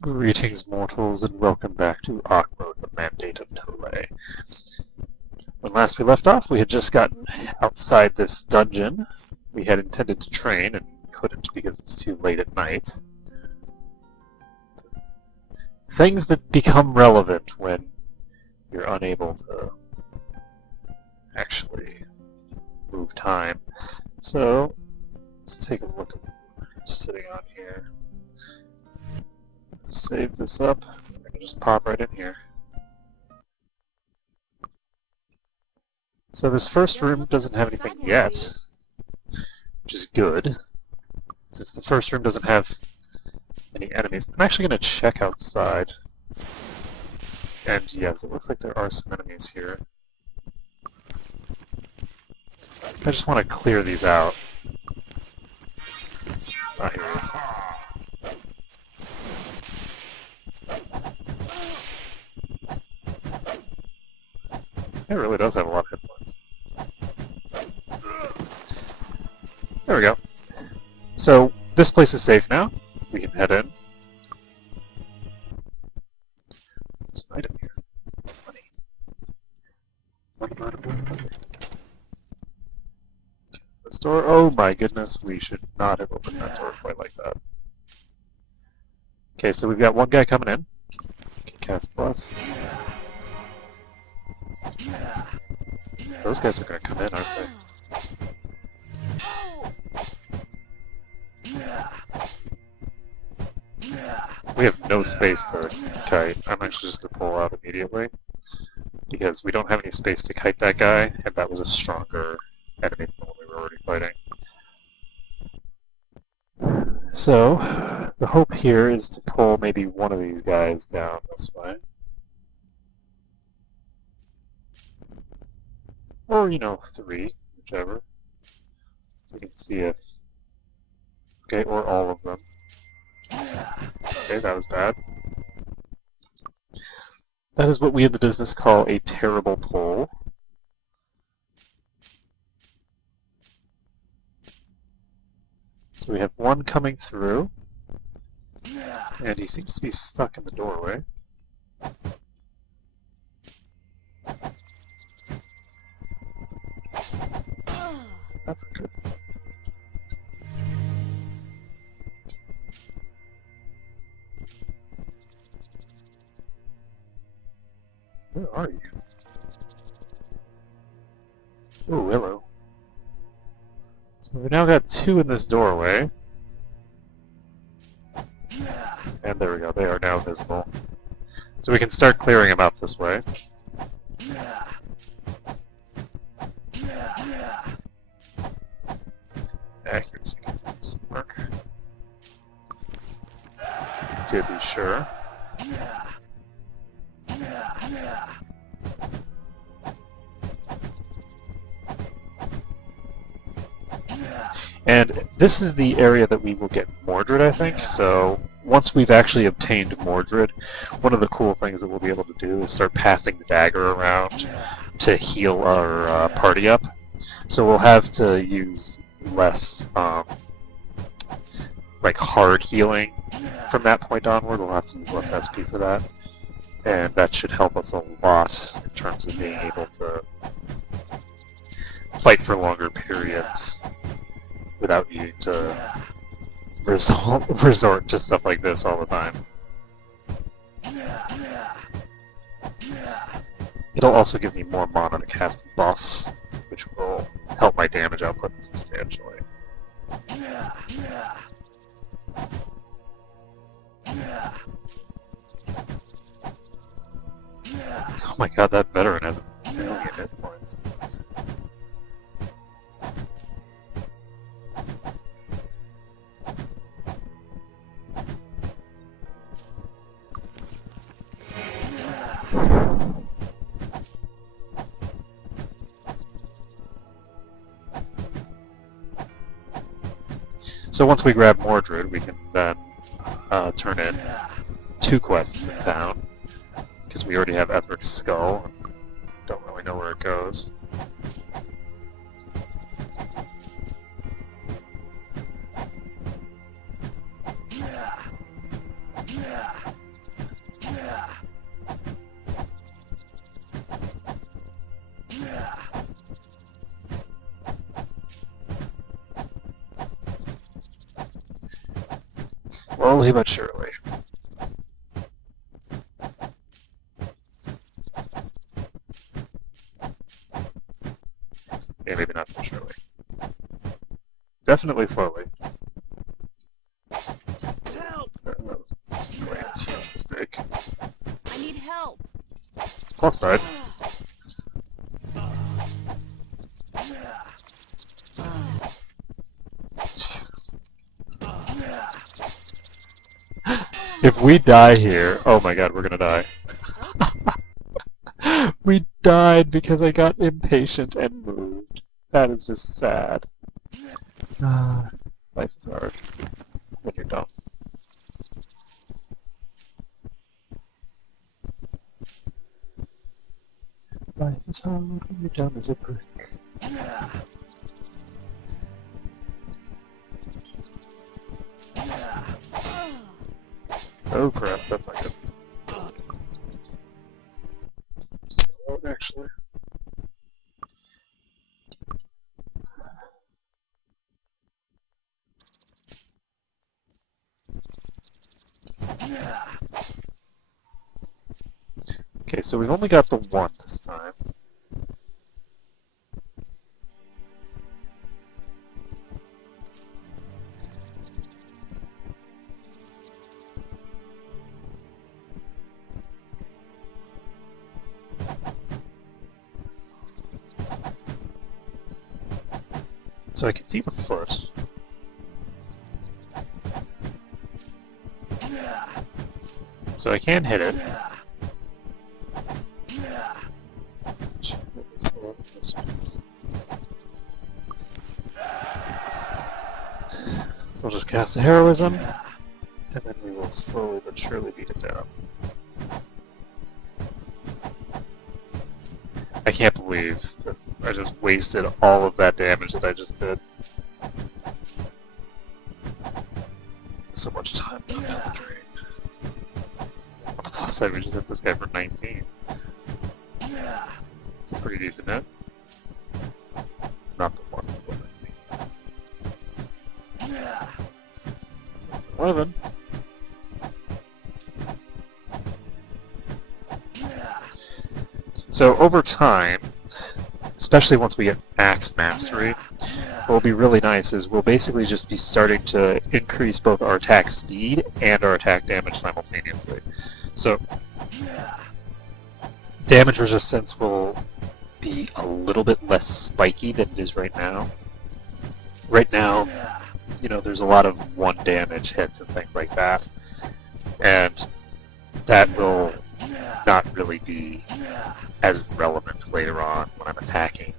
Greetings, mortals, and welcome back to Arkmode, the Mandate of Tole. When last we left off, we had just gotten outside this dungeon. We had intended to train, and couldn't because it's too late at night. Things that become relevant when you're unable to actually move time. So, let's take a look at what we're sitting on here. Save this up. We're going to just pop right in here. So this first room doesn't have anything yet, which is good. Since the first room doesn't have any enemies, I'm actually going to check outside. And yes, it looks like there are some enemies here. I just want to clear these out. Ah, here it is. It really does have a lot of hit points. There we go. So, this place is safe now. We can head in. There's an item here. Money. Money. This door. Oh my goodness, we should not have opened that door quite like that. Okay, so we've got one guy coming in. Okay, cast plus. Those guys are going to come in, aren't they? We have no space to kite. I'm actually just going to pull out immediately. Because we don't have any space to kite that guy, and that was a stronger enemy than what we were already fighting. So, the hope here is to pull maybe one of these guys down this way. Or, you know, 3, whichever. We can see if... Okay, or all of them. Okay, that was bad. That is what we in the business call a terrible pull. So we have one coming through. And he seems to be stuck in the doorway. That's good. Where are you? Oh, hello. So we've now got 2 in this doorway. And there we go, they are now visible. So we can start clearing them out this way. Accuracy can seem to work. To be sure. And this is the area that we will get Mordred, I think. So once we've actually obtained Mordred, one of the cool things that we'll be able to do is start passing the dagger around to heal our party up. So we'll have to use less like hard healing from that point onward. We'll have to use less SP for that. And that should help us a lot in terms of being able to fight for longer periods without needing to resort to stuff like this all the time. It'll also give me more mana to cast buffs, which will help my damage output substantially. Oh my god, that veteran has a million hit points. So once we grab Mordred, we can then turn in 2 quests in town, because we already have Ethric's Skull, and don't really know where it goes. Slowly but surely. Yeah, maybe not so surely. Definitely slowly. Help! That was a grand mistake. I need help. Plus side. Jesus. If we die here, oh my god, we're gonna die. We died because I got impatient and moved. That is just sad. Life is hard when you're dumb. Life is hard when you're dumb as a brick. Oh crap, that's not good. Oh, actually. Okay, so we've only got the one this time. So I can see the foot. So I can hit it. So I'll just cast a heroism, and then we will slowly but surely beat it down. I can't believe that I just wasted all of that damage that I just did. So much time down the drain. On the plus side, we just hit this guy for 19. It's a pretty decent hit. Not the one, but 19. 11. So over time, especially once we get Axe Mastery, what will be really nice is we'll basically just be starting to increase both our attack speed and our attack damage simultaneously. So damage resistance will be a little bit less spiky than it is right now. Right now, you know, there's a lot of 1 damage hits and things like that, and that will not really be as relevant later on when I'm attacking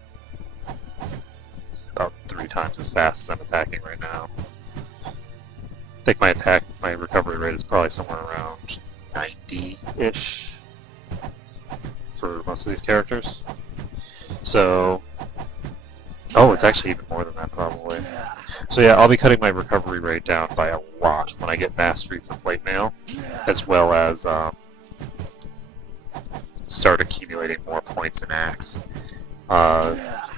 about 3 times as fast as I'm attacking right now. I think my recovery rate is probably somewhere around 90-ish for most of these characters. So, oh, it's actually even more than that probably. So yeah, I'll be cutting my recovery rate down by a lot when I get Mastery for Plate Mail, as well as start accumulating more points in Axe.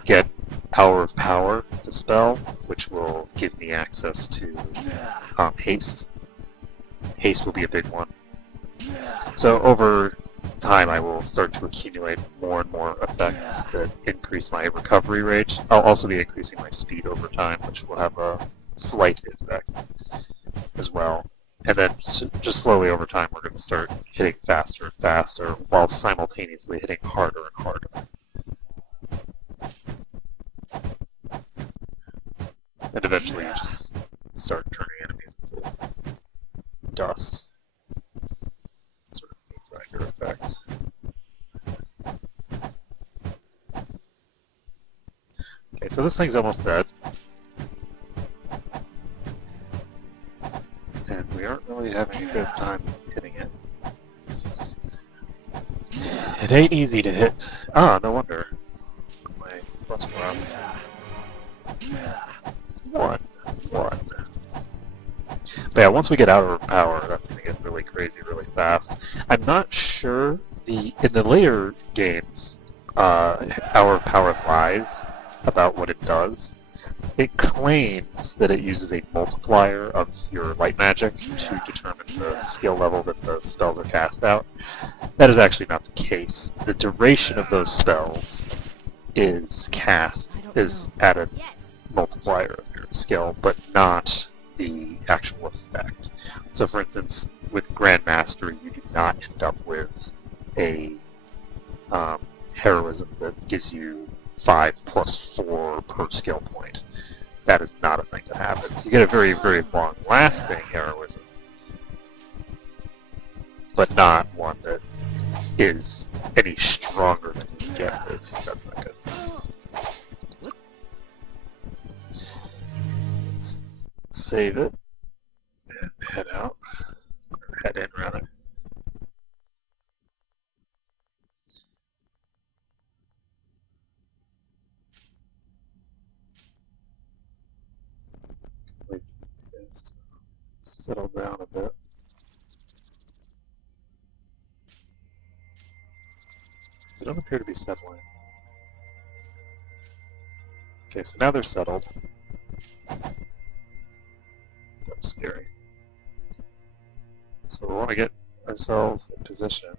Get Power of Power, the spell, which will give me access to Haste. Haste will be a big one. So over time I will start to accumulate more and more effects that increase my recovery rate. I'll also be increasing my speed over time, which will have a slight effect as well. And then just slowly over time we're going to start hitting faster and faster while simultaneously hitting harder and harder. And eventually you just start turning enemies into dust. Sort of grinder effect. Okay, so this thing's almost dead. And we aren't really having a good time hitting it. It ain't easy to hit. Ah, no wonder. My plus 1. 1. But yeah, once we get outer power, that's going to get really crazy really fast. I'm not sure in the later games, Hour of Power lies about what it does. It claims that it uses a multiplier of your light magic to determine the skill level that the spells are cast out. That is actually not the case. The duration of those spells is at a multiplier of your skill, but not the actual effect. So for instance, with Grandmaster, you do not end up with a heroism that gives you 5 plus 4 per skill point. That is not a thing that happens. You get a very, very long-lasting heroism, but not one that is any stronger than you can get with. That's not good. Let's save it and head out. Or head in, rather. Wait for these guys to settle down a bit. They don't appear to be settling. Okay, so now they're settled. That was scary. So we want to get ourselves in position.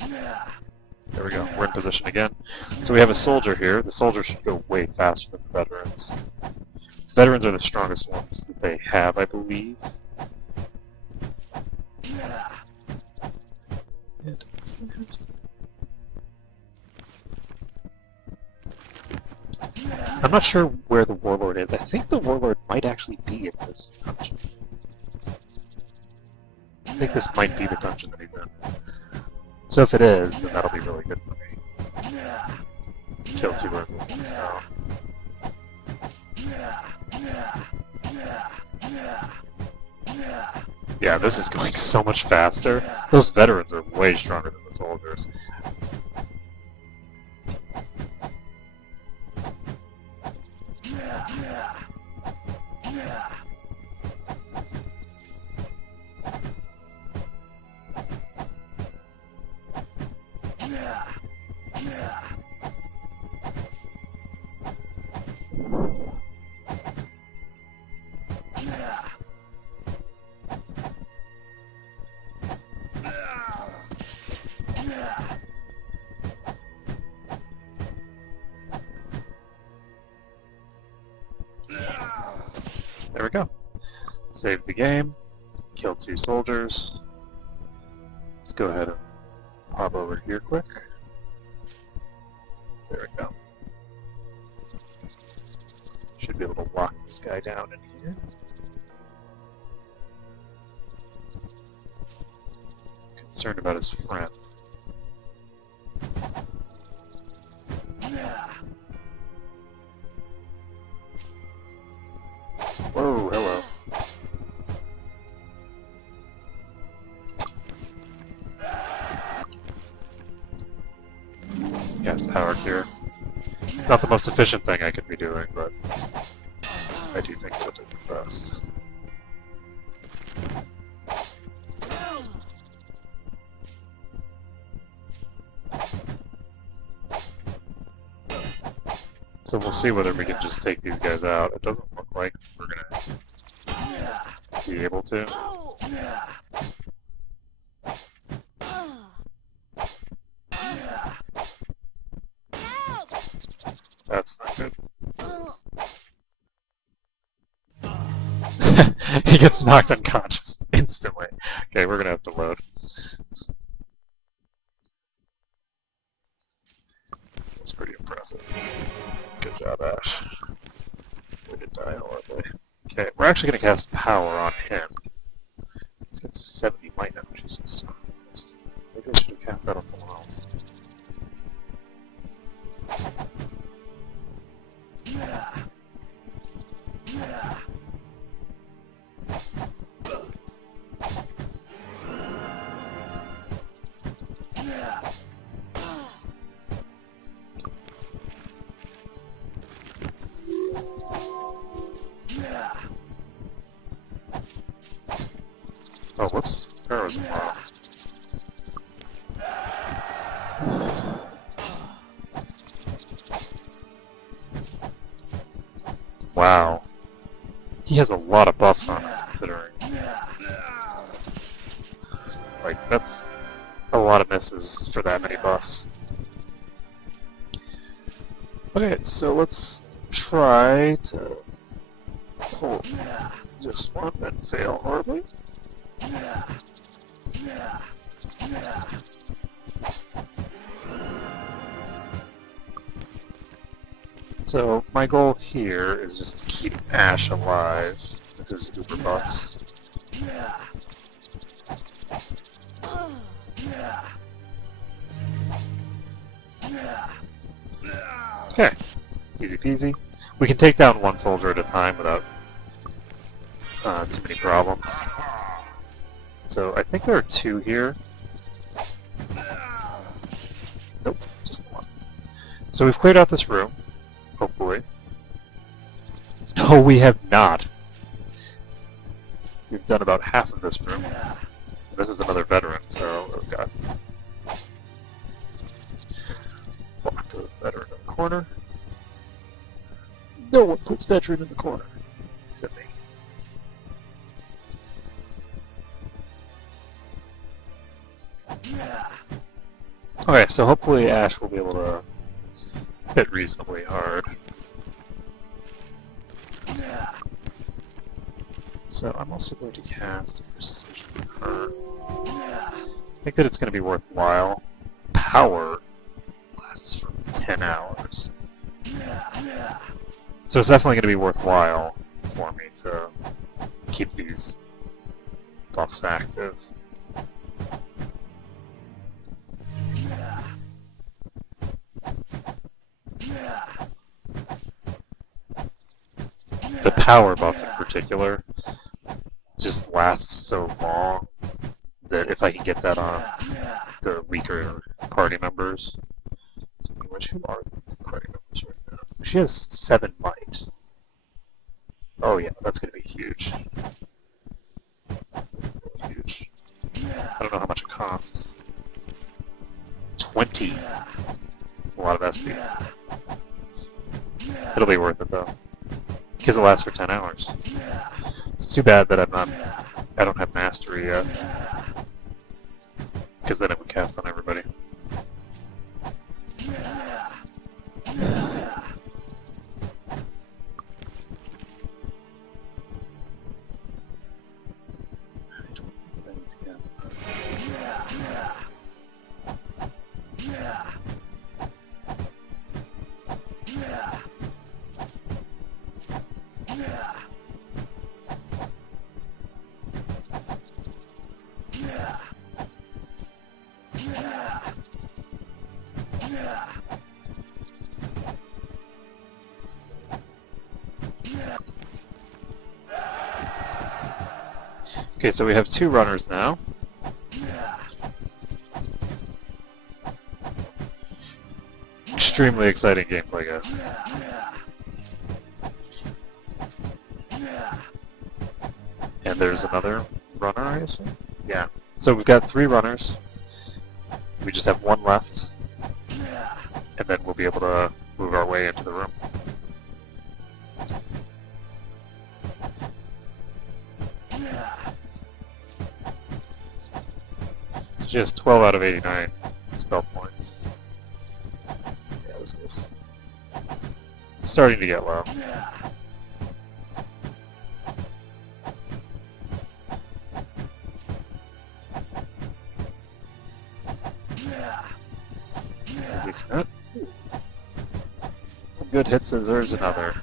There we go, we're in position again. So we have a soldier here. The soldier should go way faster than the veterans. The veterans are the strongest ones that they have, I believe. I'm not sure where the warlord is. I think the warlord might actually be in this dungeon. I think this might be the dungeon that he's in. So if it is, then that'll be really good for me. Kill 2 birds with one stone. Yeah, this is going so much faster. Those veterans are way stronger than the soldiers. There we go. Save the game. Kill 2 soldiers. Let's go ahead and pop over here quick. There we go. Should be able to lock this guy down in here. Concerned about his friend. Whoa, hello. Guy's powered here. It's not the most efficient thing I could be doing, but I do think that it's the best. So we'll see whether we can just take these guys out. It doesn't look like we're gonna be able to. That's not good. He gets knocked unconscious instantly. Okay, we're gonna have to load. That's pretty impressive. Good job, Ash. We did die horribly. Okay, we're actually gonna cast power on him. He's got 70 might now. Jesus Christ. Maybe I should have cast that on someone else. Oh, whoops. There was one. Wow. He has a lot of buffs on him, considering. Like, that's a lot of misses for that many buffs. Okay, so let's try to pull just one and fail horribly. So my goal here is just to keep Ash alive with his uber buffs. Okay, easy peasy. We can take down one soldier at a time without too many problems. So I think there are two here. Nope, just one. So we've cleared out this room, hopefully. No, we have not. We've done about half of this room. This is another veteran, so oh god. Walk the veteran in the corner. No one puts veteran in the corner, except me. Okay, so hopefully Ash will be able to hit reasonably hard. So I'm also going to cast Precision Hurt. I think that it's going to be worthwhile. Power lasts for 10 hours. So it's definitely going to be worthwhile for me to keep these buffs active. The power buff in particular just lasts so long that if I can get that on the weaker party members. Which who are the party members right now? She has 7 might. Oh yeah, that's gonna be huge. That's gonna be really huge. I don't know how much it costs. 20. That's a lot of SP. It'll be worth it though, because it lasts for 10 hours. It's too bad that I don't have mastery yet, because then it would cast on everybody. Okay, so we have 2 runners now. Extremely exciting gameplay, guys. And there's another runner, I assume? Yeah. So we've got 3 runners. We just have 1 left. And then we'll be able to move our way into the room. So she has 12 out of 89 spell points. Yeah, this is starting to get low. Decent. A good hit deserves another.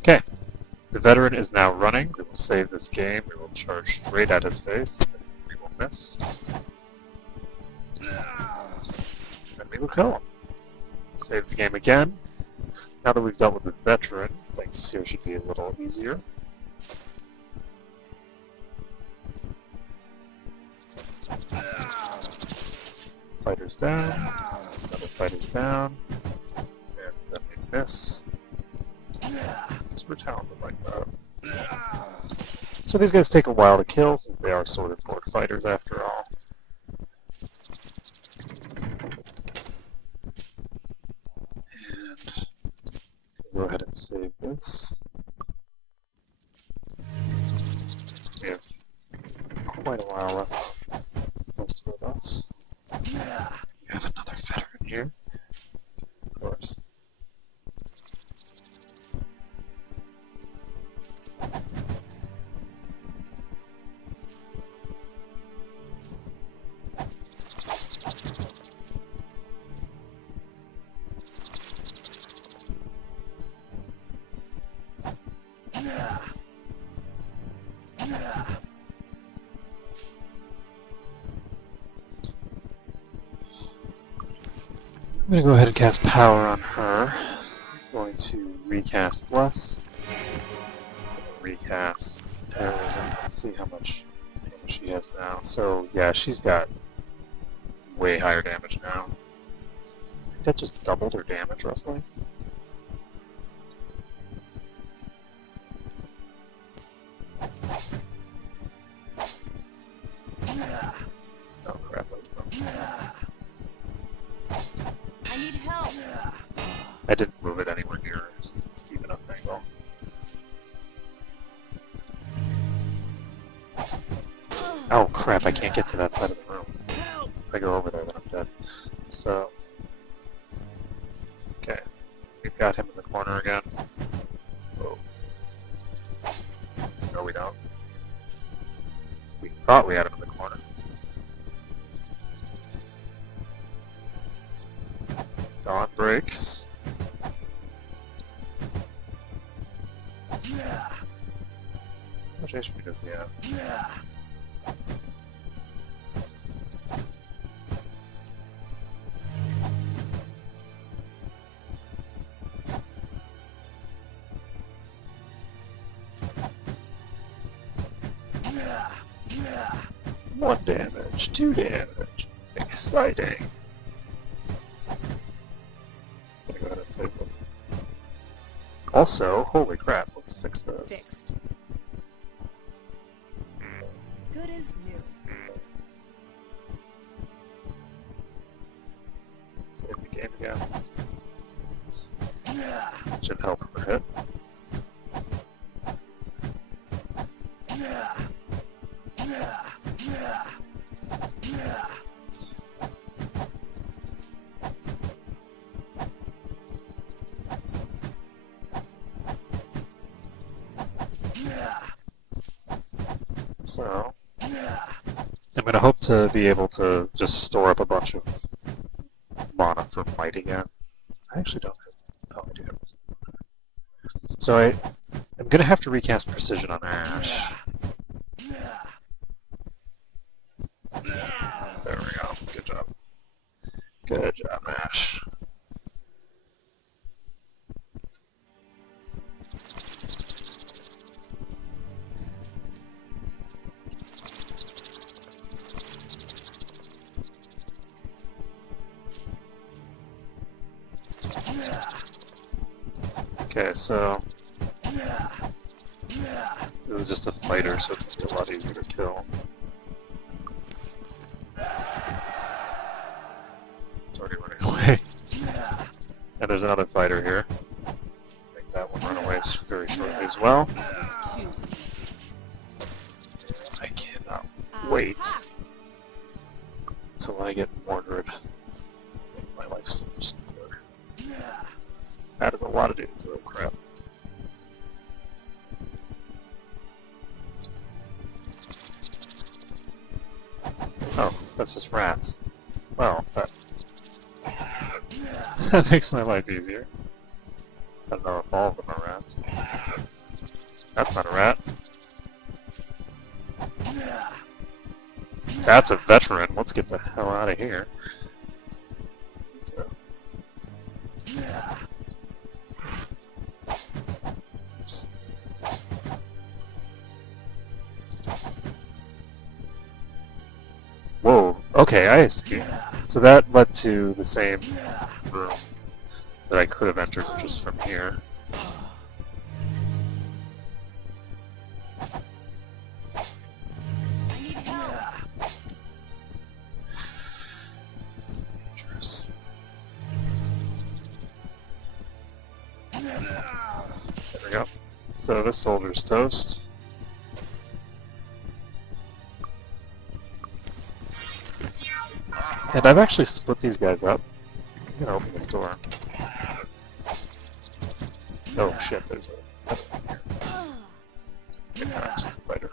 Okay, the veteran is now running. We will save this game. We will charge straight at his face. We will miss. And we will kill him. Save the game again. Now that we've dealt with the veteran, things here should be a little easier. Fighters down, another fighter's down, and then we miss. Because we're talented like that. So these guys take a while to kill since they are sword board fighters after all. And go ahead and save this. We have quite a while left. Most of us. We have another veteran here. Of course. I'm going to go ahead and cast Power on her. I'm going to recast Bless. Recast Terrorism. Let's see how much damage she has now. So, yeah, she's got way higher damage now. I think that just doubled her damage, roughly. Oh crap, that was dumb. I need help. I didn't move it anywhere near a steep enough angle. Oh crap, I can't get to that side of the room. If I go over there, then I'm dead. So... okay. We've got him in the corner again. Oh. No, we don't. We thought we had him in the corner. Dawn breaks. How much HP does he have? One damage, 2 damage. Exciting. I'm gonna go ahead and save this. Also, holy crap, let's fix this. Fixed. Good as new. Save the game again. Should help her hit. So, I'm going to hope to be able to just store up a bunch of mana for might again. I actually don't have... oh, I do have this. So I'm going to have to recast Precision on Ash. There we go. Good job. Good job, Ash. Okay, so this is just a fighter, so it's going to be a lot easier to kill. It's already running away. And there's another fighter here. Make that one run away very shortly as well. I cannot wait until I get Mordred. Make my life so much simpler. That is a lot of dudes, oh crap. Oh, that's just rats. Well, that that makes my life easier. I don't know if all of them are rats. That's not a rat. That's a veteran. Let's get the hell out of here. So. Whoa, okay, I see. So that led to the same room that that I could have entered just from here. I need help. It's dangerous. There we go. So this soldier's toast. And I've actually split these guys up. I'm gonna open this door. Oh shit, there's a... Yeah, just a spider.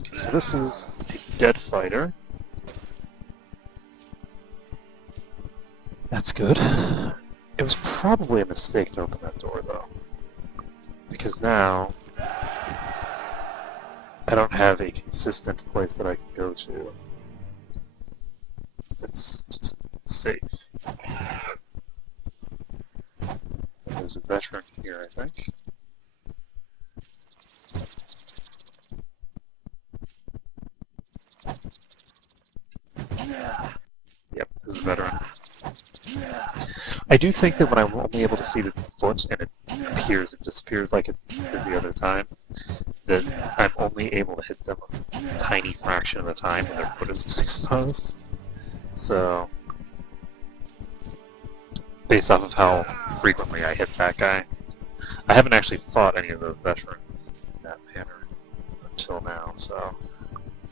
Okay, so this is a dead fighter. That's good. It was probably a mistake to open that door, though. Because now, I don't have a consistent place that I can go to. It's just safe. There's a veteran here, I think. Yep, this is a veteran. I do think that when I'm only able to see the foot and it appears and disappears like it did the other time, that I'm only able to hit them a tiny fraction of the time when their foot is exposed. So, based off of how frequently I hit that guy, I haven't actually fought any of the veterans in that manner until now, so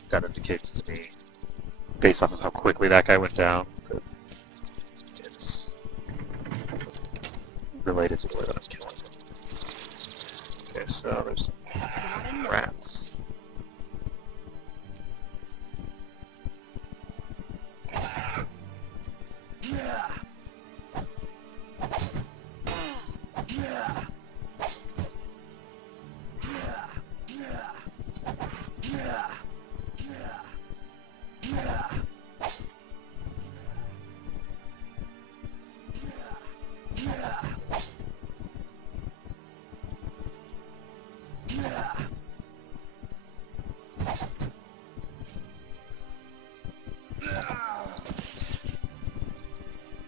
that indicates to me, based off of how quickly that guy went down, that it's related to the way that I'm killing him. Okay, so there's some rats.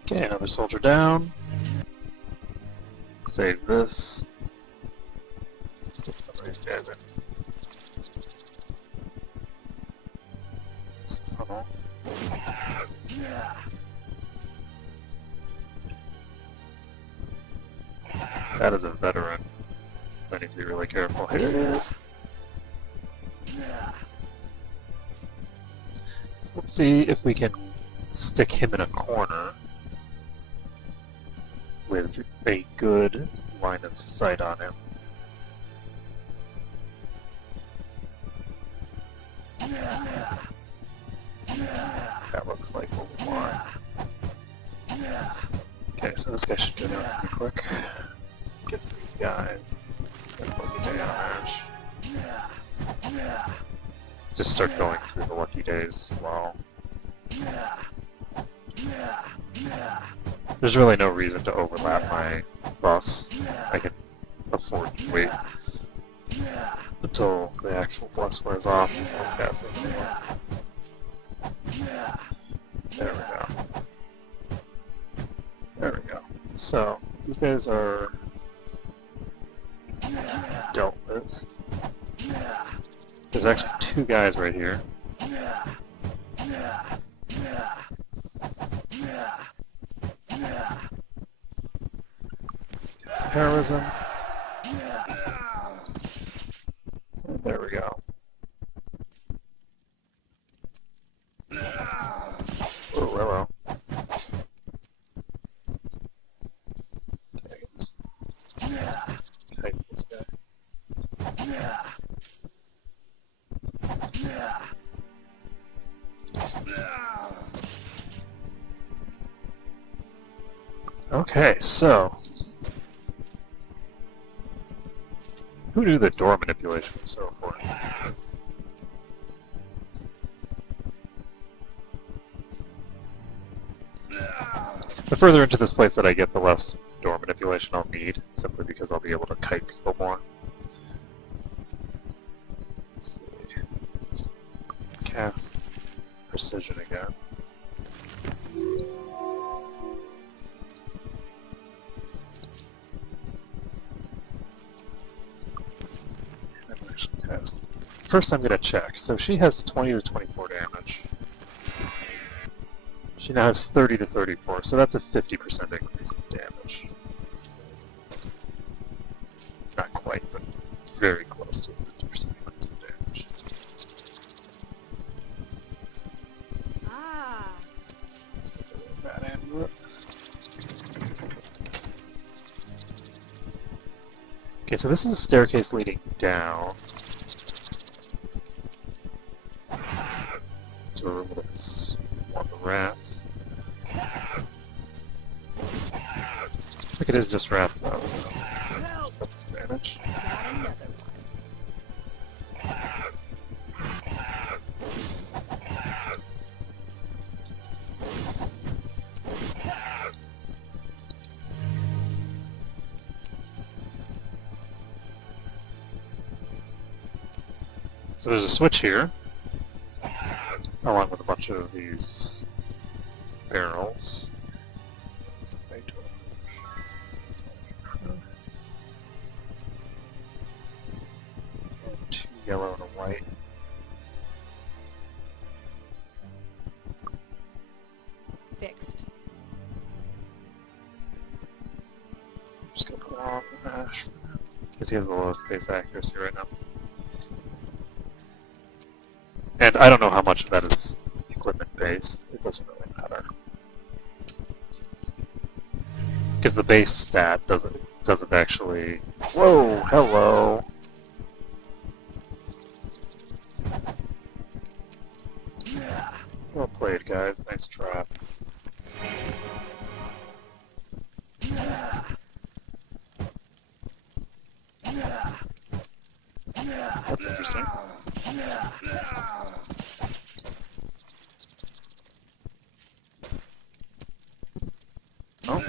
Okay, another soldier down. Save this. Let's get some of these guys in. This tunnel. That is a veteran, so I need to be really careful here. So let's see if we can stick him in a corner with a good line of sight on him. That looks like what we want. Okay, so this guy should go down pretty quick. Get to these guys. Get a lucky day on edge. Just start going through the lucky days while... There's really no reason to overlap my buffs. I can afford to wait until the actual plus wears off and I'll cast it anymore. There we go. There we go. So, these guys are dealt with. There's actually two guys right here. Terrorism. And there we go. Oh, hello. Okay, just type this guy. Okay, so who knew that door manipulation was so important? The further into this place that I get, the less door manipulation I'll need, simply because I'll be able to kite people more. cast precision again. And I'm actually cast. First, I'm gonna check. So she has 20 to 24 damage. She now has 30 to 34, so that's a 50% increase in damage. Not quite, but very close to a 50% increase in damage. Ah. So that's a really bad amulet. Okay, so this is a staircase leading down to a room that's one of the rats. Looks like it is just rats though, so that's an advantage. Got another one. So there's a switch here, along with a bunch of these barrels. Two yellow and a white. Fixed. Just gonna put on Ash because he has the lowest base accuracy right now. And I don't know how much of that is equipment based. It doesn't really matter. Because the base stat doesn't actually. Whoa, hello. Well played, guys. Nice trap. That's interesting. Oh.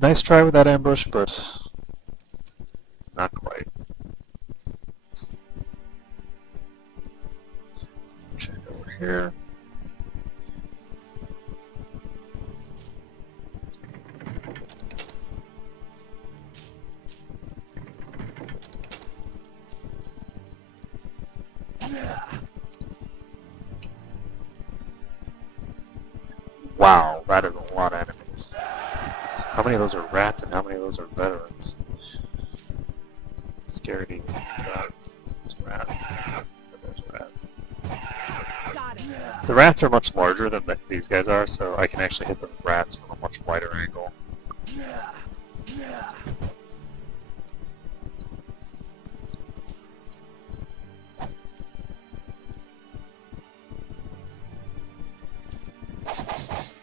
Nice try with that ambush, but not quite. Check over here. Wow, that is a lot of enemies. So how many of those are rats and how many of those are veterans? Scary to even think about. There's a rat. There's a rat. Got it. The rats are much larger than these guys are, so I can actually hit the rats from a much wider angle.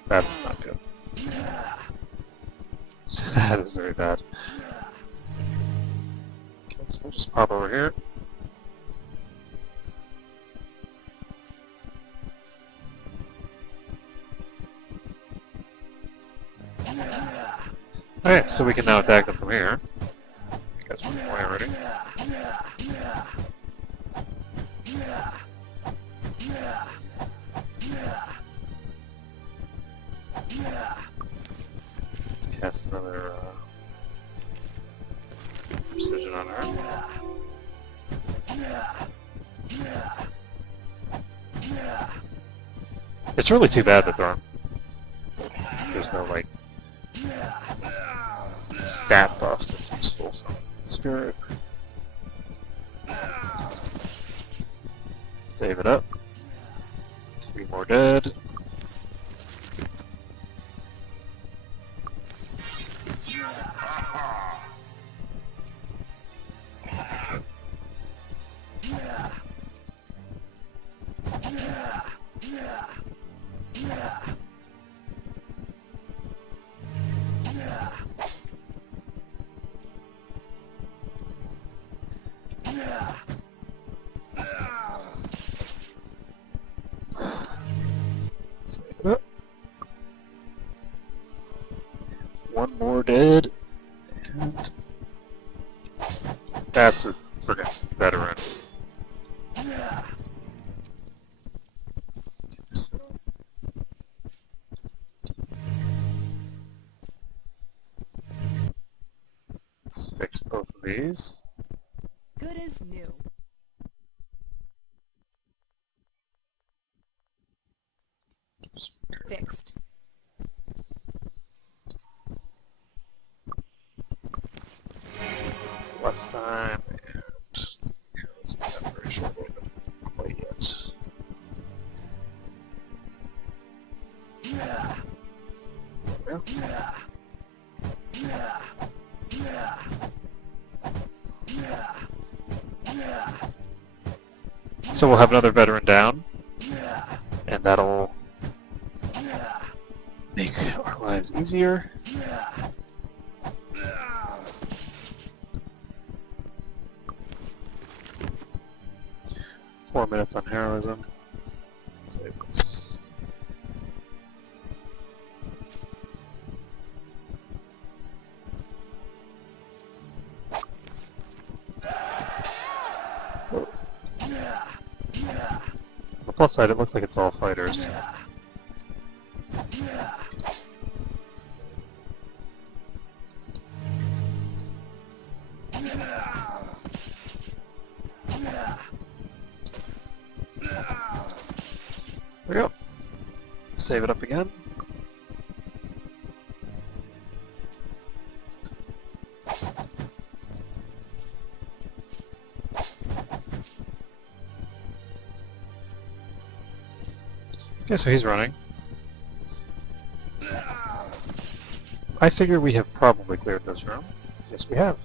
That's not good. That is very bad. Okay, so we'll just pop over here. Okay, so we can now attack them from here. You guys are away already. Let's cast another precision on her. It's really too bad that there's no like stat buff that's useful from Spirit. Save it up. 3 more dead. Save it up. 1 more dead. And that's a friggin' veteran. both of these. Good as new. Fixed. Less time, and it's not very short, but it's not quite yet. There we go. So we'll have another veteran down, and that'll make our lives easier. 4 minutes on heroism. Save this. On the plus side, it looks like it's all fighters. There we go. Save it up again. Okay, so he's running. I figure we have probably cleared this room. Yes, we have.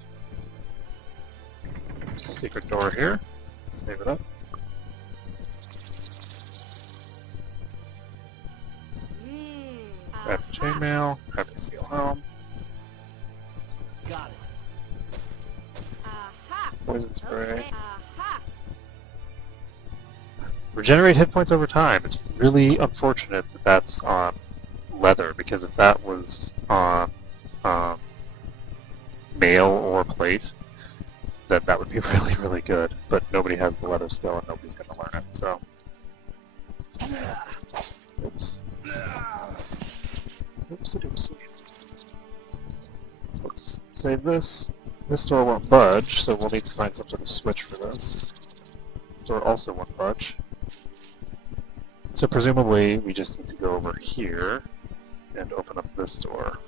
Secret door here. Save it up. Grab the chainmail, grab the steel helm. Got it. Aha. Poison spray. Okay. Aha. Regenerate hit points over time. It's really unfortunate that that's on leather, because if that was on mail or plate, then that would be really, really good. But nobody has the leather skill and nobody's going to learn it, so... Oops. Oopsie-doopsie. So let's save this. This door won't budge, so we'll need to find some sort of switch for this. This door also won't budge. So presumably we just need to go over here and open up this door.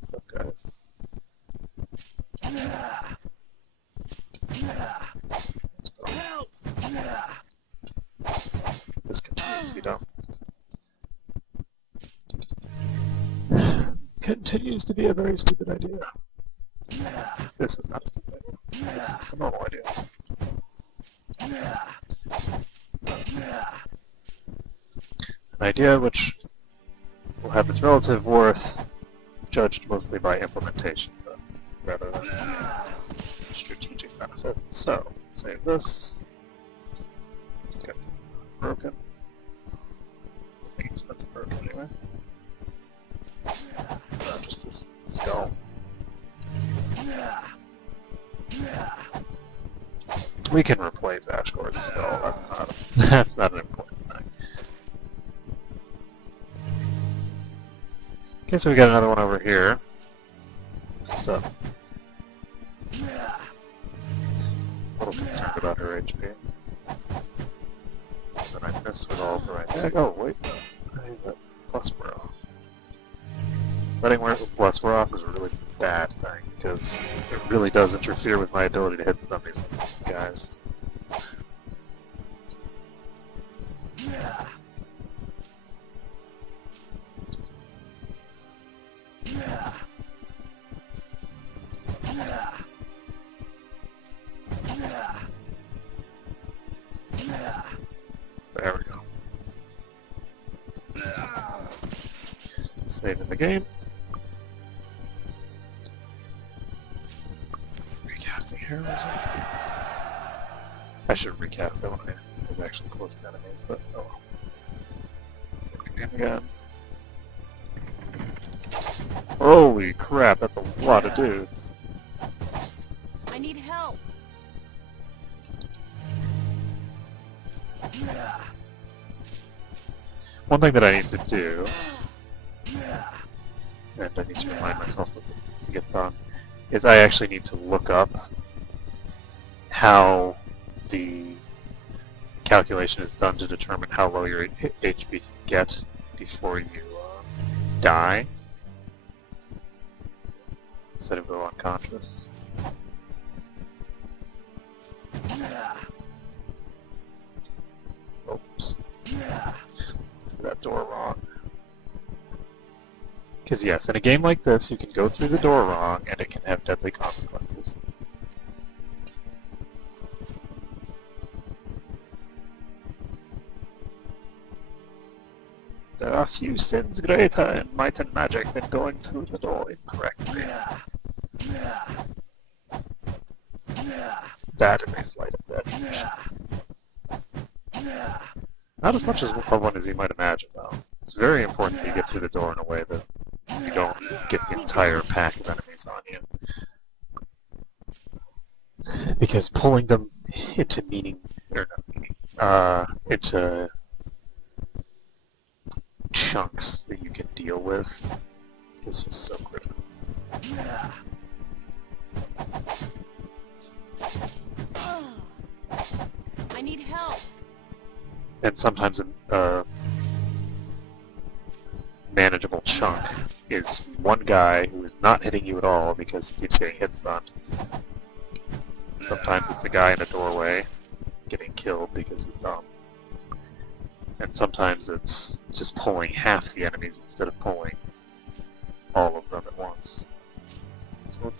What's up, guys? Help. This continues to be dumb. Continues to be a very stupid idea. This is not a stupid idea. This is just a normal idea. An idea which will have its relative worth judged mostly by implementation, but rather than strategic benefit. So, save this. Okay. Broken. I think expensive broken anyway. Just this skull. We can replace Ashgore's skull. That's not an important thing. Okay, so we got another one over here. So, a little concerned about her HP. Then I miss with all of the right deck. Oh, wait, no. I need that plus wear off. Letting plus wear off is a really bad thing, because it really does interfere with my ability to hit some of these guys. There we go. Saving the game. Recasting heroes. I should recast that one. I was actually close to enemies, but oh well. Save the game again. Holy crap, that's a lot of dudes. I need help. one thing that I need to do, and I need to remind myself that this needs to get done, is I actually need to look up how the calculation is done to determine how low your HP can get before you die, instead of go unconscious. Oops. Threw that door wrong. Because yes, in a game like this, you can go through the door wrong, and it can have deadly consequences. There are few sins greater in might and magic than going through the door incorrectly. That is a slight edge. Not as much as one as you might imagine, though. It's very important that you get through the door in a way that you don't get the entire pack of enemies on you. Because pulling them into into chunks that you can deal with is just so critical. I need help. And sometimes a manageable chunk is one guy who is not hitting you at all because he keeps getting hit stunned. Sometimes it's a guy in a doorway getting killed because he's dumb. And sometimes it's just pulling half the enemies instead of pulling all of them at once. So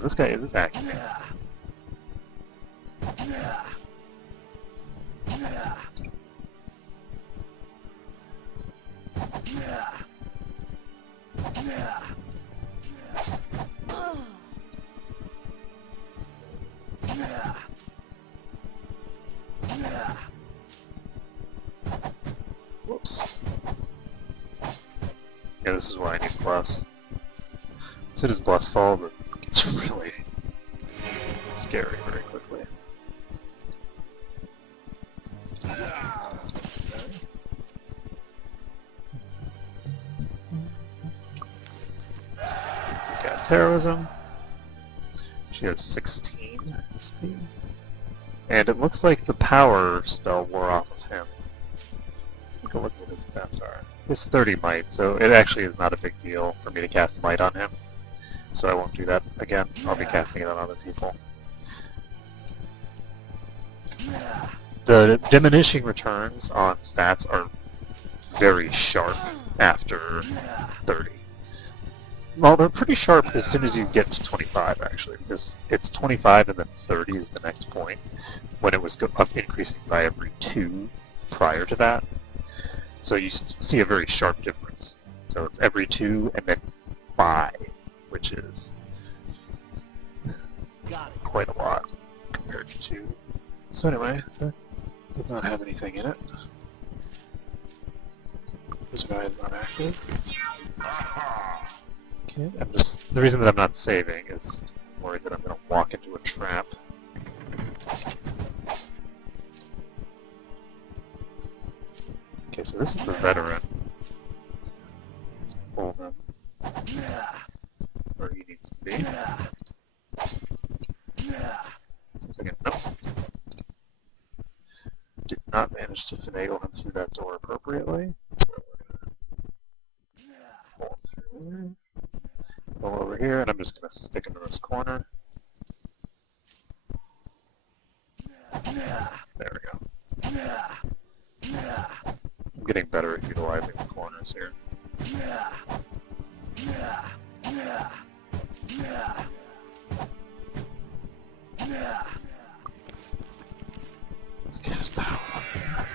this guy is attacking me. Whoops. Yeah, this is why I need Bless. As soon as Bless falls, it gets really scary very quickly. Cast Heroism. She has 16 speed. And it looks like the power spell wore off of him. Let's take a look at what his stats are. He's 30 might, so it actually is not a big deal for me to cast might on him. So I won't do that again. I'll be casting it on other people. The diminishing returns on stats are very sharp after 30. Well, they're pretty sharp as soon as you get to 25, actually, because it's 25 and then 30 is the next point, when it was up increasing by every 2 prior to that. So you see a very sharp difference. So it's every 2 and then 5, which is quite a lot compared to 2. So anyway, that did not have anything in it. This guy is not active. Okay, the reason that I'm not saving is I'm worried that I'm going to walk into a trap. Okay, so this is the veteran. Let's pull him where he needs to be. See if I can... Nope. Did not manage to finagle him through that door appropriately, so we're going to pull through. Go over here, and I'm just going to stick him in this corner. There we go. I'm getting better at utilizing the corners here. Let's get his power up here.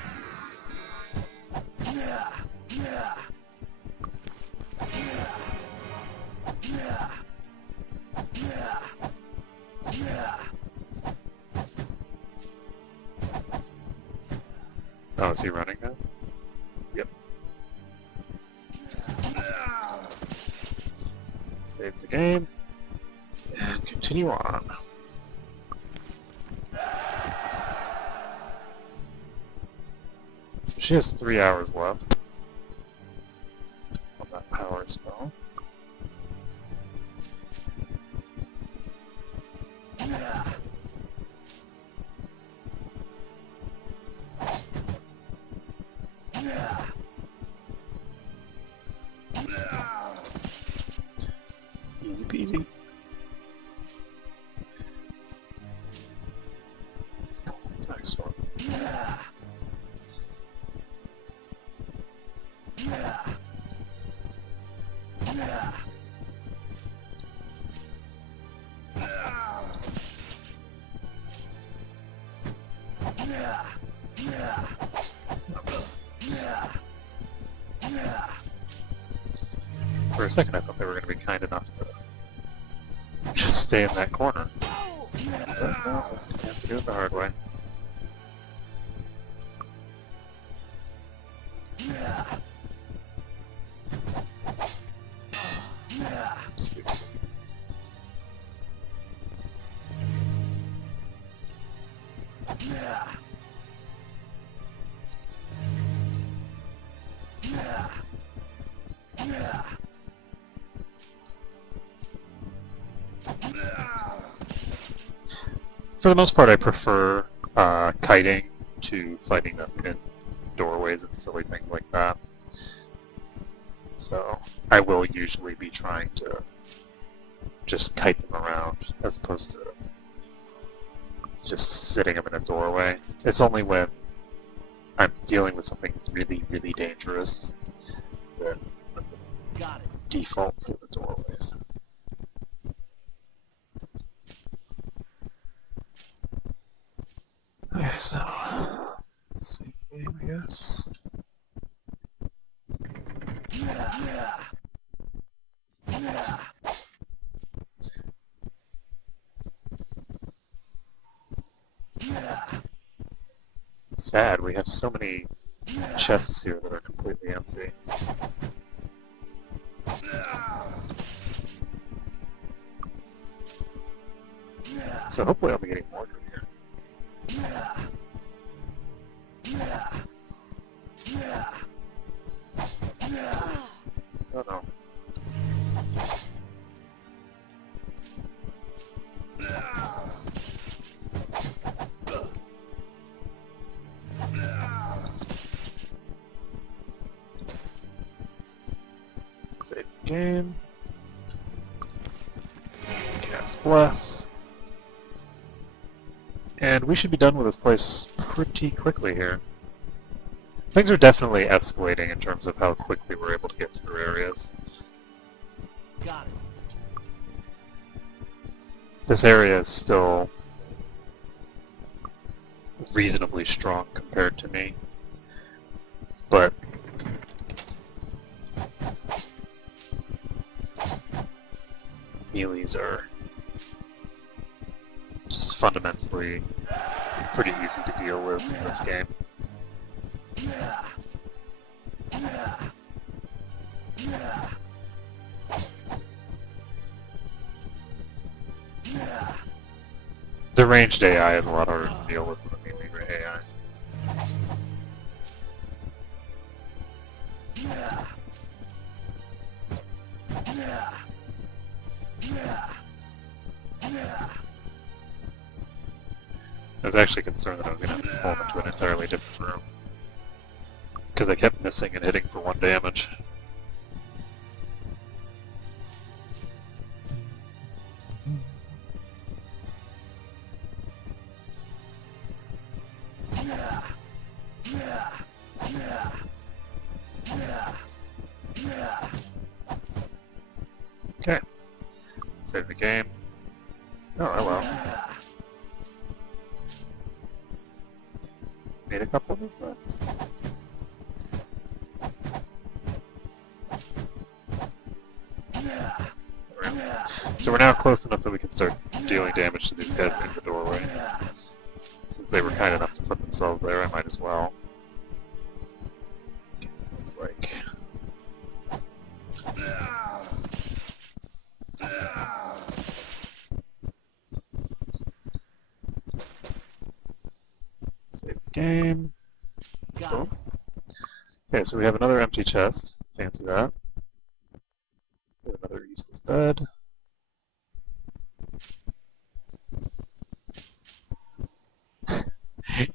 Oh, is he running now? Yep. Save the game. And continue on. So She has 3 hours left on that power spell. Easy peasy. Next one. For a second I thought they were going to be kind enough to just stay in that corner. But no, let's have to do it the hard way. Oops. For the most part, I prefer kiting to fighting them in doorways and silly things like that. So I will usually be trying to just kite them around as opposed to just sitting them in a doorway. It's only when I'm dealing with something really, really dangerous that I default to the doorways. Okay, so let's see, I guess. Sad, we have so many chests here that are completely empty. So hopefully I'll be getting more from here. Oh no. Save the game. Cast Bless. And we should be done with this place pretty quickly here. Things are definitely escalating in terms of how quickly we're able to get through areas. Got it. This area is still reasonably strong compared to me, but melees are just fundamentally pretty easy to deal with in this game. The ranged AI is a lot harder to deal with than the melee AI. I was actually concerned that I was going to have to pull him into an entirely different room, because I kept missing and hitting for 1 damage. Okay. Save the game. Oh, hello. Made a couple of movements. So we're now close enough that we can start dealing damage to these guys in the doorway. Since they were kind enough to put themselves there, I might as well. It's like... Save the game. Got it. Okay, so we have another empty chest. Fancy that. We have another useless bed.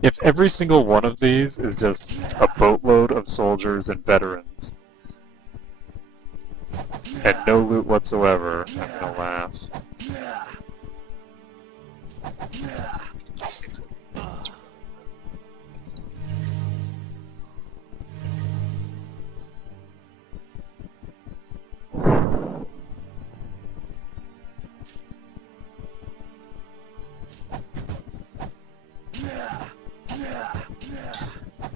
If every single one of these is just a boatload of soldiers and veterans, and no loot whatsoever, I'm gonna laugh.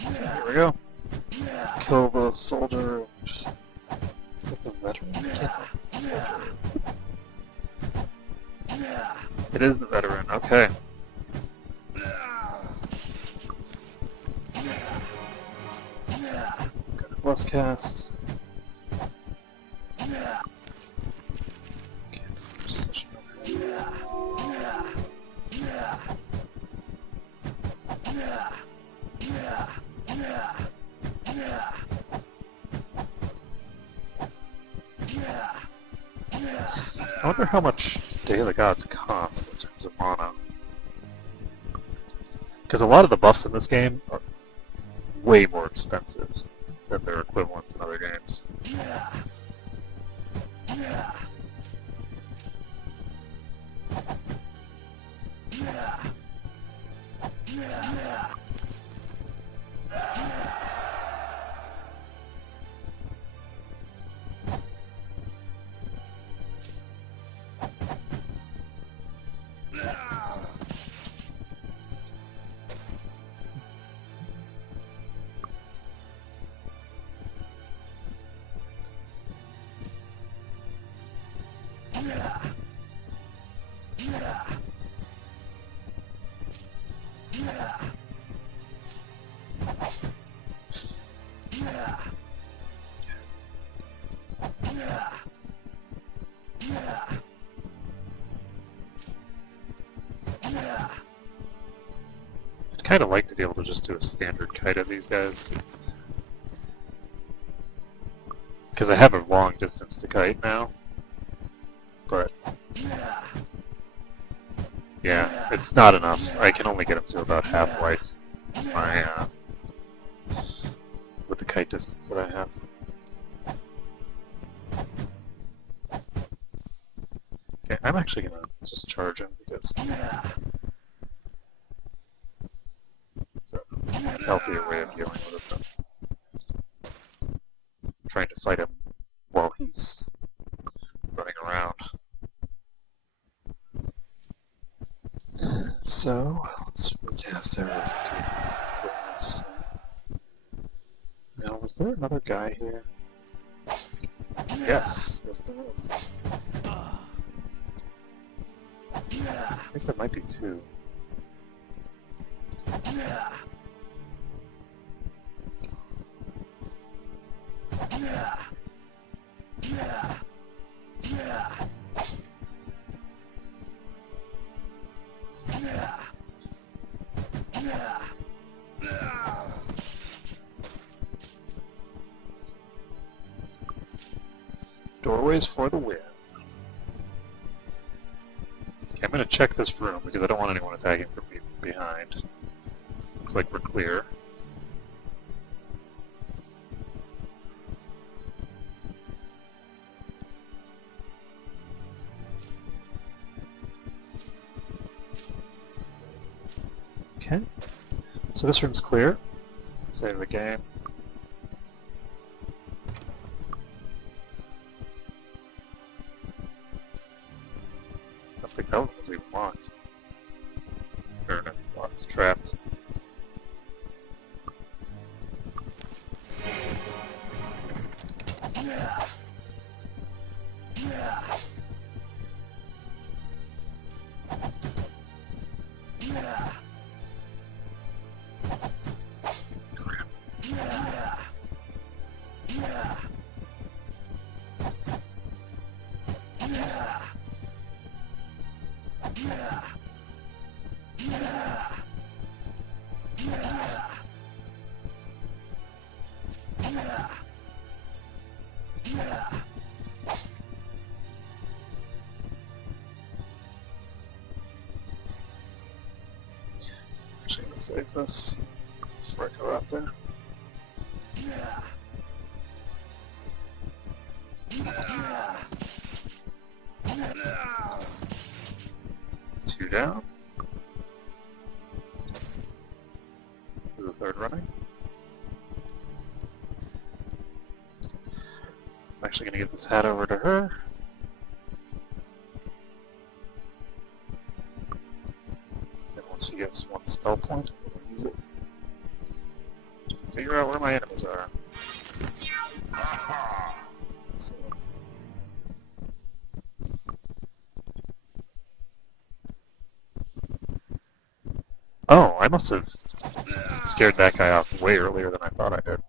Here we go. Kill the soldier. Is it the veteran? I can't tell. It's the soldier. It is the veteran. Okay. Got a bless cast. Okay, so there's such I wonder how much Day of the Gods costs in terms of mana. Because a lot of the buffs in this game are way more expensive than their equivalents in other games. I'd kind of like to be able to just do a standard kite of these guys. Because I have a long distance to kite now. But yeah, it's not enough. I can only get them to about half-life with the kite distance that I have. Okay, I'm actually gonna just charge him because it's a healthier way of dealing with it than trying to fight him while he's running around. So, let's recast arrows in case of equipments. Now, was there another guy here? Yes, there was. I think there might be two. Doorways for the win. Okay, I'm gonna check this room because I don't want anyone attacking from behind. Looks like we're clear. Okay, so this room's clear. Save the game. I don't think that one was even locked. Or no, locked, trapped. Actually, gonna save this before I go out there. Two down. Is the third running? I'm actually gonna get this hat over to her. And once she gets one spell point, we'll use it. Figure out where my enemies are. So, oh, I must have scared that guy off way earlier than I thought I did.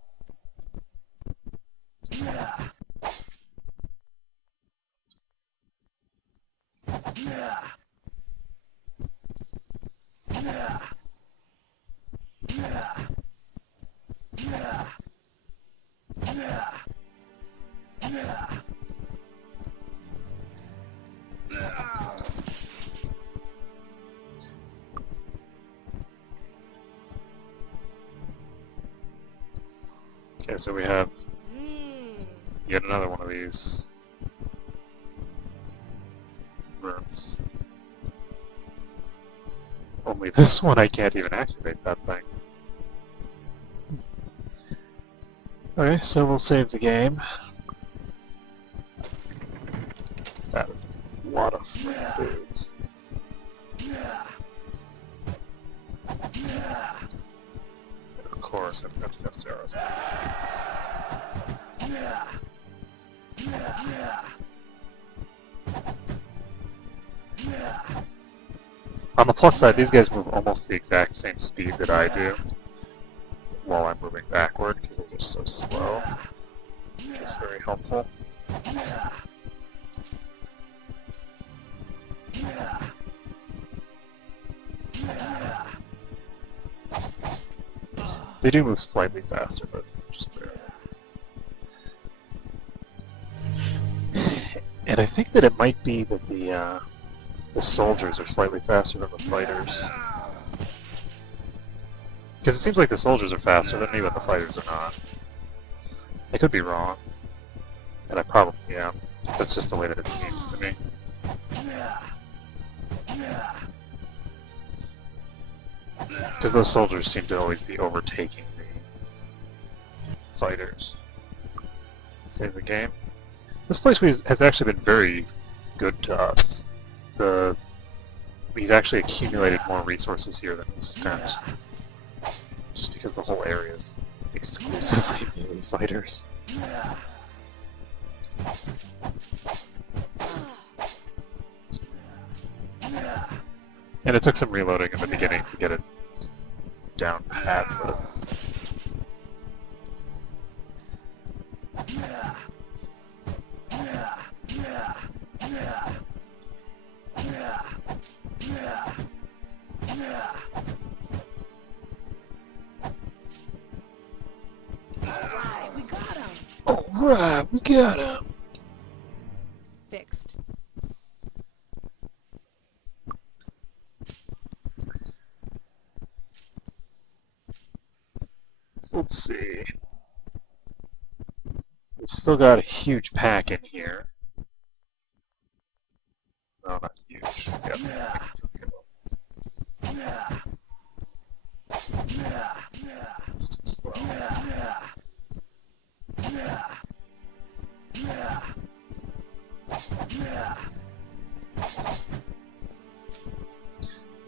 Okay, so we have yet another one of these rooms. Only this one I can't even activate that thing. Okay, so we'll save the game. That is a lot of foods. Of course, I've got to go Sarah's. On the plus side, these guys move almost the exact same speed that I do while I'm moving backward, because they're just so slow. Which is very helpful. They do move slightly faster, but just barely. And I think that it might be that the soldiers are slightly faster than the fighters. Because it seems like the soldiers are faster than me, but the fighters are not. I could be wrong. And I probably am. That's just the way that it seems to me. Because those soldiers seem to always be overtaking the fighters. Save the game. This place has actually been very good to us. We've actually accumulated more resources here than we spent. Just because the whole area is exclusively melee fighters. And it took some reloading in the beginning to get it down pat, but... Alright, we got him. Alright, we got him! Fixed. So let's see. We've still got a huge pack in here. No, not huge. Yep. It's too slow.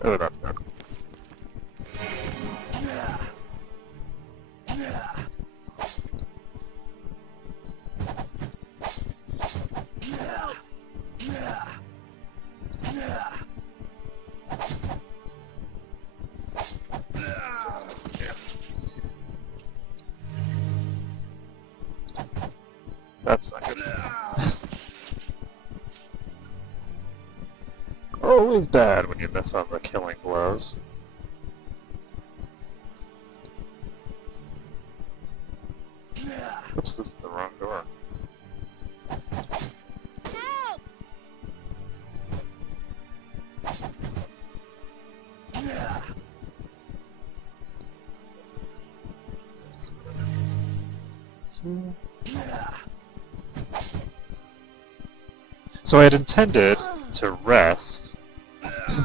Oh, that's bad. That's not good. Always bad when you miss on the killing blows. Oops, this is the wrong door. Help! So I had intended to rest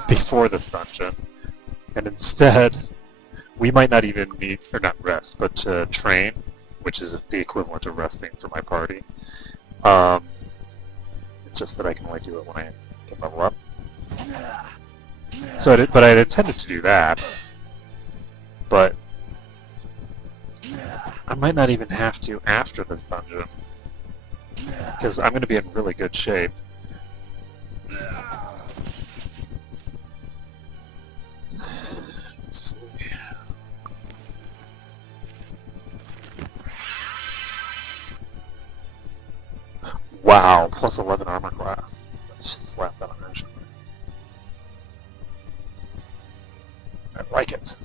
before this dungeon, and instead, we might not even need, or not rest, but to train, which is the equivalent of resting for my party. It's just that I can only do it when I can level up. So but I had intended to do that, but I might not even have to after this dungeon, because I'm going to be in really good shape. Let's see. Wow, plus 11 armor class. Let's just slap that on there. Shouldn't we? I like it.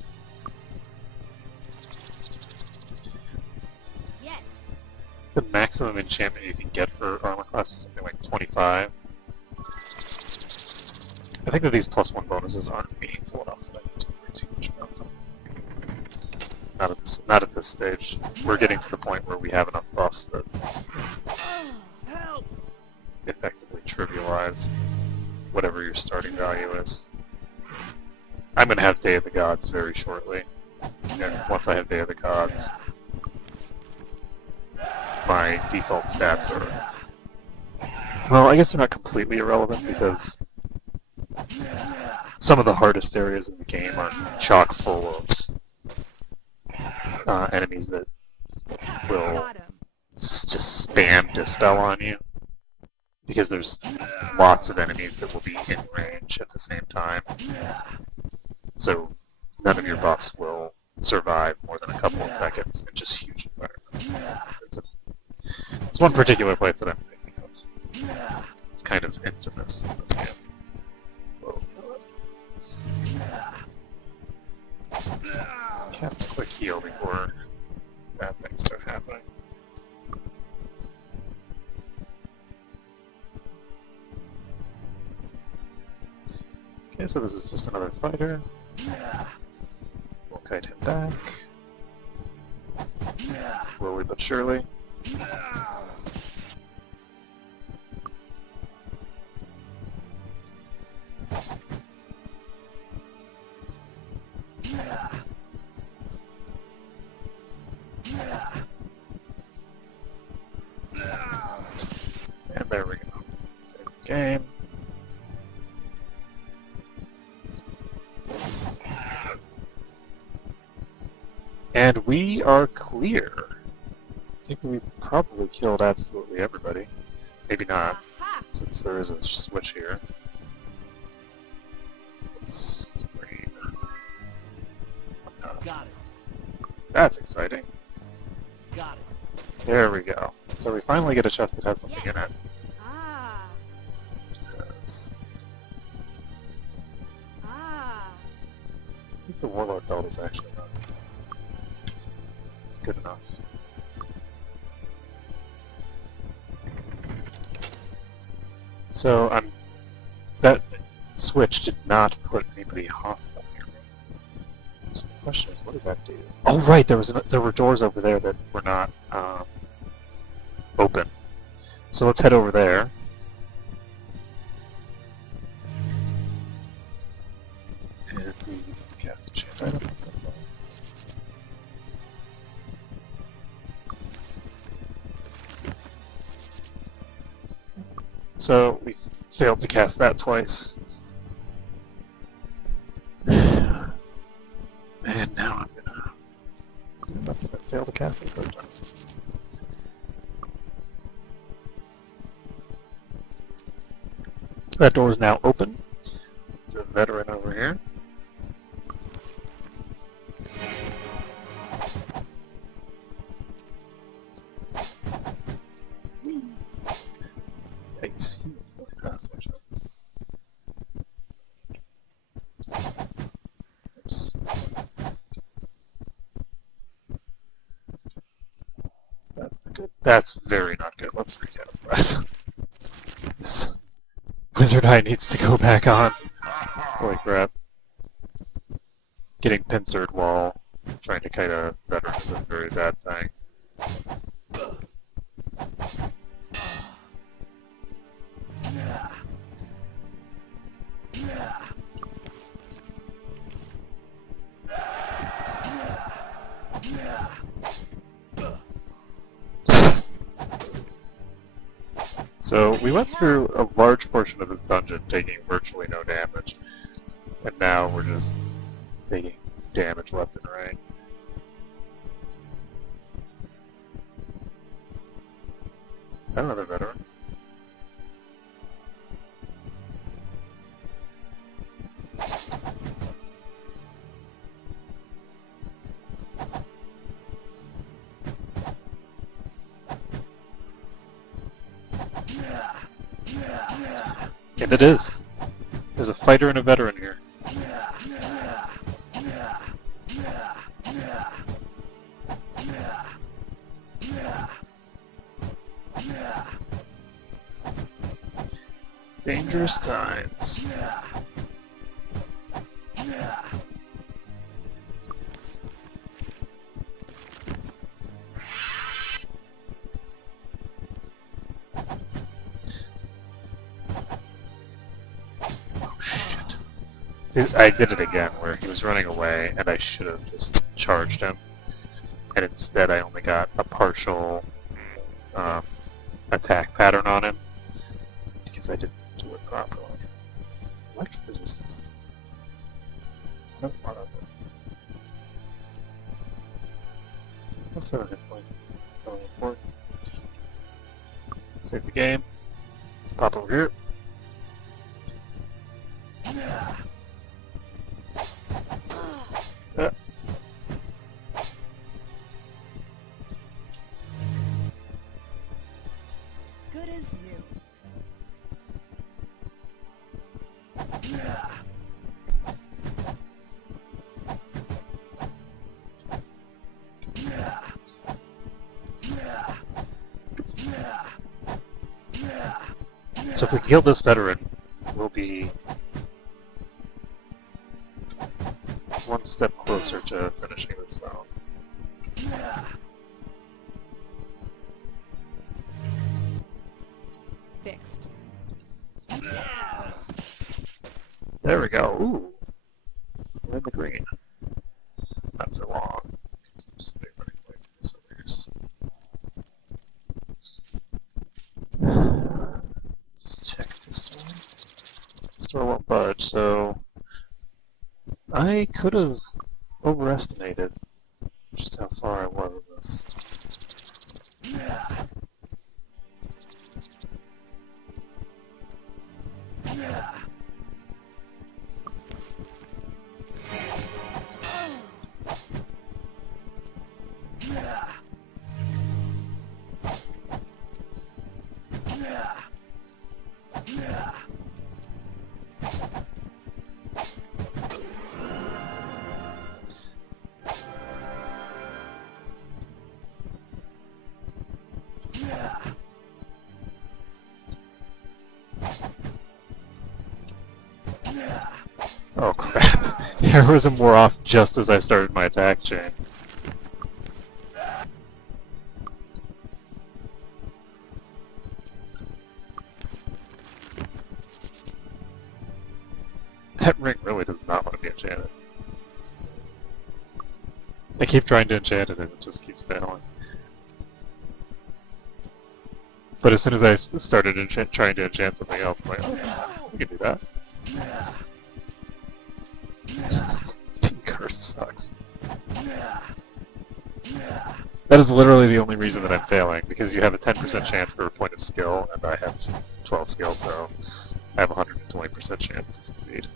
Yes. The maximum enchantment you can get for armor class is something like 25. I think that these +1 bonuses aren't meaningful enough that I need to worry too much about them. Not at this stage. We're getting to the point where we have enough buffs that Help! effectively trivialize whatever your starting value is. I'm going to have Day of the Gods very shortly. And once I have Day of the Gods, my default stats are... Well, I guess they're not completely irrelevant because some of the hardest areas in the game are chock full of enemies that will Got him. just spam Dispel on you. Because there's lots of enemies that will be in range at the same time. So none of your buffs will survive more than a couple of seconds in just huge environments. It's one particular place that I'm thinking of. It's kind of infamous in this game. Whoa. Cast a quick heal before bad things start happening. Okay, so this is just another fighter. We'll kite him back. Slowly but surely. And there we go. Save the game. And we are clear. I think that we probably killed absolutely everybody. Maybe not, Aha! since there is a switch here. Screen. Got it. That's exciting. Got it. There we go. So we finally get a chest that has something in it. Ah. Yes. Ah. I think the Warlord belt is actually not good enough. So that switch did not put anybody hostile near me. So the question is, what did that do? Oh right, there were doors over there that were not open. So let's head over there. And we get to cast a chant item on somebody. So we failed to cast that twice. And now I'm gonna fail to cast it the third time. That door is now open. There's a veteran over here. Yikes. Really fast, actually. Oops. That's not good. That's very not good. Let's recast that. This Wizard Eye needs to go back on. Holy crap. Getting pincered while trying to kite a veteran is a very bad thing. So we went through a large portion of this dungeon taking virtually no damage, and now we're just taking damage left and right. Is that another veteran? And it is. There's a fighter and a veteran here. Dangerous times. See, I did it again, where he was running away, and I should have just charged him. And instead I only got a partial attack pattern on him, because I didn't do it properly. Electric resistance. I don't want it. So plus 7 hit points is really important. Save the game. Let's pop over here. Good as new. So if we kill this veteran, we'll be one step closer to finishing this zone. Fixed. There we go. Ooh. We're in the green. Not for long. There's a big running away from this over here. Let's check this door. This door won't budge, so I could have overestimated just how far I was in this. Oh crap. Heroism wore off just as I started my attack chain. That ring really does not want to be enchanted. I keep trying to enchant it and it just keeps failing. But as soon as I started trying to enchant something else, I'm like, oh, we can do that. Being cursed sucks. That is literally the only reason that I'm failing, because you have a 10% chance for a point of skill, and I have 12 skill, so I have a 120% chance to succeed.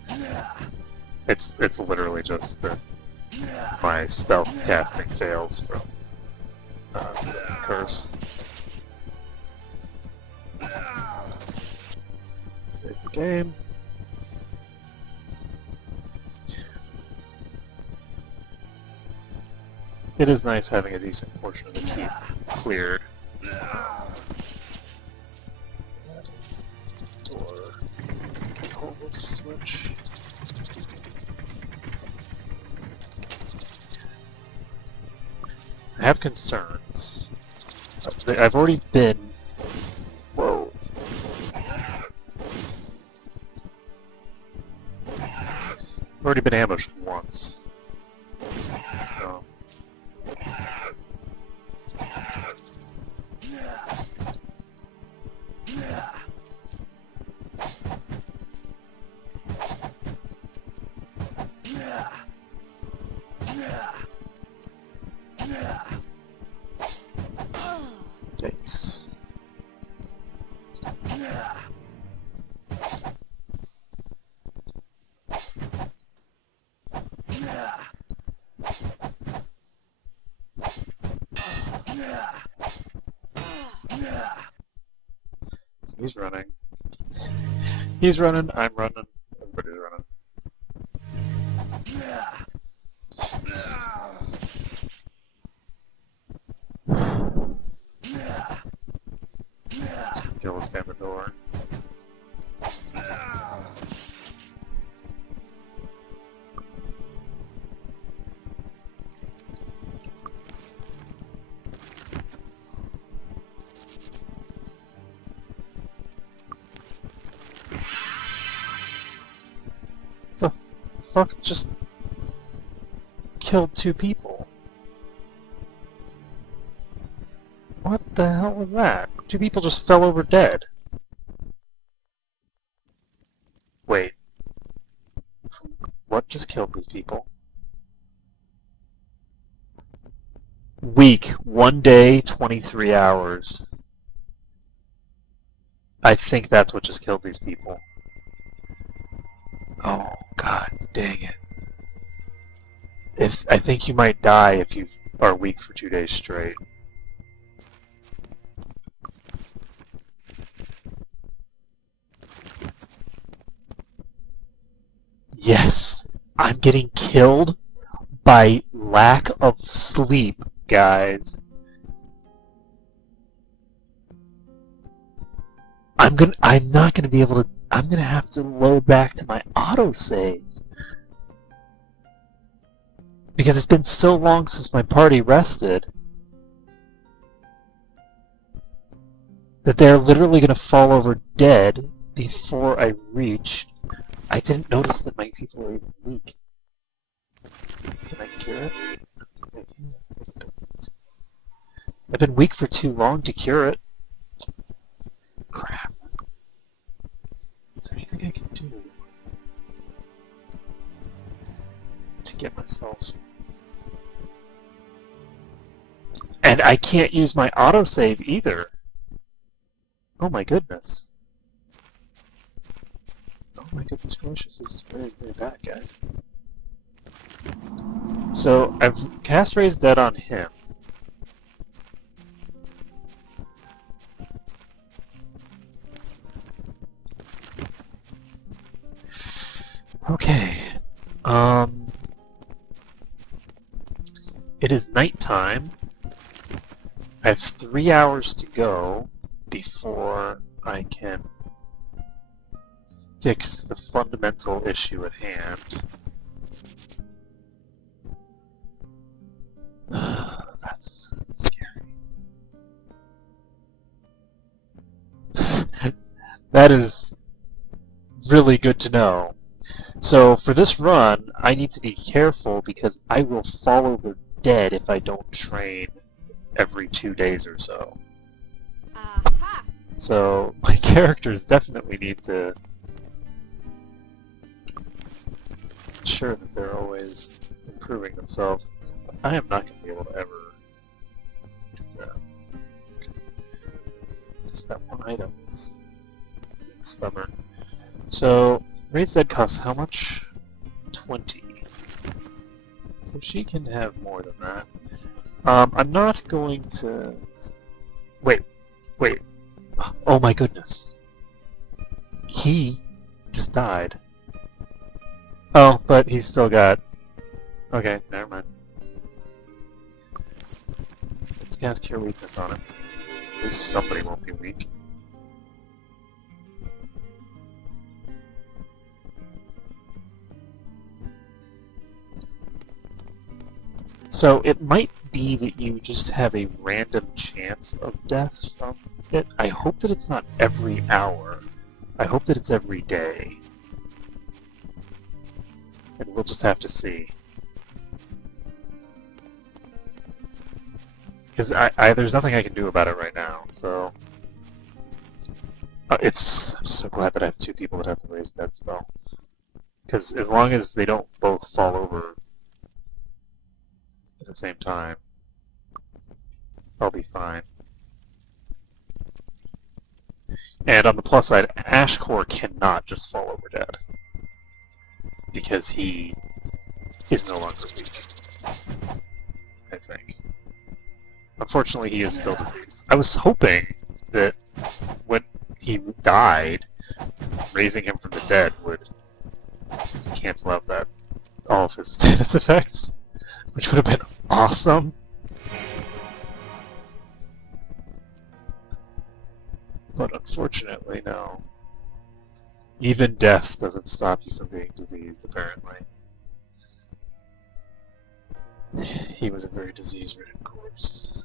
It's literally just that my spell casting fails from curse. Save the game. It is nice having a decent portion of the keep cleared. That is door. Hold this switch. I have concerns. I've already been... Whoa. I've already been ambushed once. So... Yikes. So he's running. He's running, I'm running, everybody's running. Kill this guy at the door. The fuck just killed 2 people? What the hell was that? 2 people just fell over dead. Wait. What just killed these people? Week, 1 day, 23 hours. I think that's what just killed these people. Oh, god dang it. I think you might die if you are weak for 2 days straight. Yes, I'm getting killed by lack of sleep, guys. I'm not gonna be able to. I'm gonna have to load back to my autosave because it's been so long since my party rested that they're literally gonna fall over dead before I reach. I didn't notice that my people were even weak. Can I cure it? I've been weak for too long to cure it. Crap. Is there anything I can do to get myself... And I can't use my autosave either! Oh my goodness. Oh my goodness gracious, this is very, very bad, guys. So, I've cast Raise Dead on him. Okay. It is nighttime. I have 3 hours to go before I can fix the fundamental issue at hand. That's scary. That is really good to know. So for this run, I need to be careful because I will fall over dead if I don't train every 2 days or so. Aha! So my characters definitely need to ensure that they're always improving themselves. I am not going to be able to ever do that. Just that one item is being stubborn. So, Raid Zed costs how much? 20. So she can have more than that. I'm not going to... Wait. Oh my goodness. He just died. Oh, but he's still got... Okay, never mind. Let's cast Cure Weakness on him. At least somebody won't be weak. So it might be that you just have a random chance of death from it. I hope that it's not every hour. I hope that it's every day. And we'll just have to see. Because there's nothing I can do about it right now, so... I'm so glad that I have two people that have the Raise Dead spell. Because as long as they don't both fall over at the same time, I'll be fine. And on the plus side, Ashcore cannot just fall over dead. Because he is no longer weak. I think. Unfortunately, he is still diseased. I was hoping that when he died, raising him from the dead would cancel out all of his status effects, which would have been awesome. But unfortunately, no. Even death doesn't stop you from being diseased, apparently. He was a very disease-ridden corpse.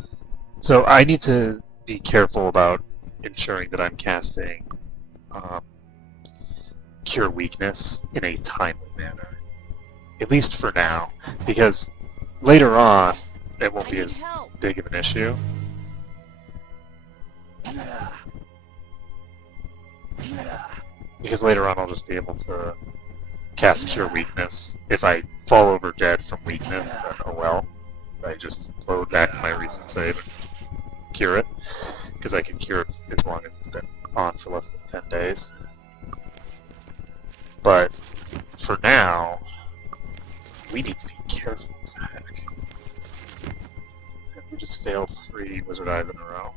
So I need to be careful about ensuring that I'm casting Cure Weakness in a timely manner. At least for now. Because later on, it won't be as big of an issue. Because later on I'll just be able to cast Cure Weakness. If I fall over dead from weakness, then oh well. I just load back to my recent save and cure it. Because I can cure it as long as it's been on for less than 10 days. But for now, we need to be careful as heck. And we just failed 3 Wizard Eyes in a row.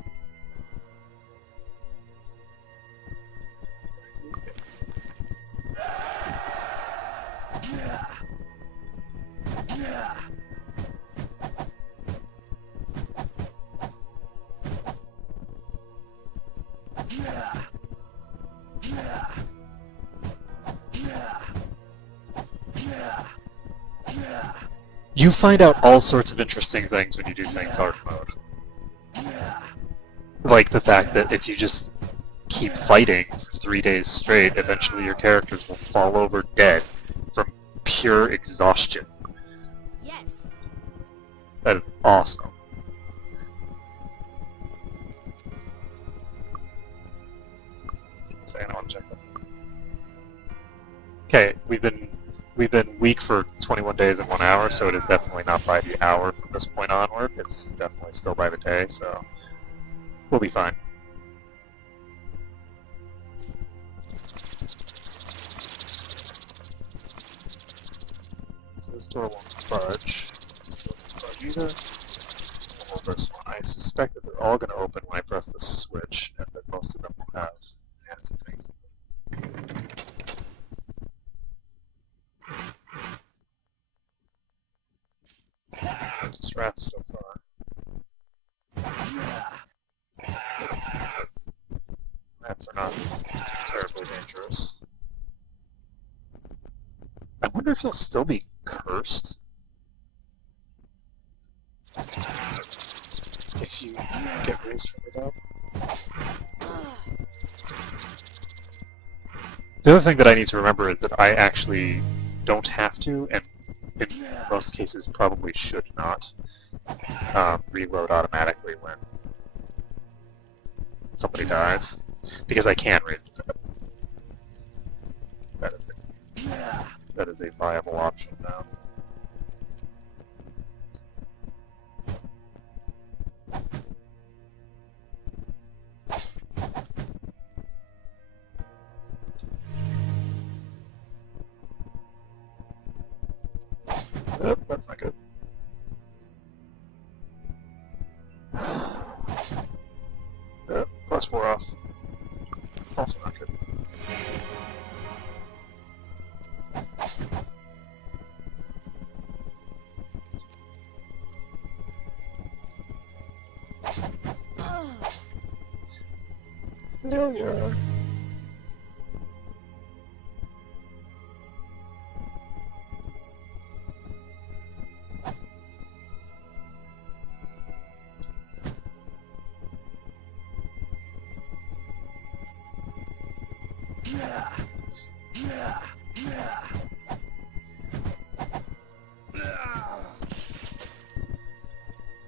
You find out all sorts of interesting things when you do things Arkmode. Like the fact that if you just keep fighting for 3 days straight, eventually your characters will fall over dead from pure exhaustion. Yes. That is awesome. Second, I want to check this. Okay, we've been weak for 21 days and 1 hour, so it is definitely not by the hour from this point onward. It's definitely still by the day, so we'll be fine. So this door won't budge. This door won't budge either. Or this one. I suspect that they're all going to open when I press the switch, and that most of them will have nasty things. Just rats so far. Rats are not terribly dangerous. I wonder if he'll still be cursed if you get raised from the dead. The other thing that I need to remember is that I actually don't have to, and in most cases probably should not, reload automatically when somebody dies, because I can raise the dead. That is a viable option now. Oh, that's not good. +4 off. Also not good. Failure.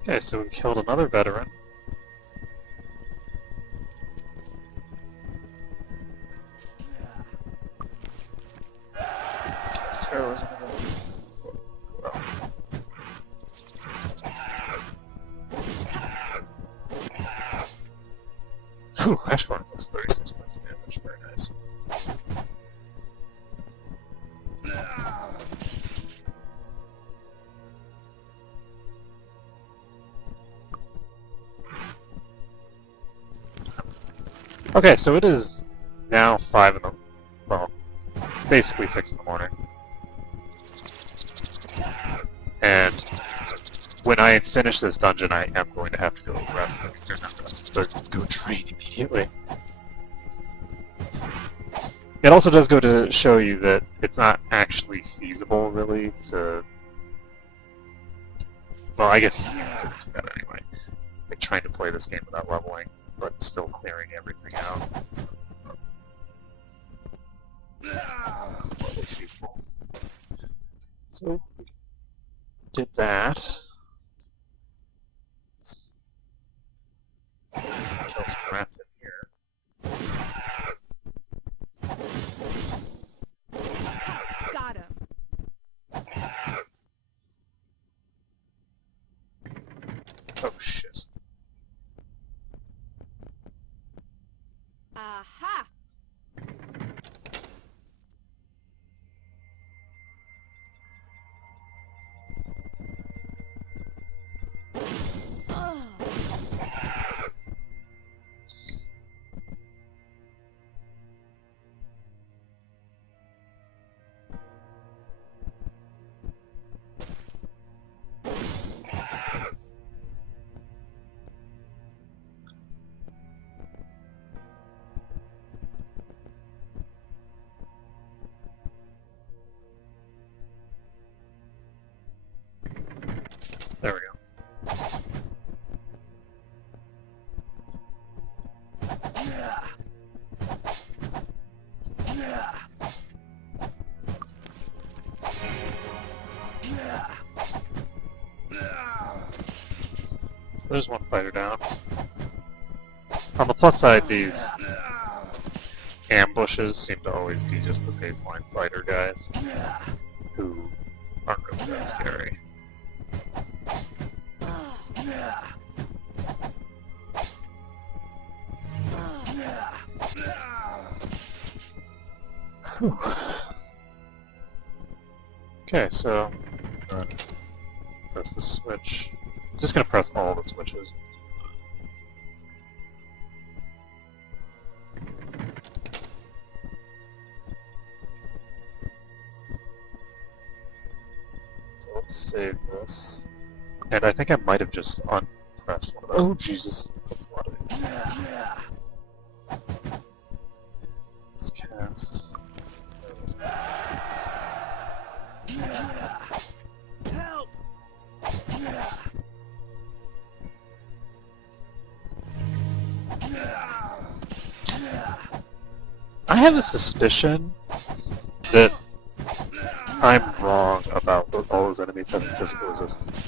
Okay, so we killed another veteran. Cast heroism again. Well. Ooh, Ashcorn does 36 points of damage. Very nice. Okay, so it is now 5 in the... well, it's basically 6 in the morning. And when I finish this dungeon, I am going to have to go rest, or not rest, but go train immediately. It also does go to show you that it's not actually feasible, really, to... well, I guess it's bad anyway. Like, trying to play this game without leveling, but still clearing everything out. It's not totally feasible. So, did that. Let's kill some rats in here. Got him. Oh shit. Aha! Ugh. There we go. So there's one fighter down. On the plus side, these ambushes seem to always be just the baseline fighter guys who aren't really that scary. Whew. Okay, so press the switch. Just gonna press all the switches. So let's save this. And I think I might have just unpressed one of those. Oh Jesus, that's a lot of these. Let's cast. Help! I have a suspicion that I'm wrong about all those enemies having physical resistance.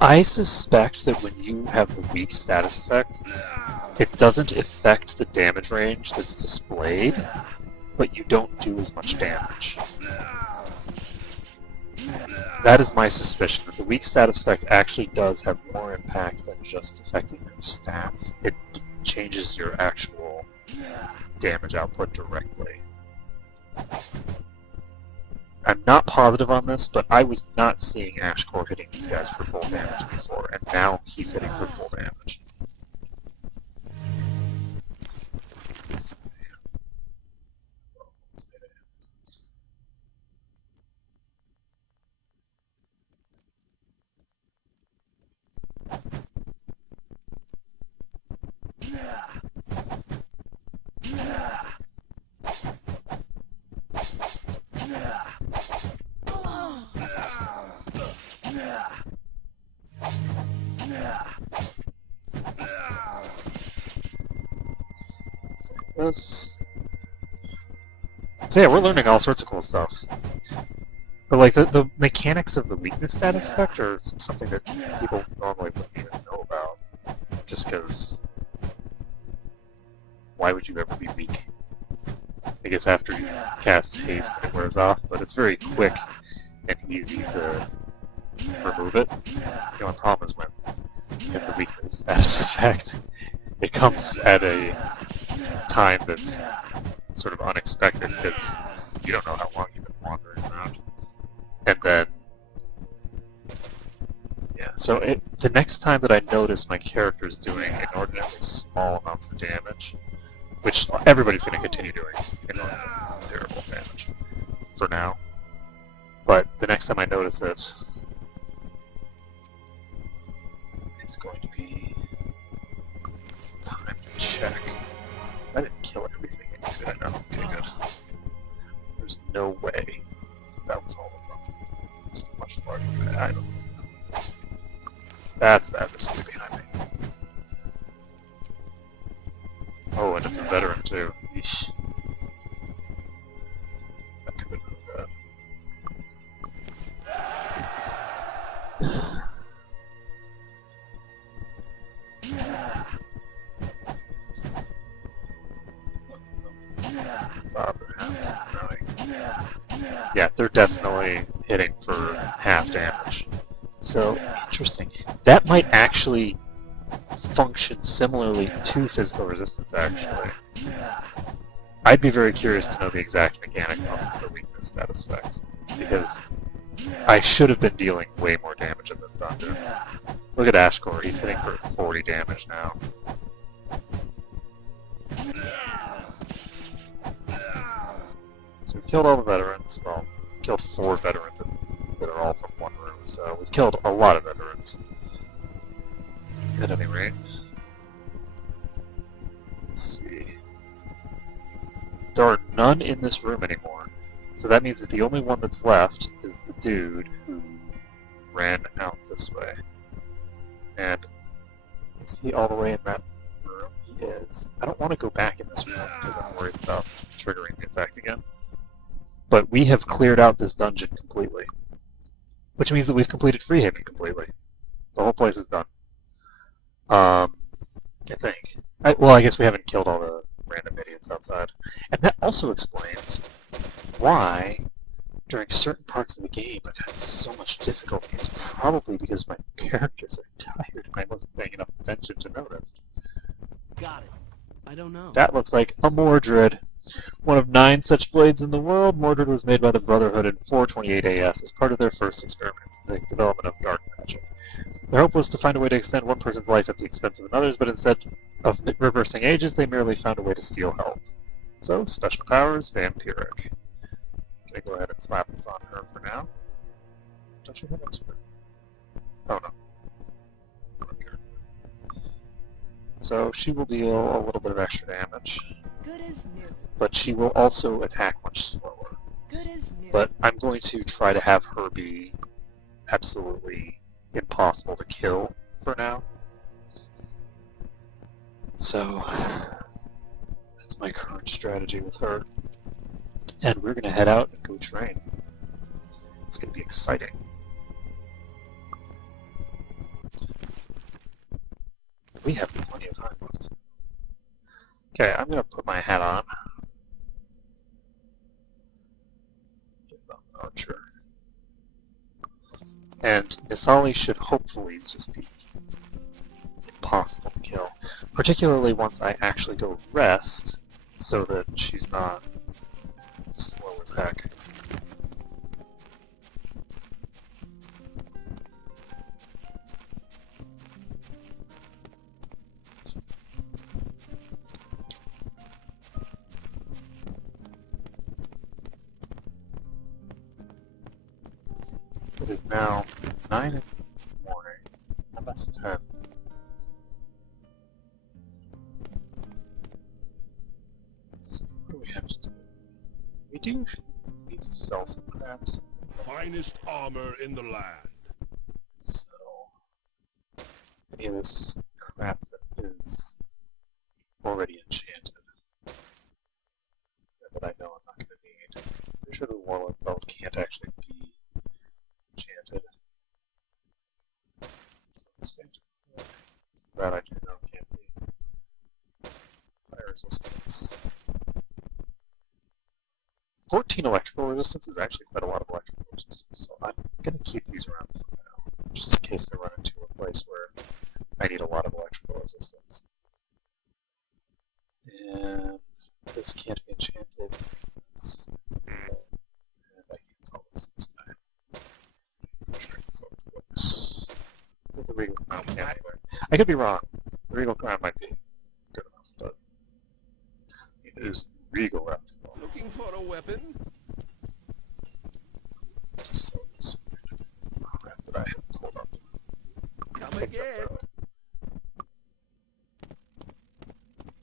I suspect that when you have the weak status effect, it doesn't affect the damage range that's displayed, but you don't do as much damage. That is my suspicion, that the weak status effect actually does have more impact than just affecting your stats. It changes your actual damage output directly. I'm not positive on this, but I was not seeing Ashcore hitting these guys for full damage before, and now he's hitting for full damage. this. So yeah, we're learning all sorts of cool stuff. But like the mechanics of the weakness status effect are something that people normally wouldn't even know about. Just because, why would you ever be weak? I guess after you cast haste it wears off, but it's very quick and easy to remove it. The only problem is when you have the weakness status effect. It comes at a time that's sort of unexpected because you don't know how long you've been wandering around. And then, yeah, so the next time that I notice my character's doing inordinately small amounts of damage, which everybody's going to continue doing inordinately terrible damage for now, but the next time I notice it, it's going to be time to check. I didn't kill everything, did I know? Okay, good. There's no way that was all of them. There's a much larger item. That's bad, there's somebody behind me. Oh, and it's a veteran too. Yeesh. That could have been bad. Yeah, they're definitely hitting for half damage. So, interesting. That might actually function similarly to physical resistance, actually. I'd be very curious to know the exact mechanics on the weakness status effects, because I should have been dealing way more damage in this dungeon. Look at Ashcore, he's hitting for 40 damage now. So we've killed all the veterans. Well, killed 4 veterans that are all from one room, so we've killed a lot of veterans. At any rate. Let's see. There are none in this room anymore, so that means that the only one that's left is the dude who ran out this way. And is he all the way in that room? He is. I don't want to go back in this room because I'm worried about triggering the effect again. But we have cleared out this dungeon completely. Which means that we've completed Freehaven completely. The whole place is done. I think. Well, I guess we haven't killed all the random idiots outside. And that also explains why, during certain parts of the game, I've had so much difficulty. It's probably because my characters are tired and I wasn't paying enough attention to notice. Got it. I don't know. That looks like a Mordred. One of 9 such blades in the world, Mordred was made by the Brotherhood in 428 AS as part of their first experiments in the development of dark magic. Their hope was to find a way to extend one person's life at the expense of another's, but instead of reversing ages, they merely found a way to steal health. So, special powers, vampiric. Can I go ahead and slap this on her for now? Don't you have it? Oh no. So she will deal a little bit of extra damage. Good as new. But she will also attack much slower. Good as new. But I'm going to try to have her be absolutely impossible to kill for now. So that's my current strategy with her. And we're going to head out and go train. It's going to be exciting. We have plenty of time left. Okay, I'm going to put my hat on. Get the archer. And Nisali should hopefully just be impossible to kill. Particularly once I actually go rest, so that she's not slow as heck. It is now 9 in the morning, almost 10. So what do we have to do? We do need to sell some crabs. Finest armor in the land. So, any of this crap that is already enchanted. that I know I'm not going to need. I'm pretty sure the Warlock belt can't actually be enchanted. So let's change it. That I do know can't be. Fire resistance. 14 electrical resistance is actually quite a lot of electrical resistance, so I'm going to keep these around for now, just in case I run into a place where I need a lot of electrical resistance. And this can't be enchanted. And I can't sell this time. I'm sure I can sell this books. But the Regal Crown can't either. I could be wrong. The Regal Crown might be good enough, but it is Regal after all. Looking for a weapon? Just so some crap that I have pulled up. Come again.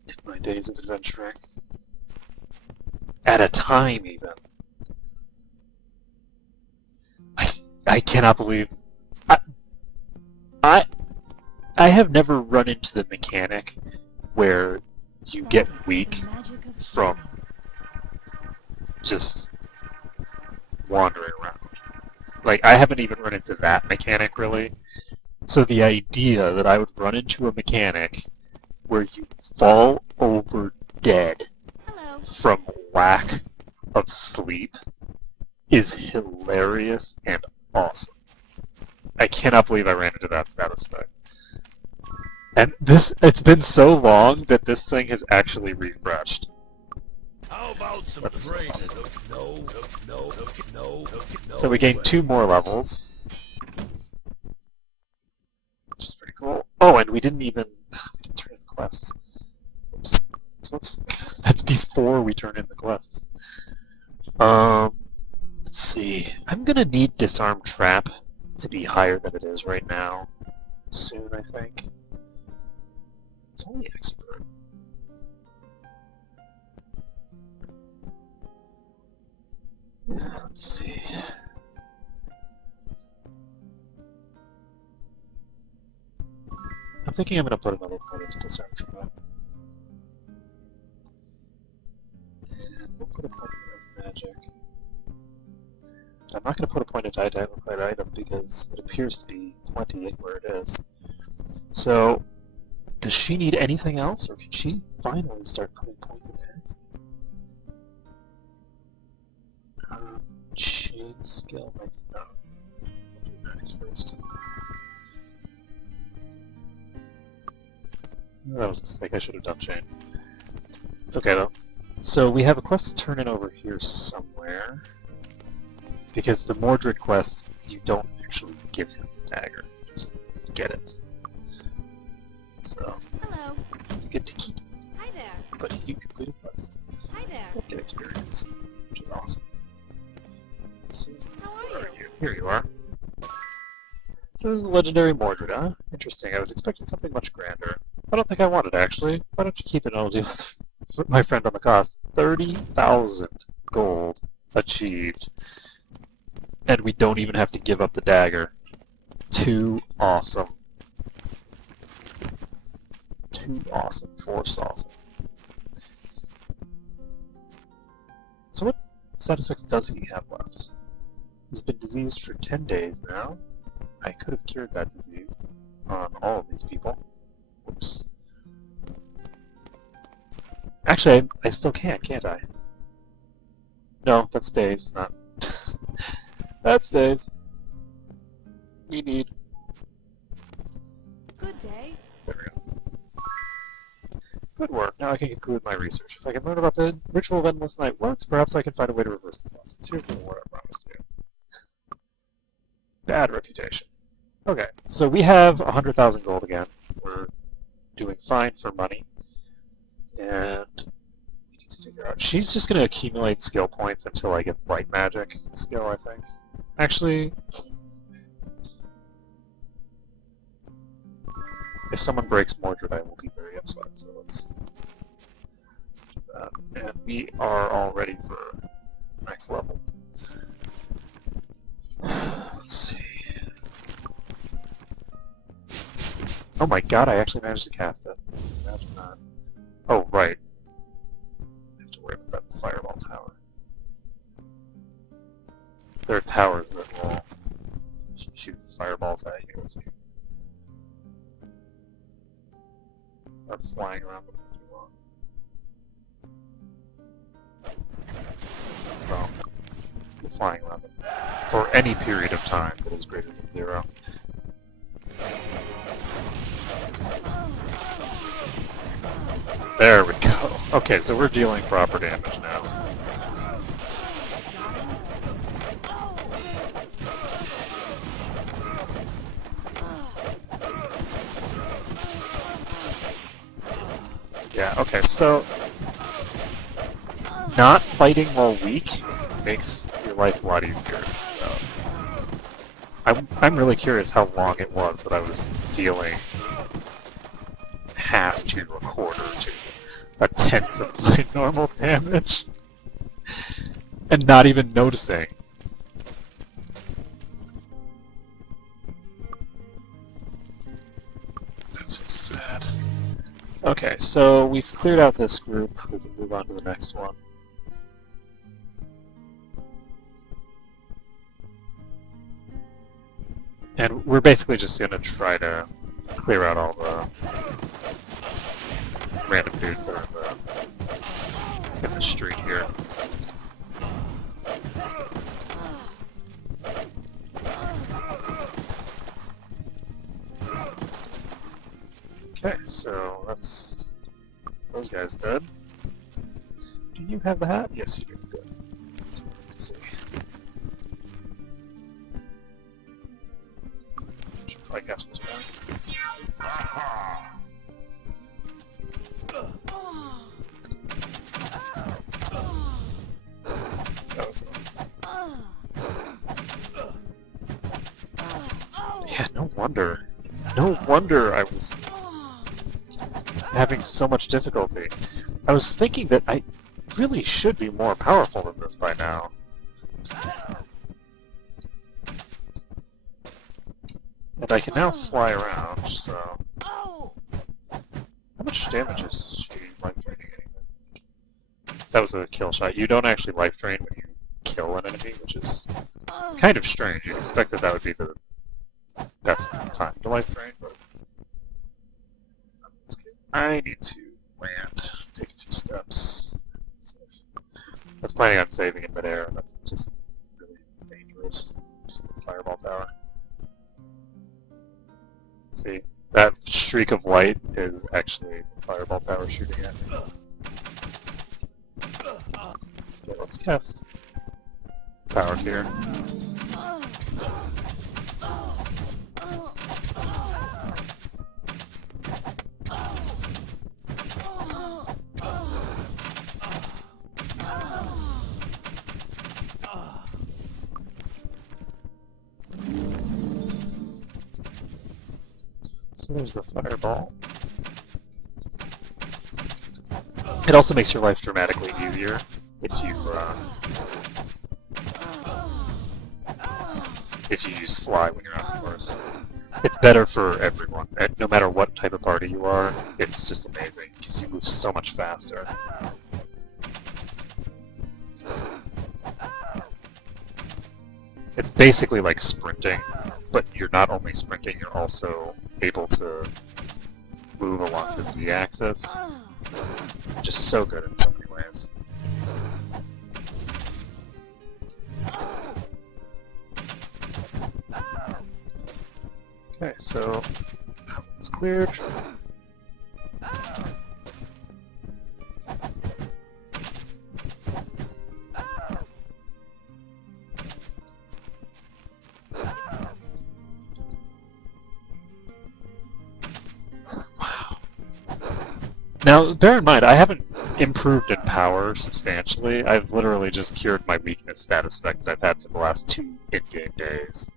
In my days of adventuring. At a time, even. I cannot believe... I have never run into the mechanic where you get weak from just wandering around. Like, I haven't even run into that mechanic, really. So the idea that I would run into a mechanic where you fall over dead Hello. from lack of sleep is hilarious and awesome. I cannot believe I ran into that status effect. And it's been so long that this thing has actually refreshed. How about some That's training? awesome. No. So we gained 2 more levels. Which is pretty cool. Oh, and we didn't turn in the quests. Oops. So that's before we turn in the quests. Let's see. I'm gonna need Disarm Trap to be higher than it is right now. Soon, I think. It's only expert. Let's see. I'm thinking I'm going to put another point into Disarm Trap. And we'll put a point in Earth Magic. I'm not going to put a point into Identified Item because it appears to be plenty where it is. So, does she need anything else, or can she finally start putting points in heads? Chain skill might be no. I'll do Max first. That was a mistake. I should have done chain. It's okay though. So we have a quest to turn in over here somewhere. Because the Mordred quest, you don't actually give him the dagger. You just get it. So, Hello. you get to keep it. Hi there. But if you complete a quest, Hi there. you'll get experience. Which is awesome. So, How where are are you? Here you are. So this is a legendary Mordred, huh? Interesting. I was expecting something much grander. I don't think I want it, actually. Why don't you keep it and I'll deal with my friend on the cost. 30,000 gold achieved. And we don't even have to give up the dagger. Too awesome. Too awesome. Force awesome. So what side effects does he have left? He's been diseased for 10 days now. I could have cured that disease on all of these people. Whoops. Actually, I still can't I? No, that's days, not... That's days. We need... Good day. There we go. Good work. Now I can conclude my research. If I can learn about the ritual of Endless Night works, perhaps I can find a way to reverse the process. Here's the reward I promised you. Bad reputation. Okay, so we have 100,000 gold again. We're doing fine for money. And we need to figure out... She's just going to accumulate skill points until I get Light Magic skill, I think. Actually... If someone breaks Mordred, I will be very upset, so let's do that. And we are all ready for next level. Let's see... Oh my god, I actually managed to cast it. Imagine that. Oh, right. I have to worry about that fireball tower. There are towers that will shoot fireballs at you if you are flying around them too long. Well, you're flying around them for any period of time that is greater than 0. There we go. Okay, so we're dealing proper damage now. Yeah, okay, so not fighting while weak makes your life a lot easier. So I'm really curious how long it was that I was dealing half to a quarter to a tenth of my normal damage and not even noticing. That's just sad. Okay, so we've cleared out this group. We can move on to the next one. And we're basically just going to try to clear out all the random dudes that are in the street here. Okay, so that's those guys dead. Do you have the hat? Yes, you do. Good. That's what I want to see. I guess was bad. That was yeah, no wonder. No wonder I was having so much difficulty. I was thinking that I really should be more powerful than this by now. And I can now fly around, so... How much damage is she life draining anyway? That was a kill shot. You don't actually life drain when you kill an enemy, which is kind of strange. You'd expect that that would be the best time to life drain, but... I need to land, take a few steps. I was planning on saving in midair, and that's just really dangerous. Just the fireball tower. See, that streak of light is actually the fireball tower shooting at me. Okay, let's cast power here. So there's the fireball. It also makes your life dramatically easier if you use fly when you're on horse. It's better for everyone. No matter what type of party you are, it's just amazing because you move so much faster. It's basically like sprinting, but you're not only sprinting, you're also able to move along the z-axis. Just so good in so many ways. Okay, so that one's cleared. Now, bear in mind, I haven't improved in power substantially. I've literally just cured my weakness status effect that I've had for the last 2 in-game days.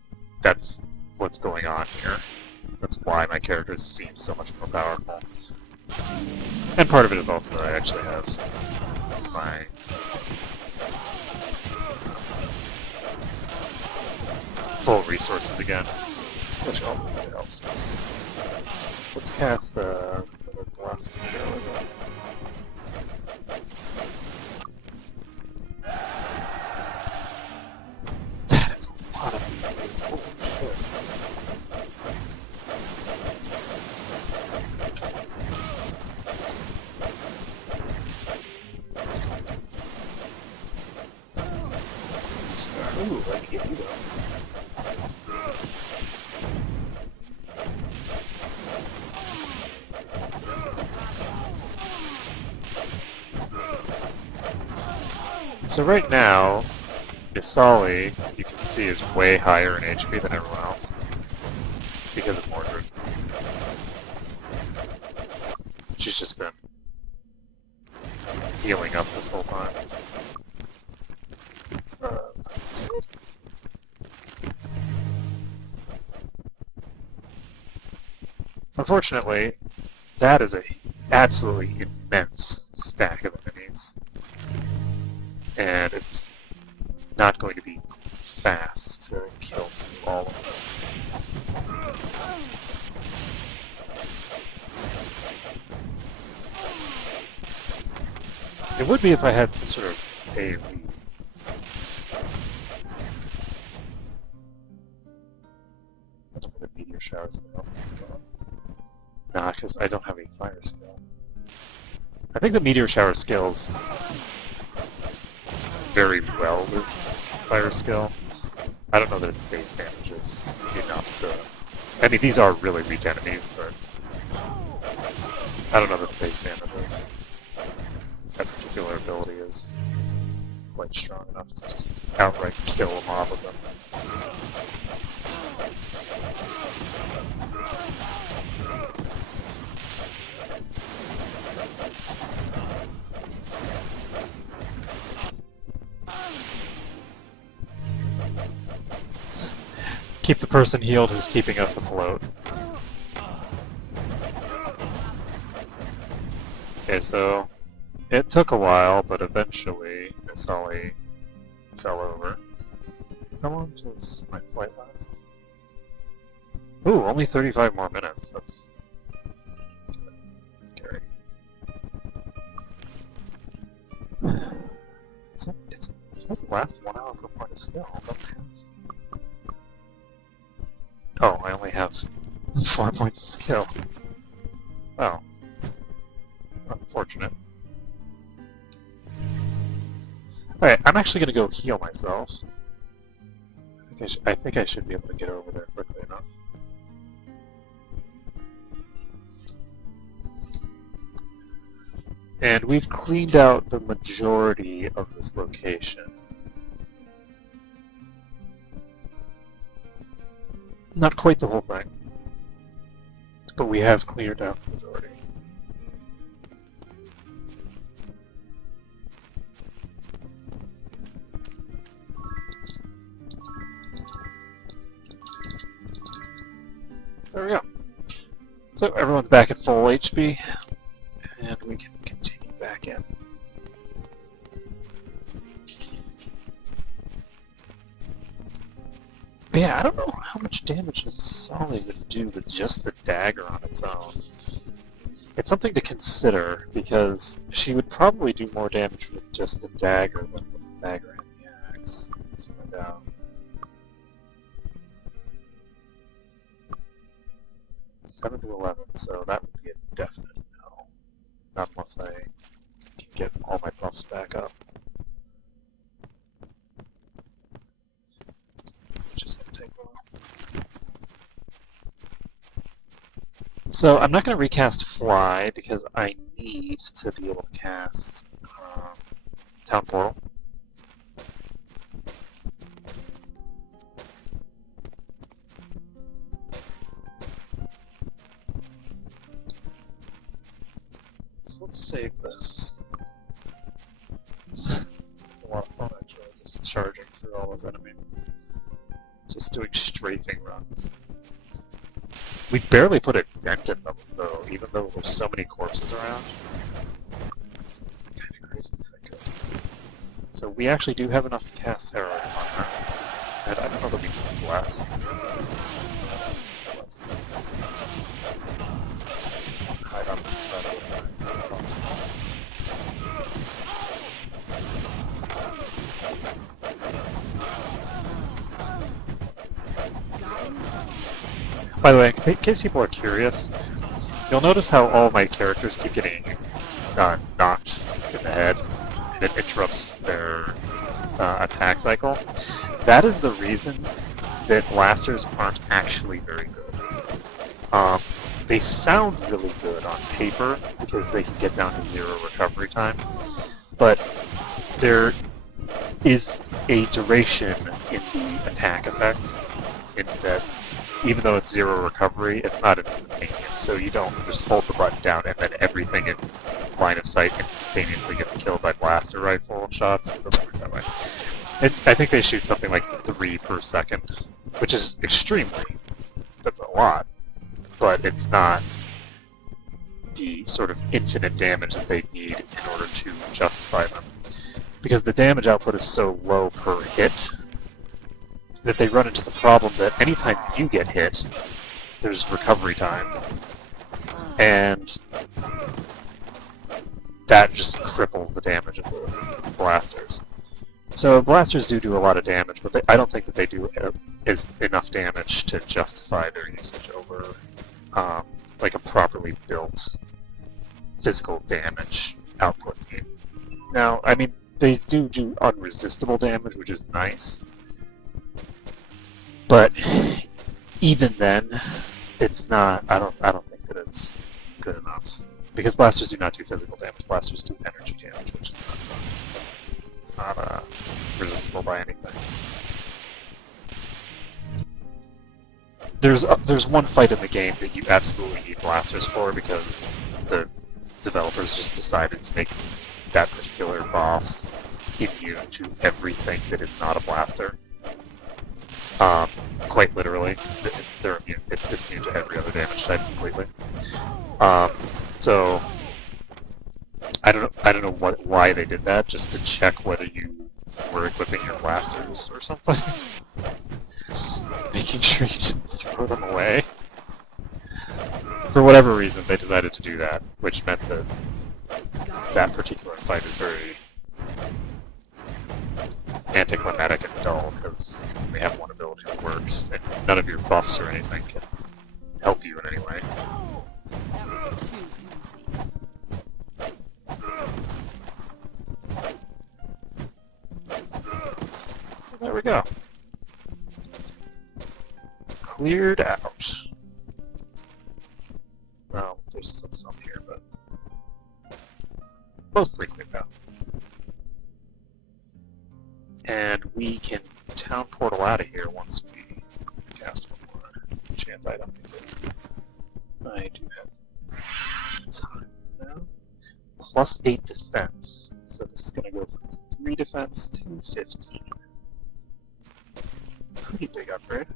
That's what's going on here. That's why my characters seem so much more powerful. And part of it is also that I actually have my... full resources again, which always helps. Let's cast Blast of Heroism. That Ooh, let me get you though. So right now, Isali, you can see, is way higher in HP than everyone else. It's because of Mordred. She's just been healing up this whole time. Unfortunately, that is a absolutely immense stack of enemies. And it's not going to be fast to kill all of them. It would be if I had some sort of AoE. The meteor showers. Nah, because I don't have any fire skill. I think the meteor shower skills very well with fire skill. I don't know that its base damage is enough to... I mean, these are really weak enemies, but I don't know that the base damage of that particular ability is quite strong enough to just outright kill a mob of them. Keep the person healed who's keeping us afloat. Okay, so it took a while, but eventually Isali fell over. How long does my flight last? Ooh, only 35 more minutes. That's scary. It's supposed to last 1 hour per point of skill. Oh, I only have 4 points of skill. Oh. Unfortunate. Alright, I'm actually gonna go heal myself. I think I should be able to get over there quickly enough. And we've cleaned out the majority of this location. Not quite the whole thing, but we have cleared out the majority. There we go. So everyone's back at full HP, and we can continue back in. But yeah, I don't know how much damage Isali would do with just the dagger on its own. It's something to consider, because she would probably do more damage with just the dagger than with the dagger and the axe. Let's find out. 7 to 11, so that would be a definite no. Not unless I can get all my buffs back up. Which is going to take a while. So I'm not going to recast Fly, because I need to be able to cast Town Portal. Let's save this. It's a lot of fun actually, just charging through all those enemies. Just doing strafing runs. We barely put a dent in them though, even though there's so many corpses around. It's kind of crazy to think of. So we actually do have enough to cast heroism on her. And I don't know that we can bless. Hide on the side of the By the way, in case people are curious, you'll notice how all my characters keep getting knocked in the head, and it interrupts their attack cycle. that is the reason that blasters aren't actually very good. They sound really good on paper because they can get down to 0 recovery time, but there is a duration in the attack effect in that even though it's 0 recovery, it's not instantaneous, so you don't just hold the button down and then everything in line of sight instantaneously gets killed by blaster rifle shots. It doesn't work that way. I think they shoot something like 3 per second, which is extremely, that's a lot, but it's not the sort of infinite damage that they need in order to justify them. Because the damage output is so low per hit that they run into the problem that anytime you get hit, there's recovery time. And that just cripples the damage of the blasters. So blasters do a lot of damage, but I don't think that they do enough damage to justify their usage over like a properly built physical damage output team. Now, I mean, they do unresistible damage, which is nice, but even then, it's not. I don't think that it's good enough because blasters do not do physical damage. Blasters do energy damage, which is not fun. It's not resistible by anything. There's one fight in the game that you absolutely need blasters for because the developers just decided to make that particular boss immune to everything that is not a blaster. Quite literally, they're immune. It's immune to every other damage type completely. So I don't know why they did that, just to check whether you were equipping your blasters or something. Making sure you didn't throw them away. For whatever reason, they decided to do that, which meant that that particular fight is very anticlimactic and dull, because they have one ability that works, and none of your buffs or anything can help you in any way. That was too easy. There we go. Cleared out. Well, there's still some here, but mostly cleared out. And we can town portal out of here once we cast one more chance item, because I do have time now. Plus 8 defense, so this is going to go from 3 defense to 15. Pretty big upgrade.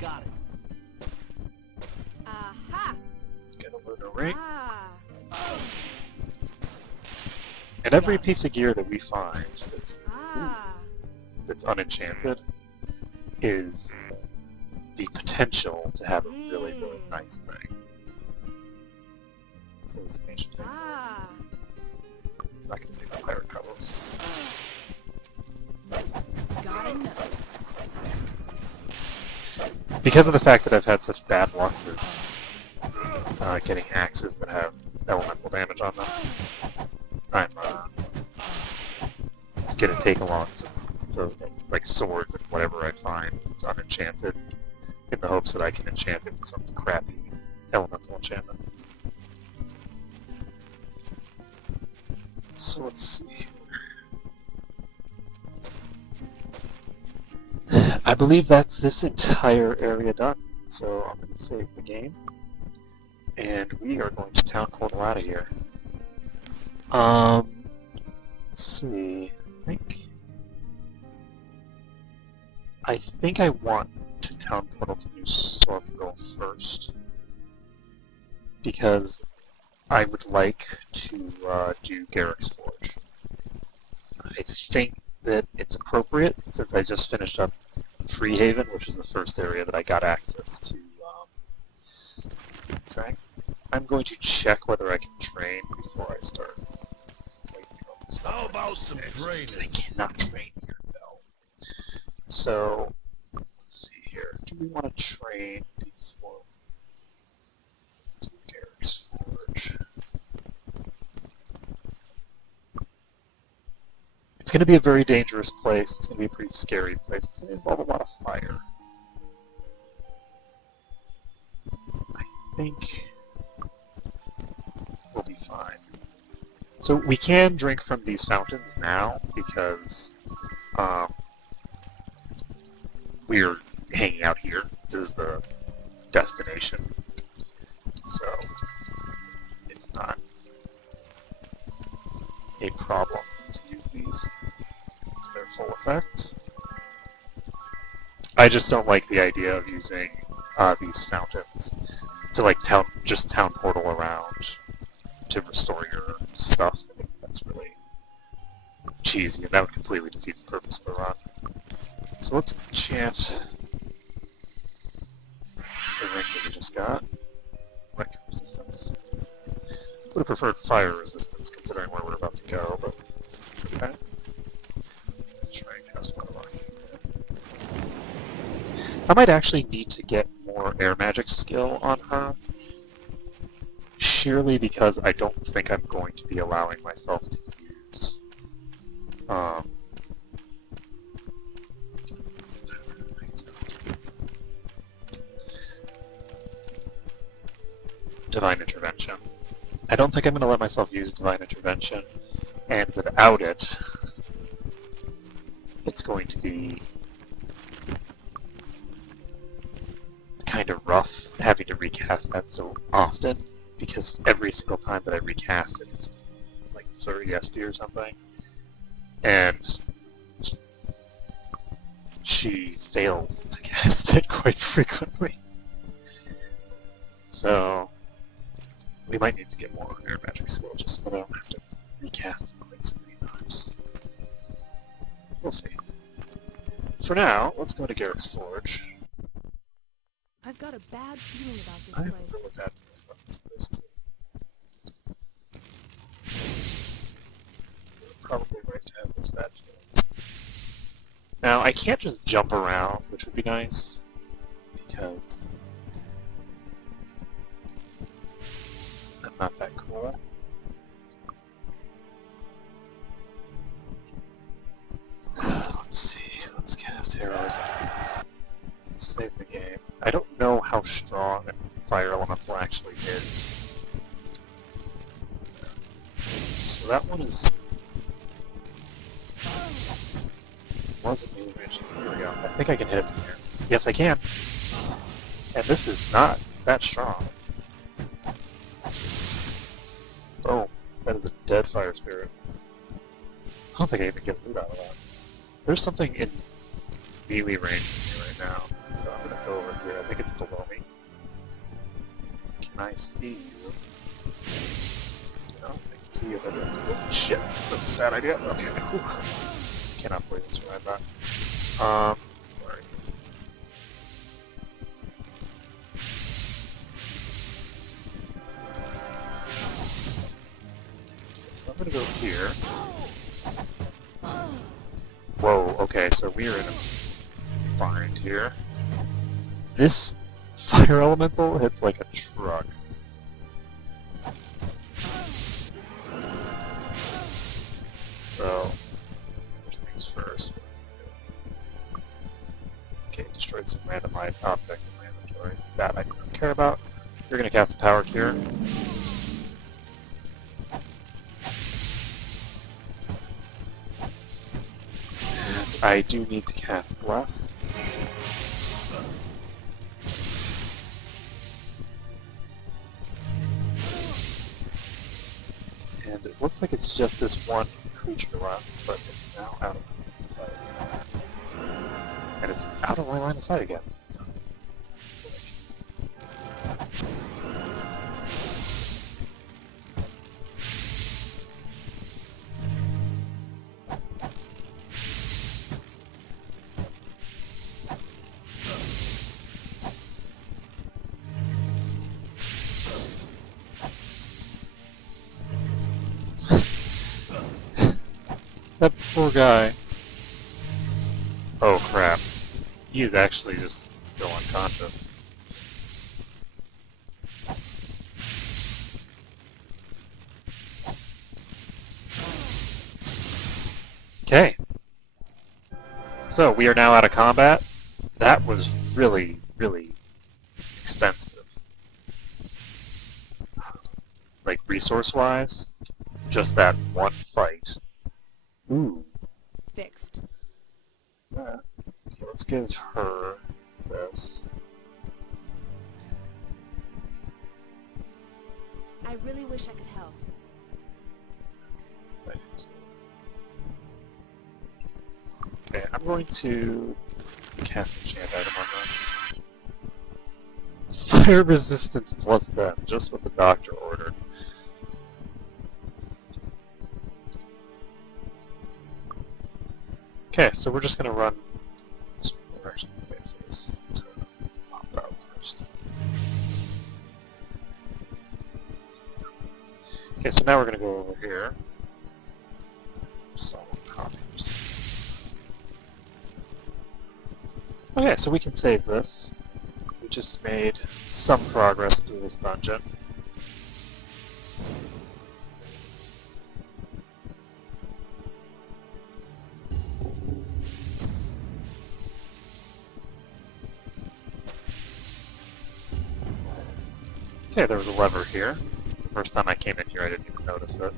Got it. Aha! Get a lunar ring. Ah! And every piece of gear that we find Ah! that's unenchanted is the potential to have a really, really nice thing. So this ancient thing. Ah! I'm not going to do the pirate colors. Gotta know. Because of the fact that I've had such bad luck with getting axes that have elemental damage on them, I'm gonna take along some like swords and whatever I find that's unenchanted, in the hopes that I can enchant it with some crappy elemental enchantment. So let's see. I believe that's this entire area done. So I'm going to save the game, and we are going to town portal out of here. Let's see. I think I want to town portal to New Sorpigal first, because I would like to do Gharik's Forge. I think that it's appropriate, since I just finished up Freehaven, which is the first area that I got access to. I'm going to check whether I can train before I start wasting all this time. How about some training? I cannot train here, though. So, let's see here. Do we want to train before we do Gharik's Forge? going to be a very dangerous place. It's going to be a pretty scary place. It's going to involve a lot of fire. I think we'll be fine. So we can drink from these fountains now because we're hanging out here. This is the destination. So it's not a problem to use these to their full effect. I just don't like the idea of using these fountains to like just town portal around to restore your stuff. I think that's really cheesy, and that would completely defeat the purpose of the run. So let's enchant the ring that we just got. Wreck resistance. Would have preferred fire resistance considering where we're about to go, but okay. Let's try and cast one of our. I might actually need to get more air magic skill on her, sheerly because I don't think I'm going to be allowing myself to use Divine Intervention. I don't think I'm going to let myself use Divine Intervention, and without it, it's going to be kind of rough having to recast that so often, because every single time that I recast it, it's like 30 SP or something, and she fails to cast it quite frequently. So we might need to get more air magic skill just so that I don't have to recast it quite so many times. We'll see. For now, let's go to Gharik's Forge. I've got a bad feeling about this I have a place. really bad feeling about this place too. You're probably right to have those bad feelings. Now, I can't just jump around, which would be nice, because I'm not that cool. Let's see, let's cast heroism. Save the game. I don't know how strong Fire Elemental actually is. So that one wasn't moving. Here we go. I think I can hit it from here. Yes, I can. And this is not that strong. Oh, that is a dead fire spirit. I don't think I even get loot out of that. There's something in melee range of me right now, so I'm gonna go over here. I think it's below me. Can I see you? No, I can see you. Oh, shit, that's a bad idea. Okay, whew. Cannot believe this right back. Where are you? So I'm gonna go here. Whoa, okay, so we are in a bind here. This fire elemental hits like a truck. So, first things first. Okay, destroyed some random object in my inventory. That I don't care about. You're gonna cast a power cure. I do need to cast Bless. And it looks like it's just this one creature left, but it's now out of my sight. And it's out of my line of sight again. That poor guy. Oh crap. He is actually just still unconscious. Okay. So we are now out of combat. That was really, really expensive. Like resource-wise, just that one fight. Ooh. Fixed. So let's give her this. I really wish I could help. Right. Okay, I'm going to cast enchant item on this. Fire resistance plus 10, just what the doctor ordered. Okay, so we're just gonna run. We're actually gonna wait for this to pop out first. Okay, so now we're gonna go over here. Solid copies. Okay, so we can save this. We just made some progress through this dungeon. Okay, there was a lever here. The first time I came in here, I didn't even notice it.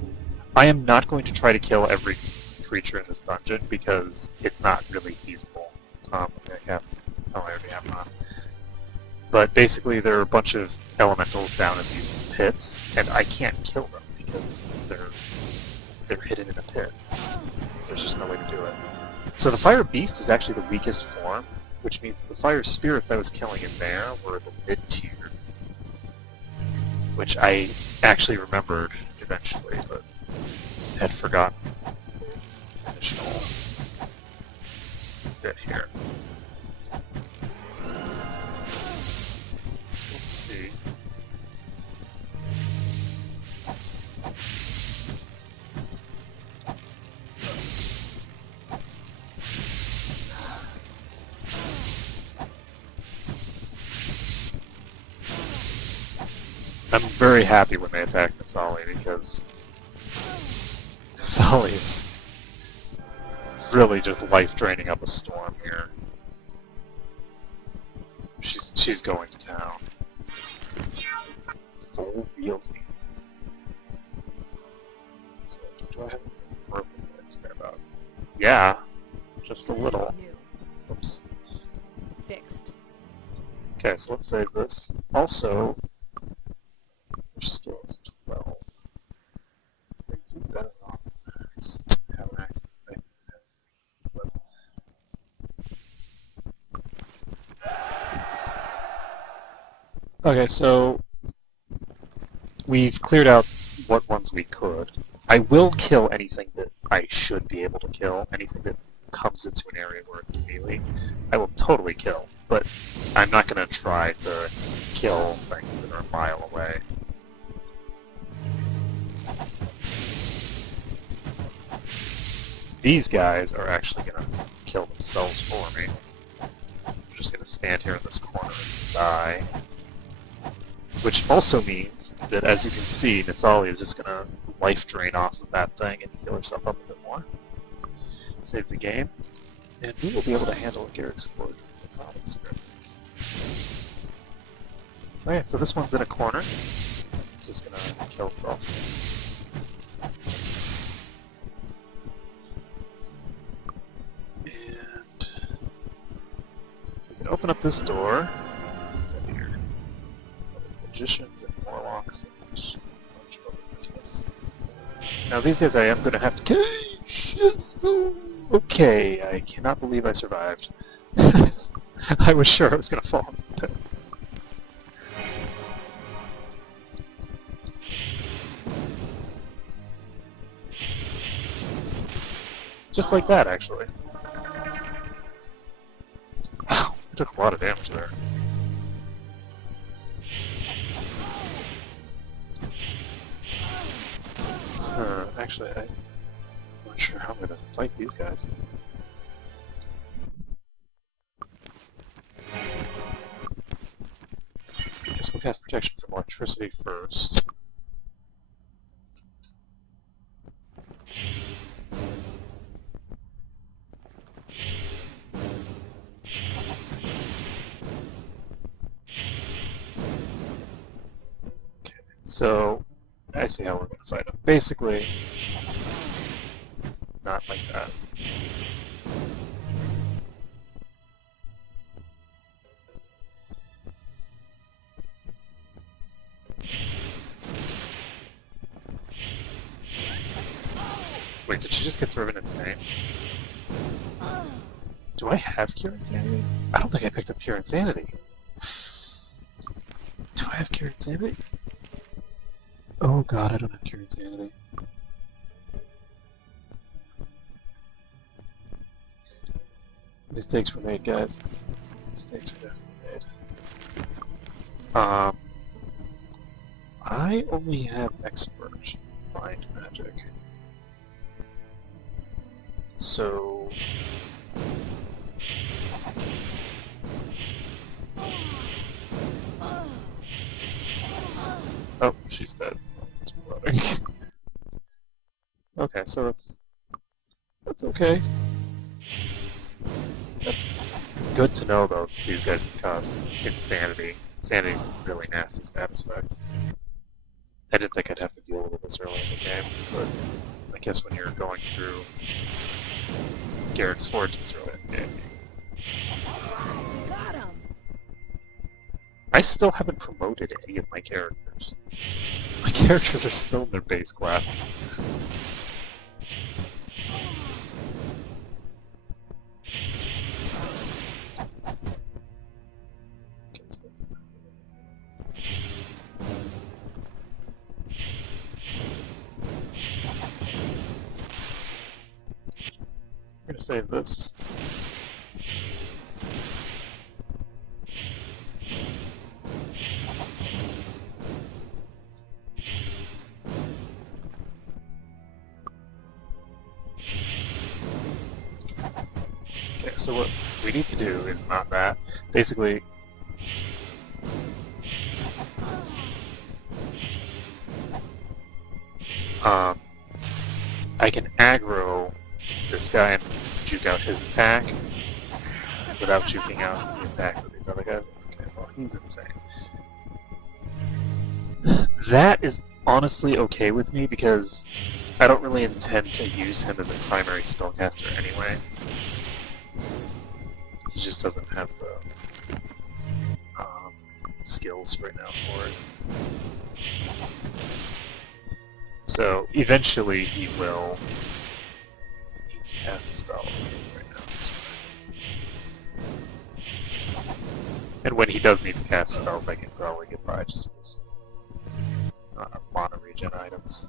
I am not going to try to kill every creature in this dungeon because it's not really feasible. I guess I already have one. But basically, there are a bunch of elementals down in these pits, and I can't kill them because they're hidden in a pit. There's just no way to do it. So the fire beast is actually the weakest form, which means the fire spirits I was killing in there were the mid-tier. Which I actually remembered eventually, but had forgotten the additional bit here. So let's see. I'm very happy when they attack Nisali because Nisali is really just life draining up a storm here. She's going to town. Full wheels needs. So, do I have anything broken that I care about? Yeah, just a little. Oops. Fixed. Okay, so let's save this. Also, your skill is 12. You better not have an accident. But... Okay, so we've cleared out what ones we could. I will kill anything that I should be able to kill. Anything that comes into an area where it's melee, I will totally kill. But I'm not going to try to kill things that are a mile away. These guys are actually going to kill themselves for me. I'm just going to stand here in this corner and die. Which also means that, as you can see, Nisali is just going to life drain off of that thing and heal herself up a bit more. Save the game. And we will be able to handle Gharik's Forge with no problems here. Okay, so this one's in a corner. It's just going to kill itself. Open up this door. What's in here? There's magicians and warlocks and a bunch of other business. Now these guys I am going to have to cage. So okay, I cannot believe I survived. I was sure I was going to fall into the pit. Just like that, actually. Wow, I took a lot of damage there. Actually, I'm not sure how I'm going to fight these guys. I guess we'll cast protection from electricity first. So, I see how we're going to fight him. Basically, not like that. Wait, did she just get driven insane? Do I have Cure Insanity? I don't think I picked up Cure Insanity. Do I have Cure Insanity? Oh god, I don't have Cure Insanity. Mistakes were made, guys. Mistakes were definitely made. I only have Expert Mind Magic. So... Oh, she's dead. It's running. Okay, so that's okay. That's good to know, though. These guys can cause insanity. Insanity's a really nasty status effect. I didn't think I'd have to deal with it this early in the game, but I guess when you're going through Gharik's Forge this early in the game. Got him. I still haven't promoted any of my characters. My characters are still in their base classes. I'm gonna save this. Okay, so what we need to do is not that. Basically, I can aggro this guy and juke out his attack without juking out the attacks of these other guys. Okay, well, he's insane. That is honestly okay with me because I don't really intend to use him as a primary spellcaster anyway. He just doesn't have the skills right now for it. So eventually he will need to cast spells right now. And when he does need to cast spells, I can probably get by just with mana regen items.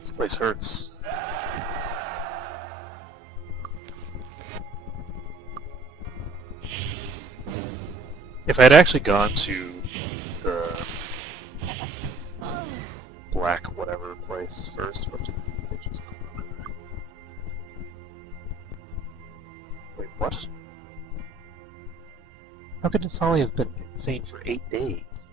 This place hurts. If I had actually gone to the black whatever place first, what did they just call it? Wait, what? How could Nasali have been insane for 8 days?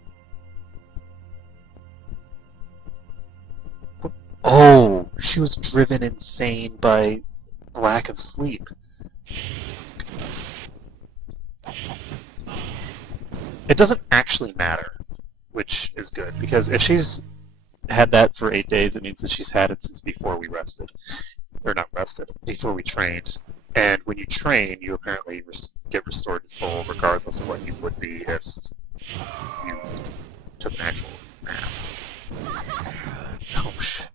Oh, she was driven insane by lack of sleep. It doesn't actually matter, which is good, because if she's had that for 8 days, it means that she's had it since before we rested. Or not rested, before we trained. And when you train, you apparently get restored to full, regardless of what you would be if you took an actual nap. Oh shit.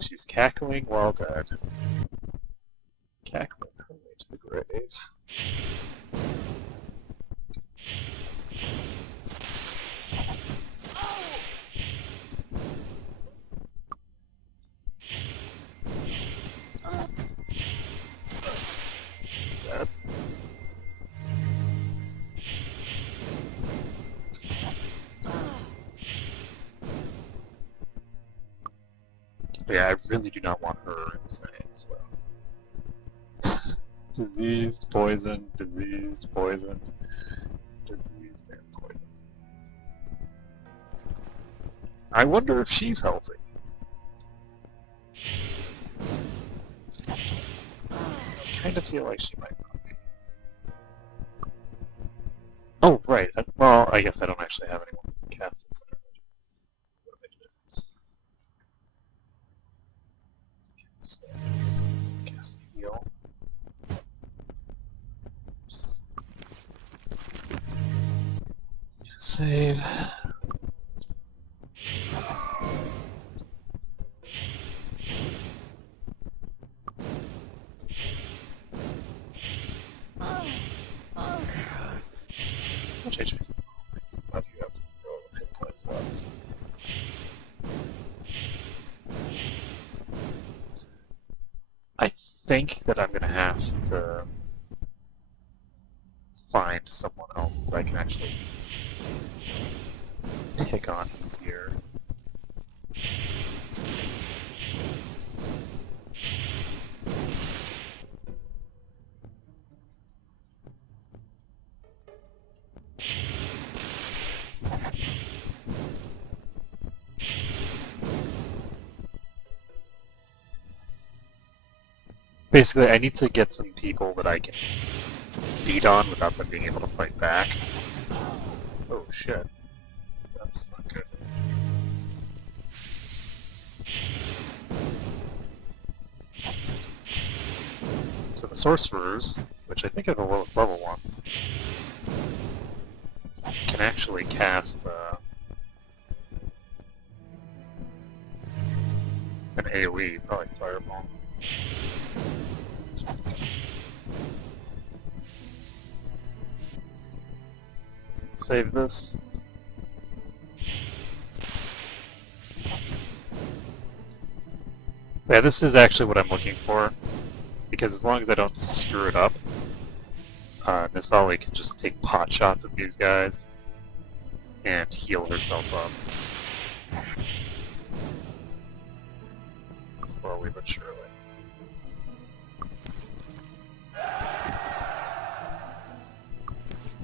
She's cackling while dead. Cackling her way to the grave. That's bad. But yeah, I really do not want her insane, so... Diseased, poison, diseased, poison, diseased, and poison. I wonder if she's healthy. I kind of feel like she might not be. Oh, right. Well, I guess I don't actually have anyone who can cast it. So what make a difference? Cast heal. Oops. Save. Much HP? How do you have no hit points left? I think that I'm gonna have to find someone else that I can actually pick on easier. Basically, I need to get some people that I can beat on without them being able to fight back. Oh shit. That's not good. So the sorcerers, which I think are the lowest level ones, can actually cast an AoE, probably Fireball. Let's save this. Yeah, this is actually what I'm looking for, because as long as I don't screw it up, Nisali can just take pot shots at these guys and heal herself up. Slowly but surely.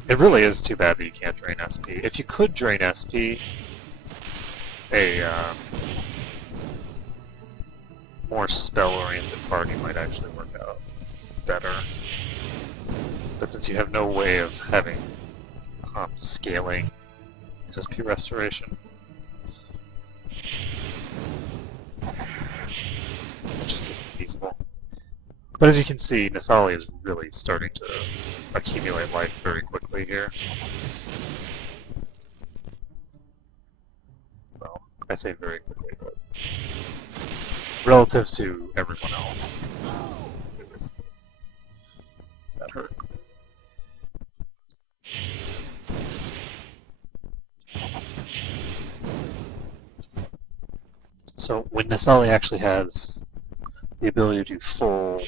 It really is too bad that you can't drain SP. If you could drain SP, a more spell-oriented party might actually work out better. But since you have no way of having scaling SP restoration, it just isn't feasible. But as you can see, Nisali is really starting to accumulate life very quickly here. Well, I say very quickly, but relative to everyone else, that hurt. So when Nisali actually has the ability to do full...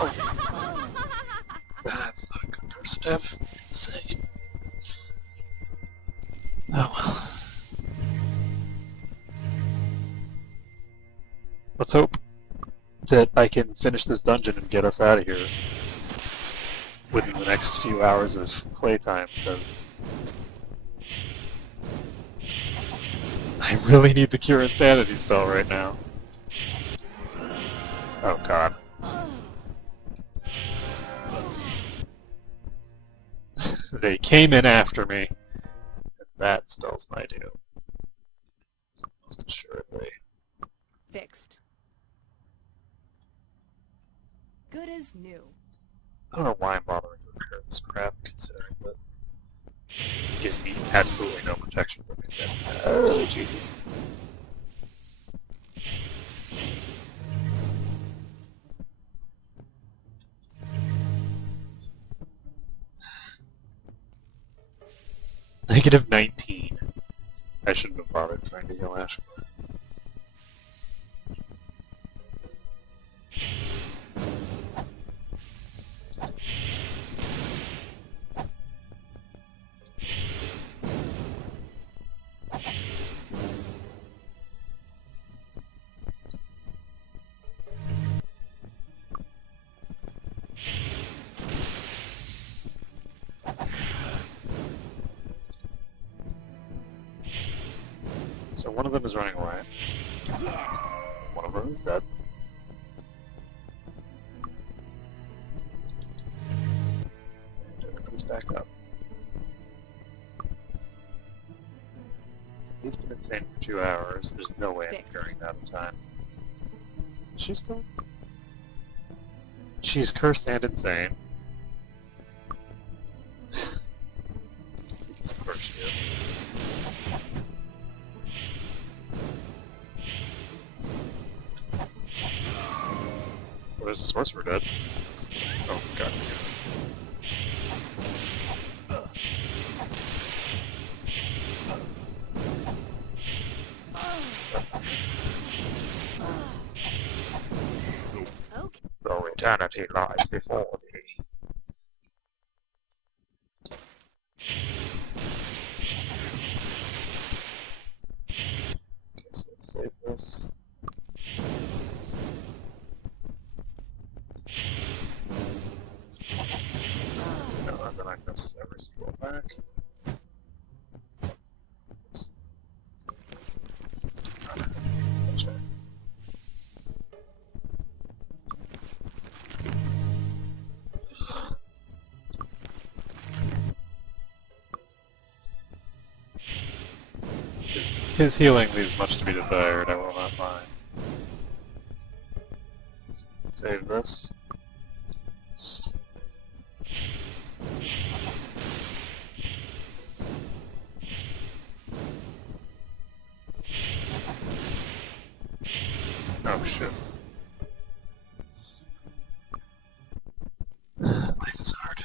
Oh. That's not a good first step. Insane. Oh well. Let's hope that I can finish this dungeon and get us out of here within the next few hours of playtime, because I really need the Cure Insanity spell right now. Oh god. They came in after me. And that spells my doom. Most assuredly. Fixed. Good as new. I don't know why I'm bothering to repair this crap, considering that it gives me absolutely no protection from these guys. Oh, Jesus. Negative 19. I shouldn't have bothered trying to heal Ashmore. one of them is running away. One of them is dead. And it comes back up. So he's been insane for 2 hours. There's no way I'm Fixed. carrying that in time. Is she still? She's cursed and insane. Of course she is. So there's a sorcerer dead. Oh god. Okay. Though eternity lies before thee. Okay, so let's save this. No, I'm gonna miss every single attack. Oops. Touch it. His healing leaves much to be desired, I will not mind. Let's save this. Oh shit. Life is hard.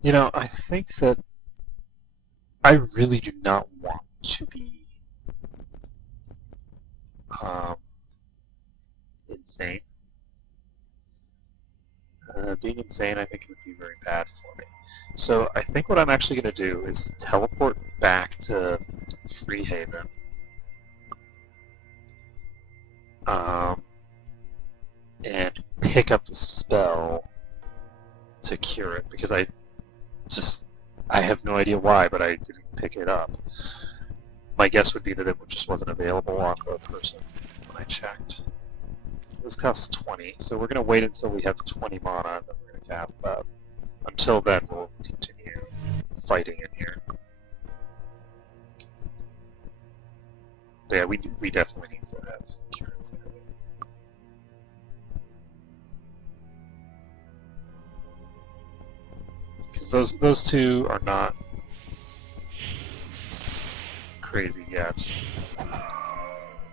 You know, I think that I really do not want to be insane. Being insane, I think, would be very bad for me. So I think what I'm actually going to do is teleport back to Freehaven. And pick up the spell to cure it, because I have no idea why, but I didn't pick it up. My guess would be that it just wasn't available on the person when I checked. So this costs 20, so we're going to wait until we have 20 mana, and then we're going to cast that. Until then, we'll continue fighting in here. But yeah, we definitely need to have cures. Because those two are not crazy yet.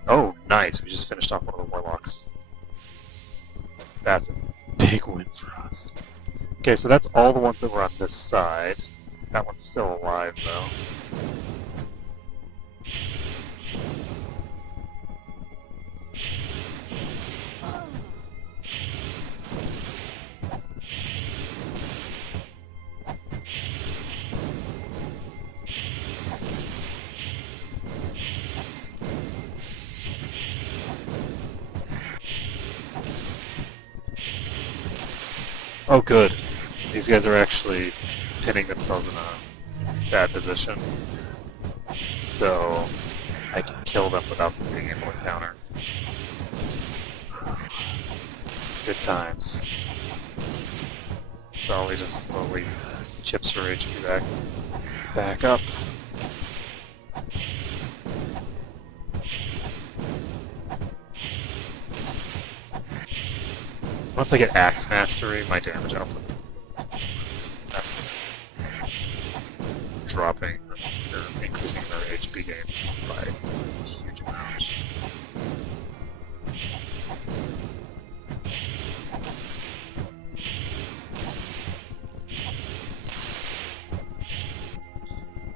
Oh, nice! We just finished off one of the warlocks. That's a big win for us. Okay, so that's all the ones that were on this side. That one's still alive, though. Oh good. These guys are actually pinning themselves in a bad position. So I can kill them without them being able to counter. Good times. Solly just slowly chips her HP back up. Once I get Axe Mastery, my damage output is dropping or increasing their HP gains by a huge amount.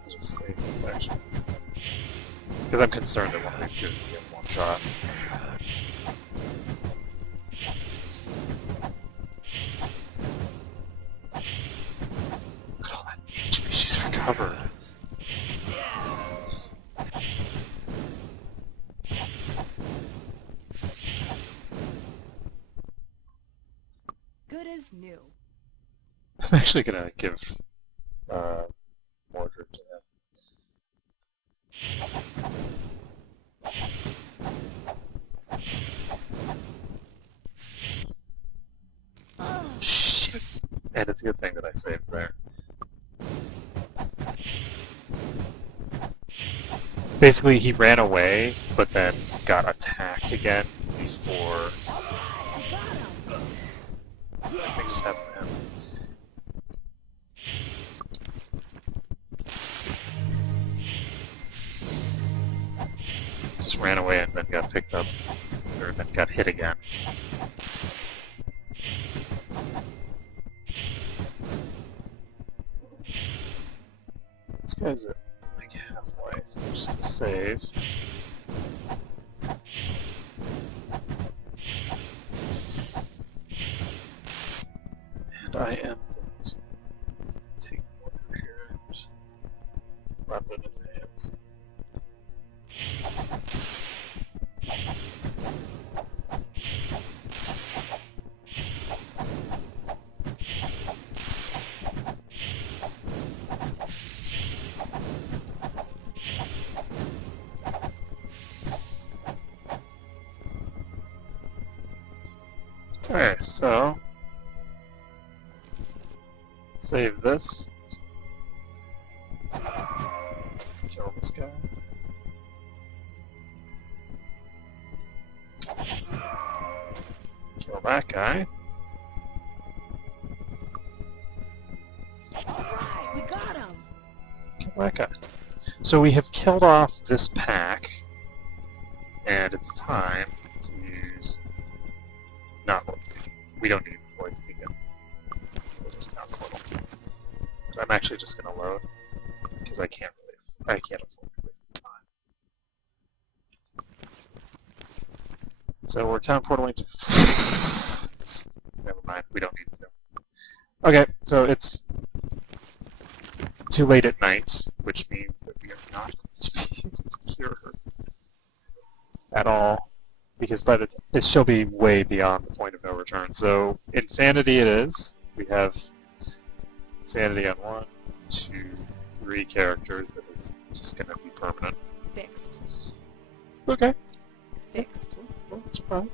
I'll just save this action. Because I'm concerned that one of these two is going to get one shot. Cover. Good as new. I'm actually gonna give Mordred to him. And it's a good thing that I saved there. Basically, he ran away, but then got attacked again before something just happened to him. Just ran away and then got picked up, or then got hit again. This guy's at like halfway. I'm just gonna save. And I am going to take one here and slap it in his hands. Alright, so save this. Kill this guy. Kill that guy. Alright, we got him! Kill that guy. So we have killed off this pack, and it's time to use not Void's Beacon. We don't need Void's Beacon. We'll just town portal. So I'm actually just gonna load because I can't afford to waste the time. So we're town portaling to. Never mind, we don't need to. Okay, so it's too late at night, which means that we are not going to be able to cure her at all. Because by the it shall be way beyond the point of no return. So insanity it is. We have insanity on 1, 2, 3 characters that is just gonna be permanent. Fixed. It's okay. Fixed. Don't surprise.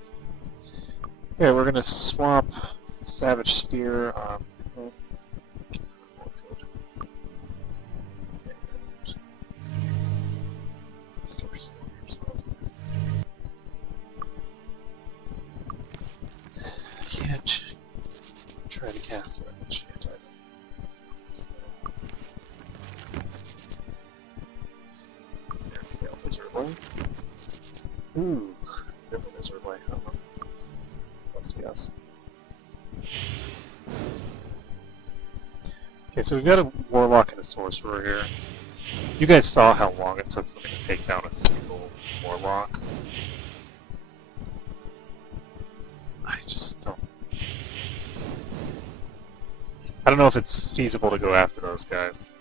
Yeah, we're gonna swap Savage Spear on. Can't try to cast that enchant item. So. There we go, miserably. Ooh, never miserably, huh? Supposed to be us. Okay, so we've got a Warlock and a Sorcerer here. You guys saw how long it took for me to take down a single Warlock. I just don't... I don't know if it's feasible to go after those guys.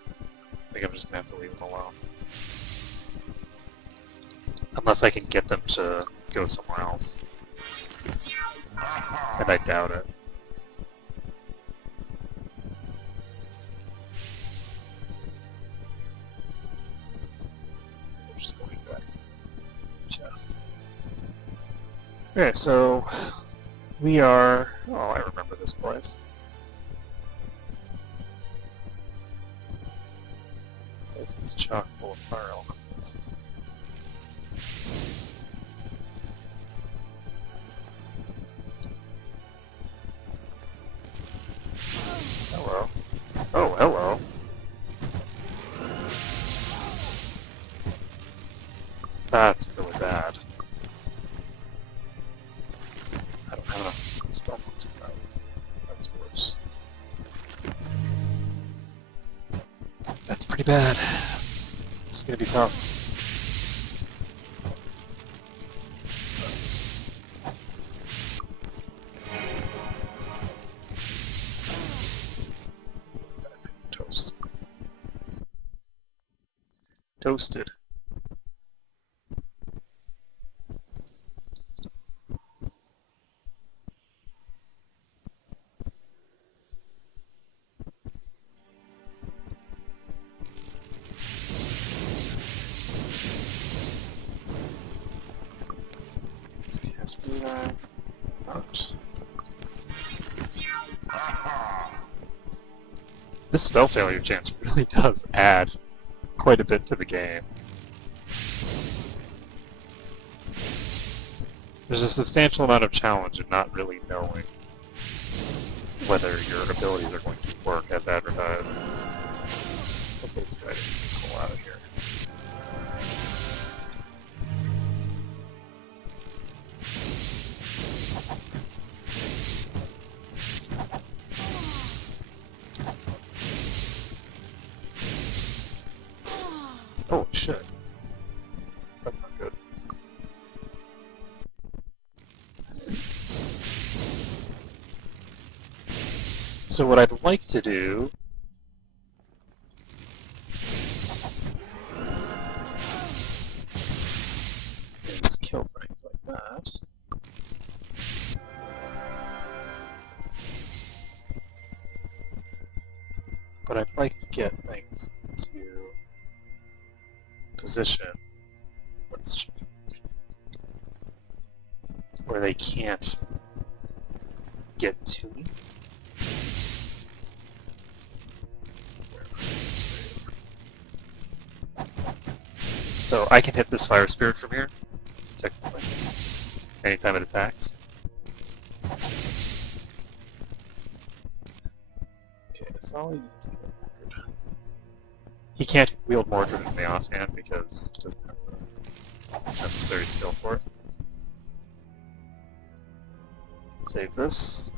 I think I'm just gonna have to leave them alone. Unless I can get them to go somewhere else. And I doubt it. I'm just going back to the chest. Okay, so we are... Oh, I remember this place. This is chock full of fire elements. Hello. Oh, hello. That's really bad. I don't have enough spell points for that. That's worse. That's pretty bad. This is gonna be tough. Toast. Toasted. Let's cast Revive. Out. this spell failure chance really does add quite a bit to the game. There's a substantial amount of challenge in not really knowing whether your abilities are going to work as advertised. Okay, let's try to pull out of here. Oh shit. That's not good. So what I'd like to do is kill things like that. But I'd like to get things into position where they can't get to me. So I can hit this fire spirit from here, technically, anytime it attacks. Okay, that's all you need to get. He can't wield Mordred in the offhand because he doesn't have the necessary skill for it. Save this.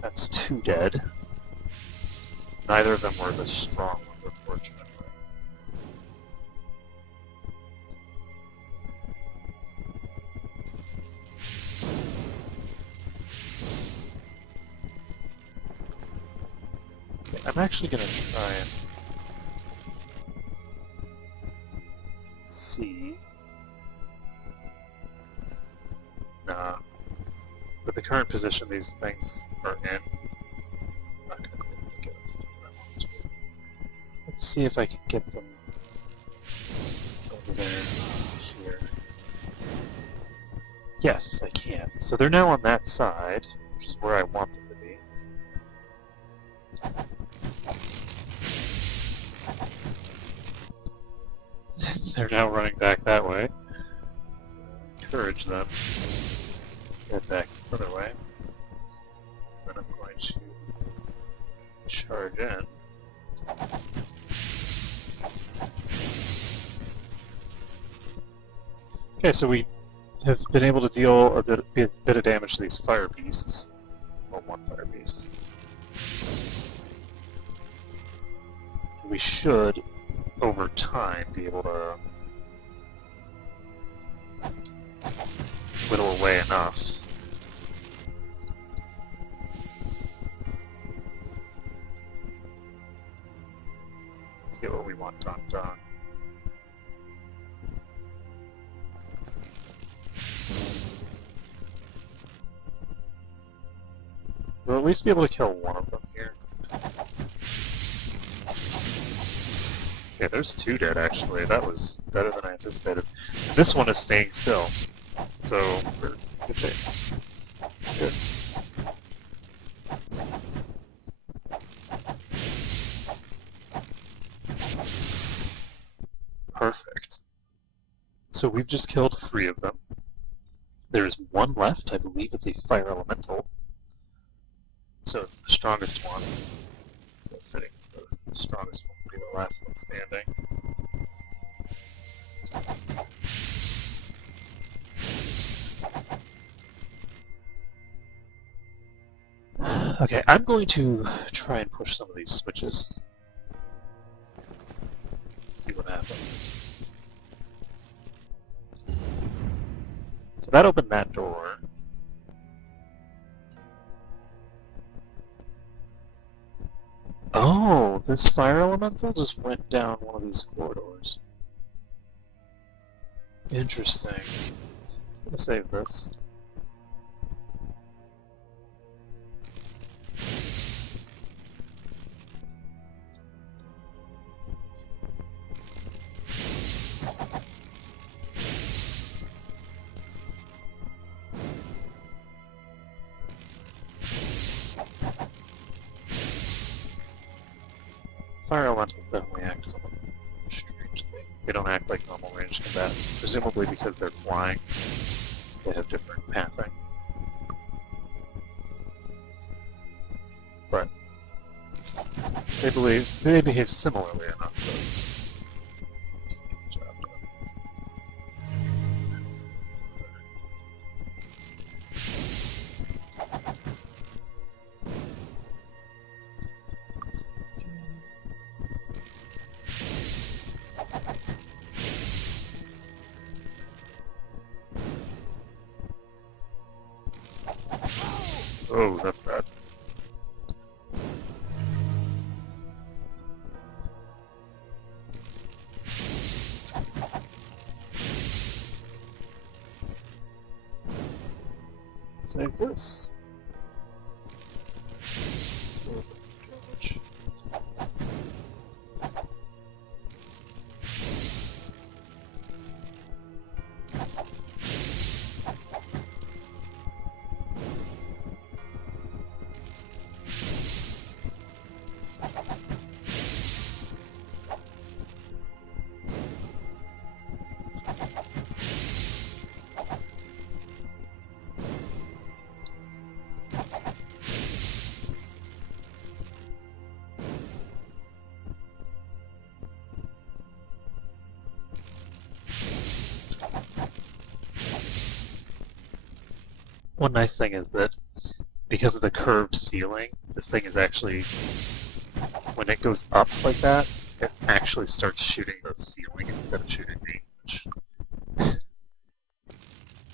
That's 2 dead. Neither of them were the strong ones, unfortunately. Okay, I'm actually going to try and see. Nah. With the current position these things are in, I'm not going to be able to get them to do what I want to. Let's see if I can get them over there, here. Yes, I can. So they're now on that side, which is where I want them to be. They're now running back that way. Encourage them to head back this other way. Then I'm going to charge in. Okay, so we have been able to deal a bit of damage to these fire beasts. Well, one fire beast. We should, over time, be able to whittle away enough. Let's get what we want done. We'll at least be able to kill one of them here. Yeah, there's 2 dead actually. That was better than I anticipated. This one is staying still. So, we're good thing. Good. Perfect. So we've just killed 3 of them. There's 1 left. I believe it's a fire elemental. So it's the strongest one. So fitting the strongest one will be the last one standing. Okay, I'm going to try and push some of these switches. See what happens. So that opened that door. Oh, this fire elemental just went down one of these corridors. Interesting. I'm gonna save this. Fire elementals definitely act somewhat strangely. They don't act like normal ranged combatants, presumably because they're flying, so they have different pathing. But they behave similarly enough. Good job, oh, that's bad. Save this. One nice thing is that because of the curved ceiling, this thing is actually, when it goes up like that, it actually starts shooting the ceiling instead of shooting me, which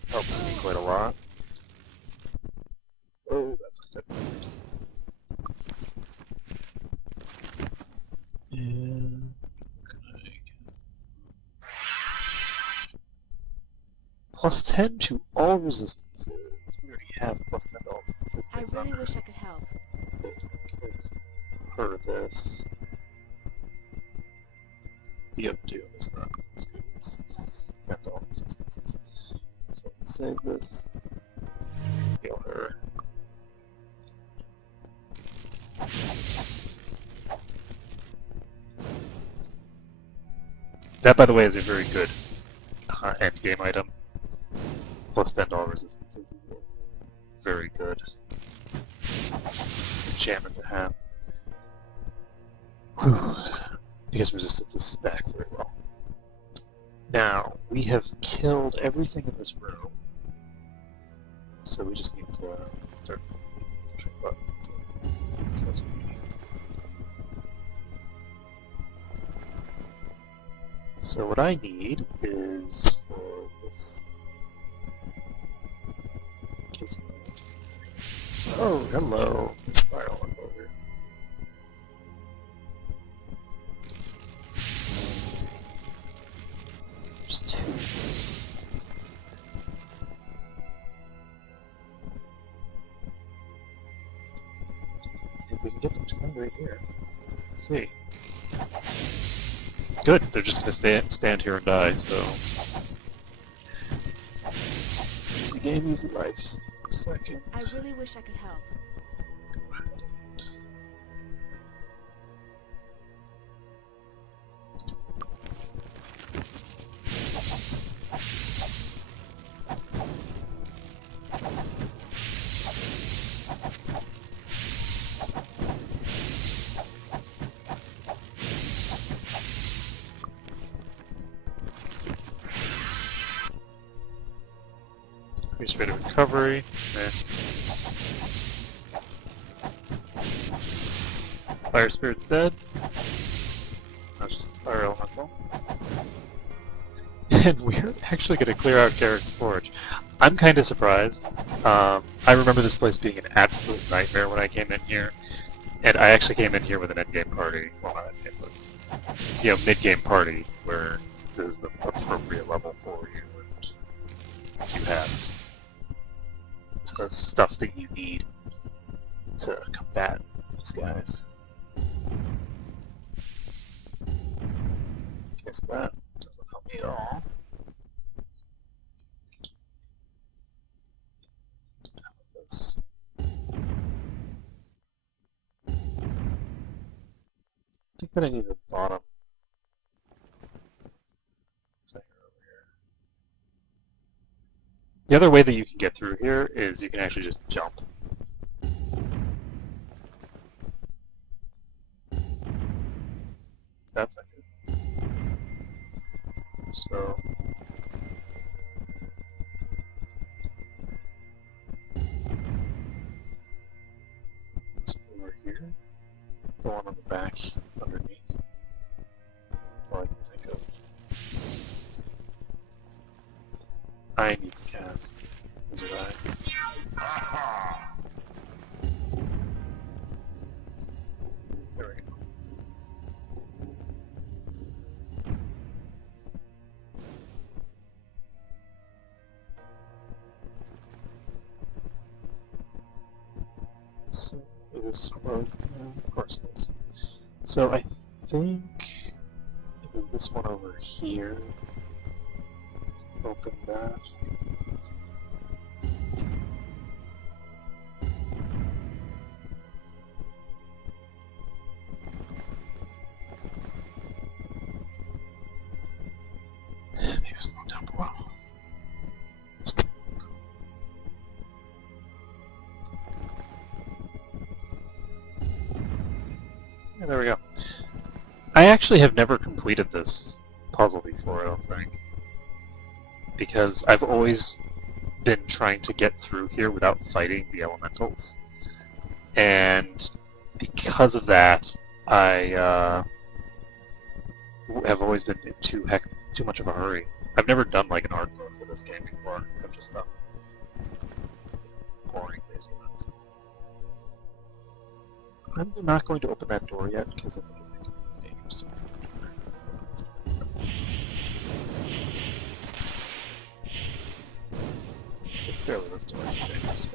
helps me quite a lot. Oh, that's good. And plus 10 to all resistances. We already have plus 10 to all statistics. I really wish I could help. Her this. The updo is not as good as 10 to all resistances. So save this. Heal her. That, by the way, is a very good end game item. Plus 10 to all resistances is a very good enchantment to have. Whew. Because resistance is stacked very well. Now, we have killed everything in this room. So we just need to start pushing buttons. So that's what we need. So what I need is for this case. Oh, hello. Spiral over. There's two. Maybe we can get them to come right here. Let's see. Good, they're just gonna stand here and die, so... Easy game, easy life. Second. I really wish I could help. Increase rate of recovery. Fire spirit's dead. That's just the fire elemental. And we're actually going to clear out Gharik's Forge. I'm kind of surprised. I remember this place being an absolute nightmare when I came in here. And I actually came in here with an endgame party. Well, not endgame, but, you know, mid-game party, where this is the appropriate level for you. And you have the stuff that you need to combat these guys. Guess that doesn't help me at all. How about this? I think Then I need the bottom thing over here. The other way that you can get through here is you can actually just jump. That's not good. So this over here, the one on the back underneath. That's all I can think of. I need to cast. Is what there we go. So, is this closed now? Of course it is. So I think it was this one over here. Open that. Maybe it's not down below. Yeah, there we go. I actually have never completed this puzzle before, I don't think. Because I've always been trying to get through here without fighting the elementals. And because of that, I have always been in too much of a hurry. I've never done like an Arkmode for this game before. I've just done boring basic ones. I'm not going to open that door yet because I think it might be dangerous. Just barely this door is dangerous.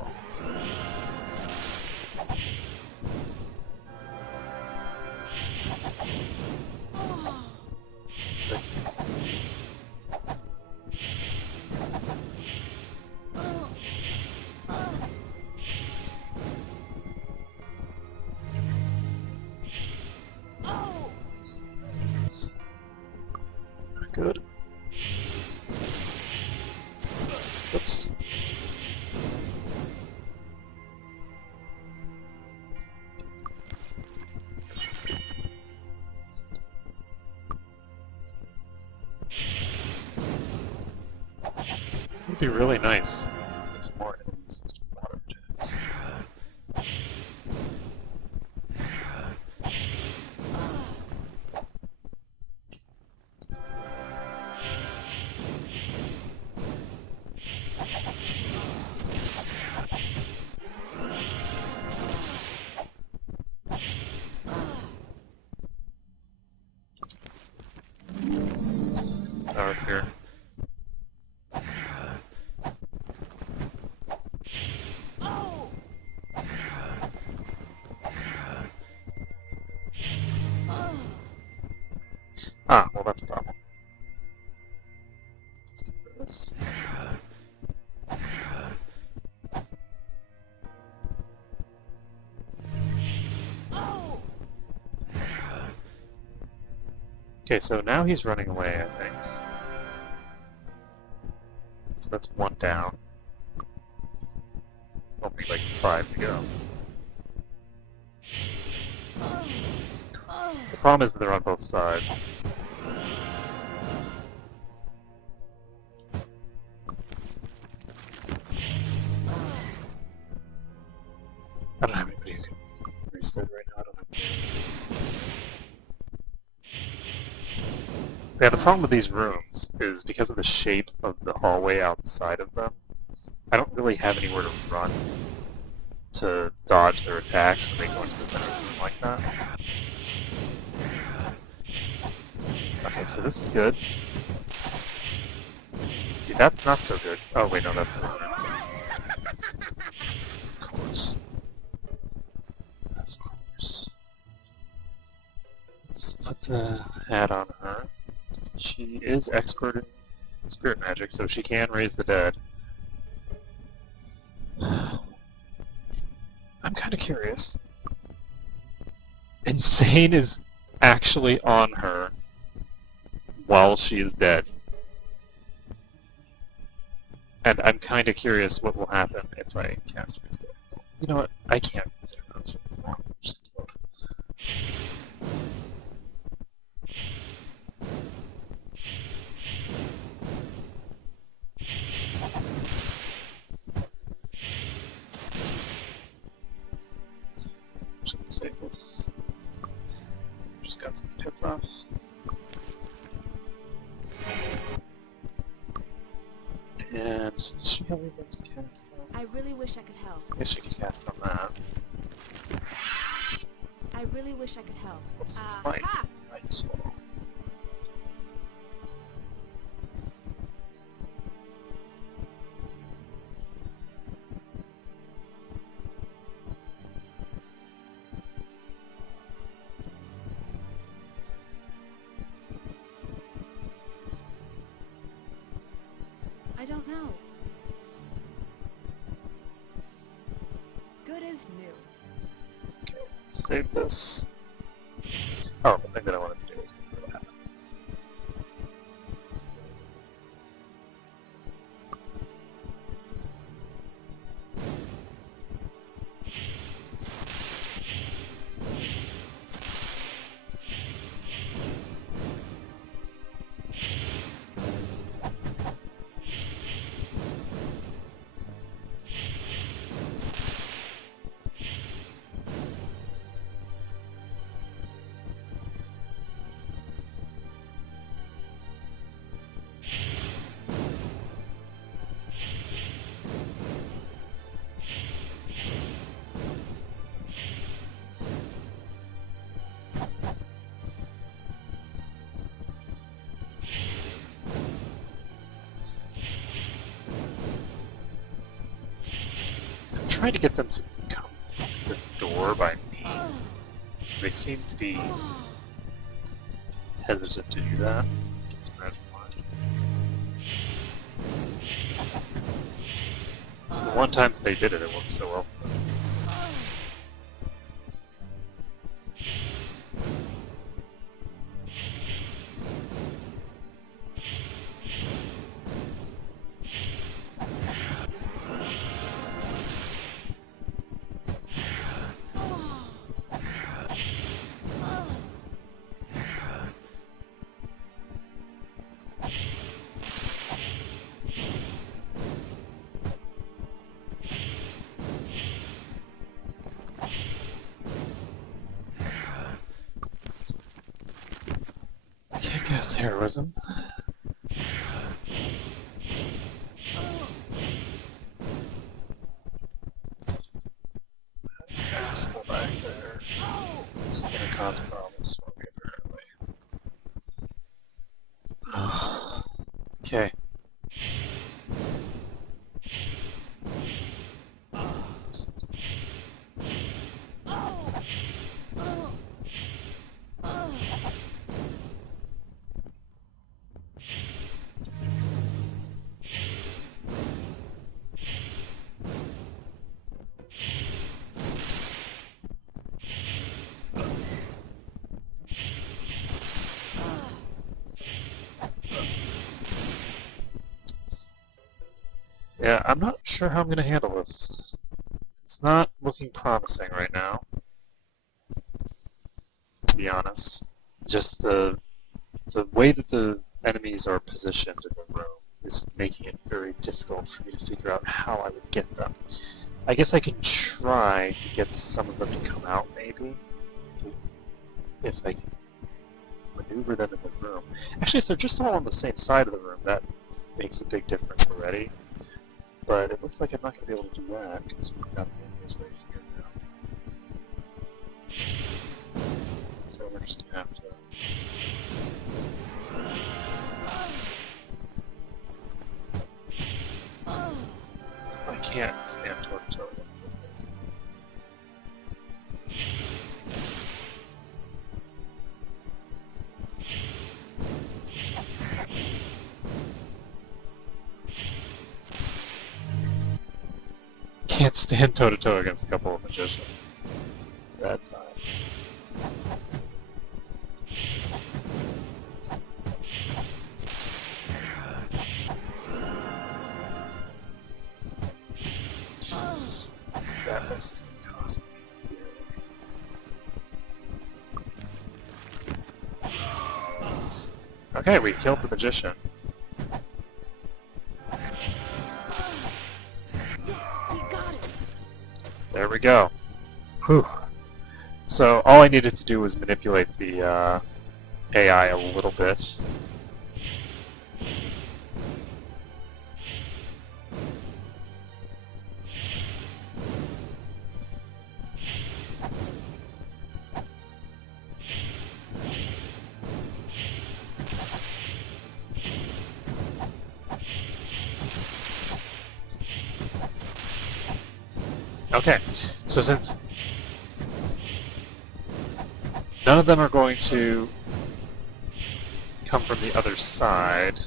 Sick. Good. Oops. It would be really nice if more enemies used water jets. It's dark here. Ah, well that's a problem. Let's get rid of this. Okay, so now he's running away, I think. So that's one down. Only like 5 to go. The problem is that they're on both sides. I don't have anybody who can restood right now. I don't have. Yeah, the problem with these rooms is because of the shape of the hallway outside of them, I don't really have anywhere to run to dodge their attacks when they go into the center of the room like that. Okay, so this is good. See, that's not so good. Oh wait, no, that's not good. Of course. Of course. Let's put the hat on her. She is expert in spirit magic, so she can raise the dead. I'm kind of curious. Insane is actually on her while she is dead. And I'm kind of curious what will happen if I cast Resist. You know what? I can't consider those for this long. Just load. Should we save this? Just got some hits off. And she have anything to cast on? I really wish I could help. I guess she could cast on that. I really wish I could help. What's this might? Ha! Nice. I don't know. Good as new. Okay, save this. Oh, the thing that I wanted to do was get rid of that. Trying to get them to come to the door by me. They seem to be hesitant to do that. Can't imagine why. The one time they did it, it worked so well. Kick-ass heroism. Asshole back there. This is gonna cause problems for me, apparently. Okay. Yeah, I'm not sure how I'm going to handle this. It's not looking promising right now, to be honest. Just the way that the enemies are positioned in the room is making it very difficult for me to figure out how I would get them. I guess I can try to get some of them to come out, maybe, if I can maneuver them in the room. Actually, if they're just all on the same side of the room, that makes a big difference already. But it looks like I'm not going to be able to do that, because we've got the enemies right here now. So we're just going to have to... I can't stand toe-to-toe with this guys. Can't stand toe-to-toe against a couple of magicians. Bad time. Okay, we killed the magician. Yes, we got it. There we go. Whew. So all I needed to do was manipulate the AI a little bit. Okay, so since none of them are going to come from the other side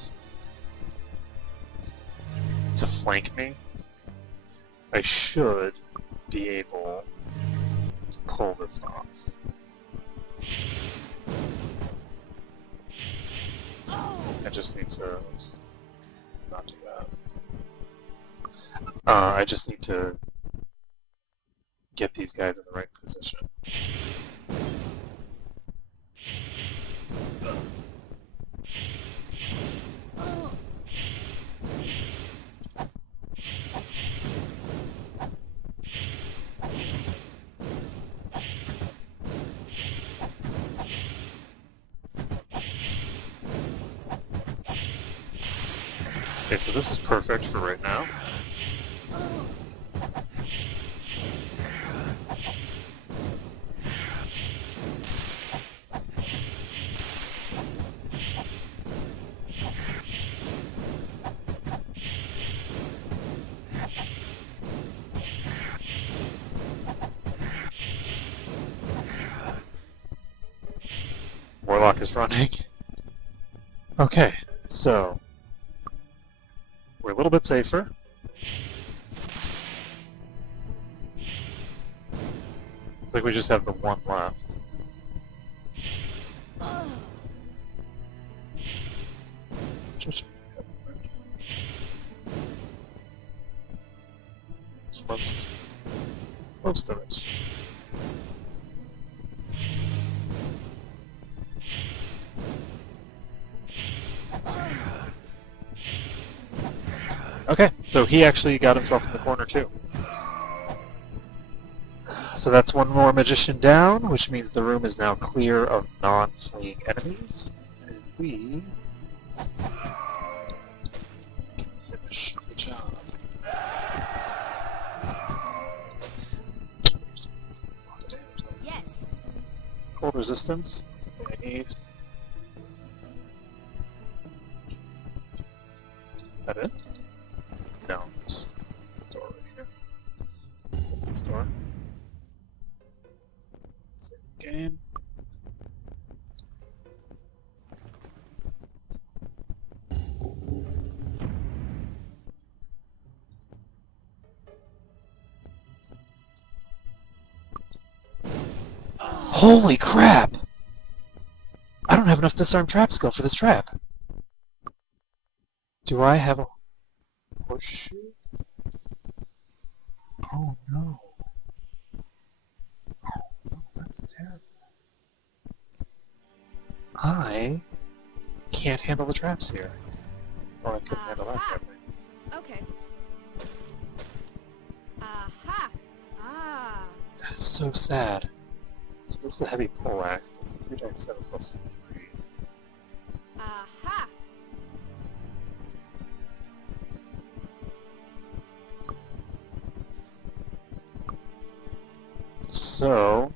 to flank me, I should be able to pull this off. I just need to not do that. I just need to get these guys in the right position. Okay, so this is perfect for right now. Warlock is running. Okay, so we're a little bit safer. Looks like we just have the one left. Just most of it. Okay, so he actually got himself in the corner too. So that's one more magician down, which means the room is now clear of non-fleeing enemies. And we can finish the job. Yes. Cold resistance, that's something I need. Is that it? No, there's a door right here. Let's open this door. Save the game. Holy crap! I don't have enough disarm trap skill for this trap. Do I have a horseshoe? Oh no. Oh no, that's terrible. I can't handle the traps here. Well, I couldn't handle that trap. Okay. Aha! Ah. That's so sad. So this is the heavy pole axe. This is 3x7 plus 3. Aha! So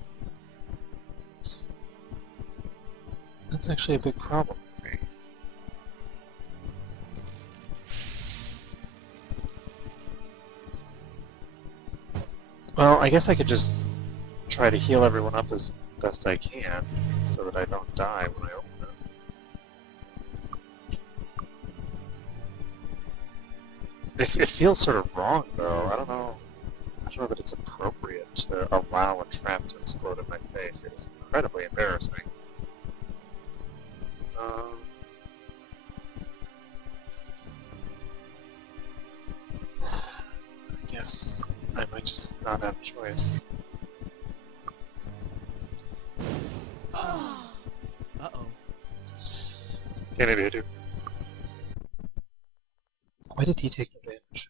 that's actually a big problem for me. Well, I guess I could just try to heal everyone up as best I can so that I don't die when I open it. It feels sort of wrong though. I don't know that it's appropriate to allow a trap to explode in my face. It is incredibly embarrassing. I guess I might just not have a choice. Uh-oh. Okay, maybe I do. Why did he take no damage?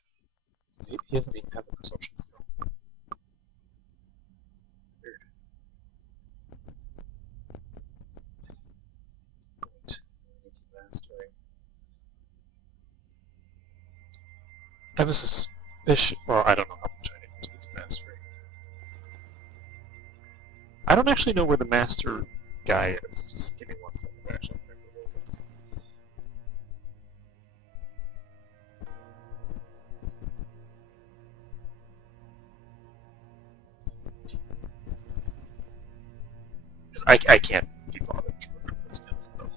He hasn't even had the perception skill. Weird. Right. Mastering. I have a suspicion. Well, I don't know how much I need to do this mastering. I don't actually know where the master guy is. Just give me one second. I actually remember where it is. I can't be bothered to remember this kind of stuff.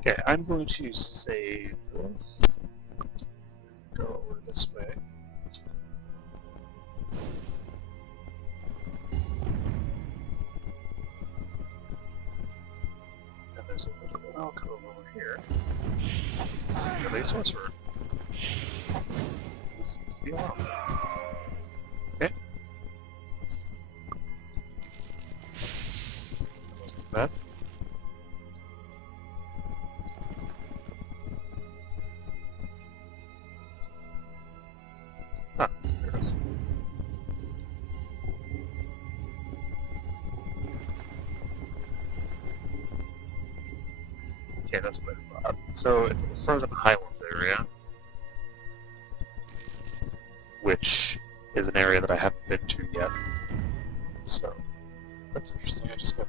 Okay, I'm going to save this. Go over this way. And there's a little alcove over here. Really a sorcerer. This seems to be alone. Okay. That wasn't so bad. Ah, there it is. Okay, that's what I thought. So it's in the Frozen Highlands area, which is an area that I haven't been to yet. So that's interesting. I just got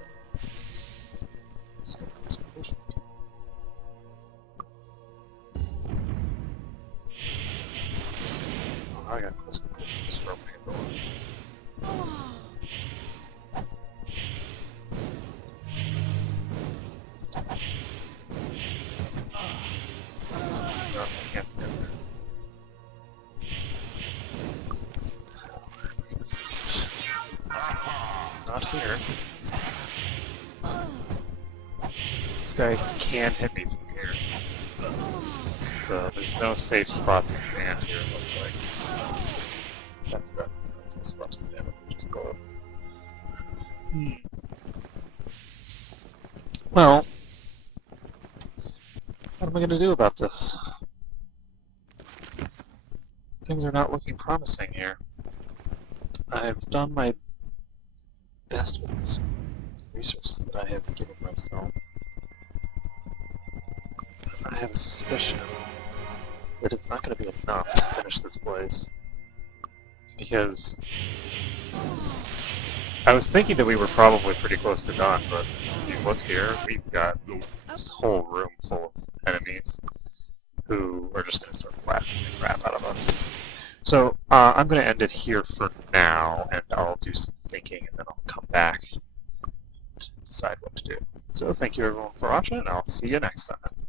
this conclusion. Oh, I got close conclusion just for opening a door. No, I can't stand there. Not here. This guy can hit me from here. So there's no safe spot to stand here, it looks like. That's no spot to stand, just go up. Well, what am I going to do about this? Things are not looking promising here. I've done my best with these resources that I have given myself. I have a suspicion that it's not going to be enough to finish this place. Because I was thinking that we were probably pretty close to done, but if you look here, we've got this whole room full of enemies who are just going to start blasting the crap out of us. So I'm going to end it here for now, and I'll do some thinking, and then I'll come back to decide what to do. So thank you everyone for watching, and I'll see you next time.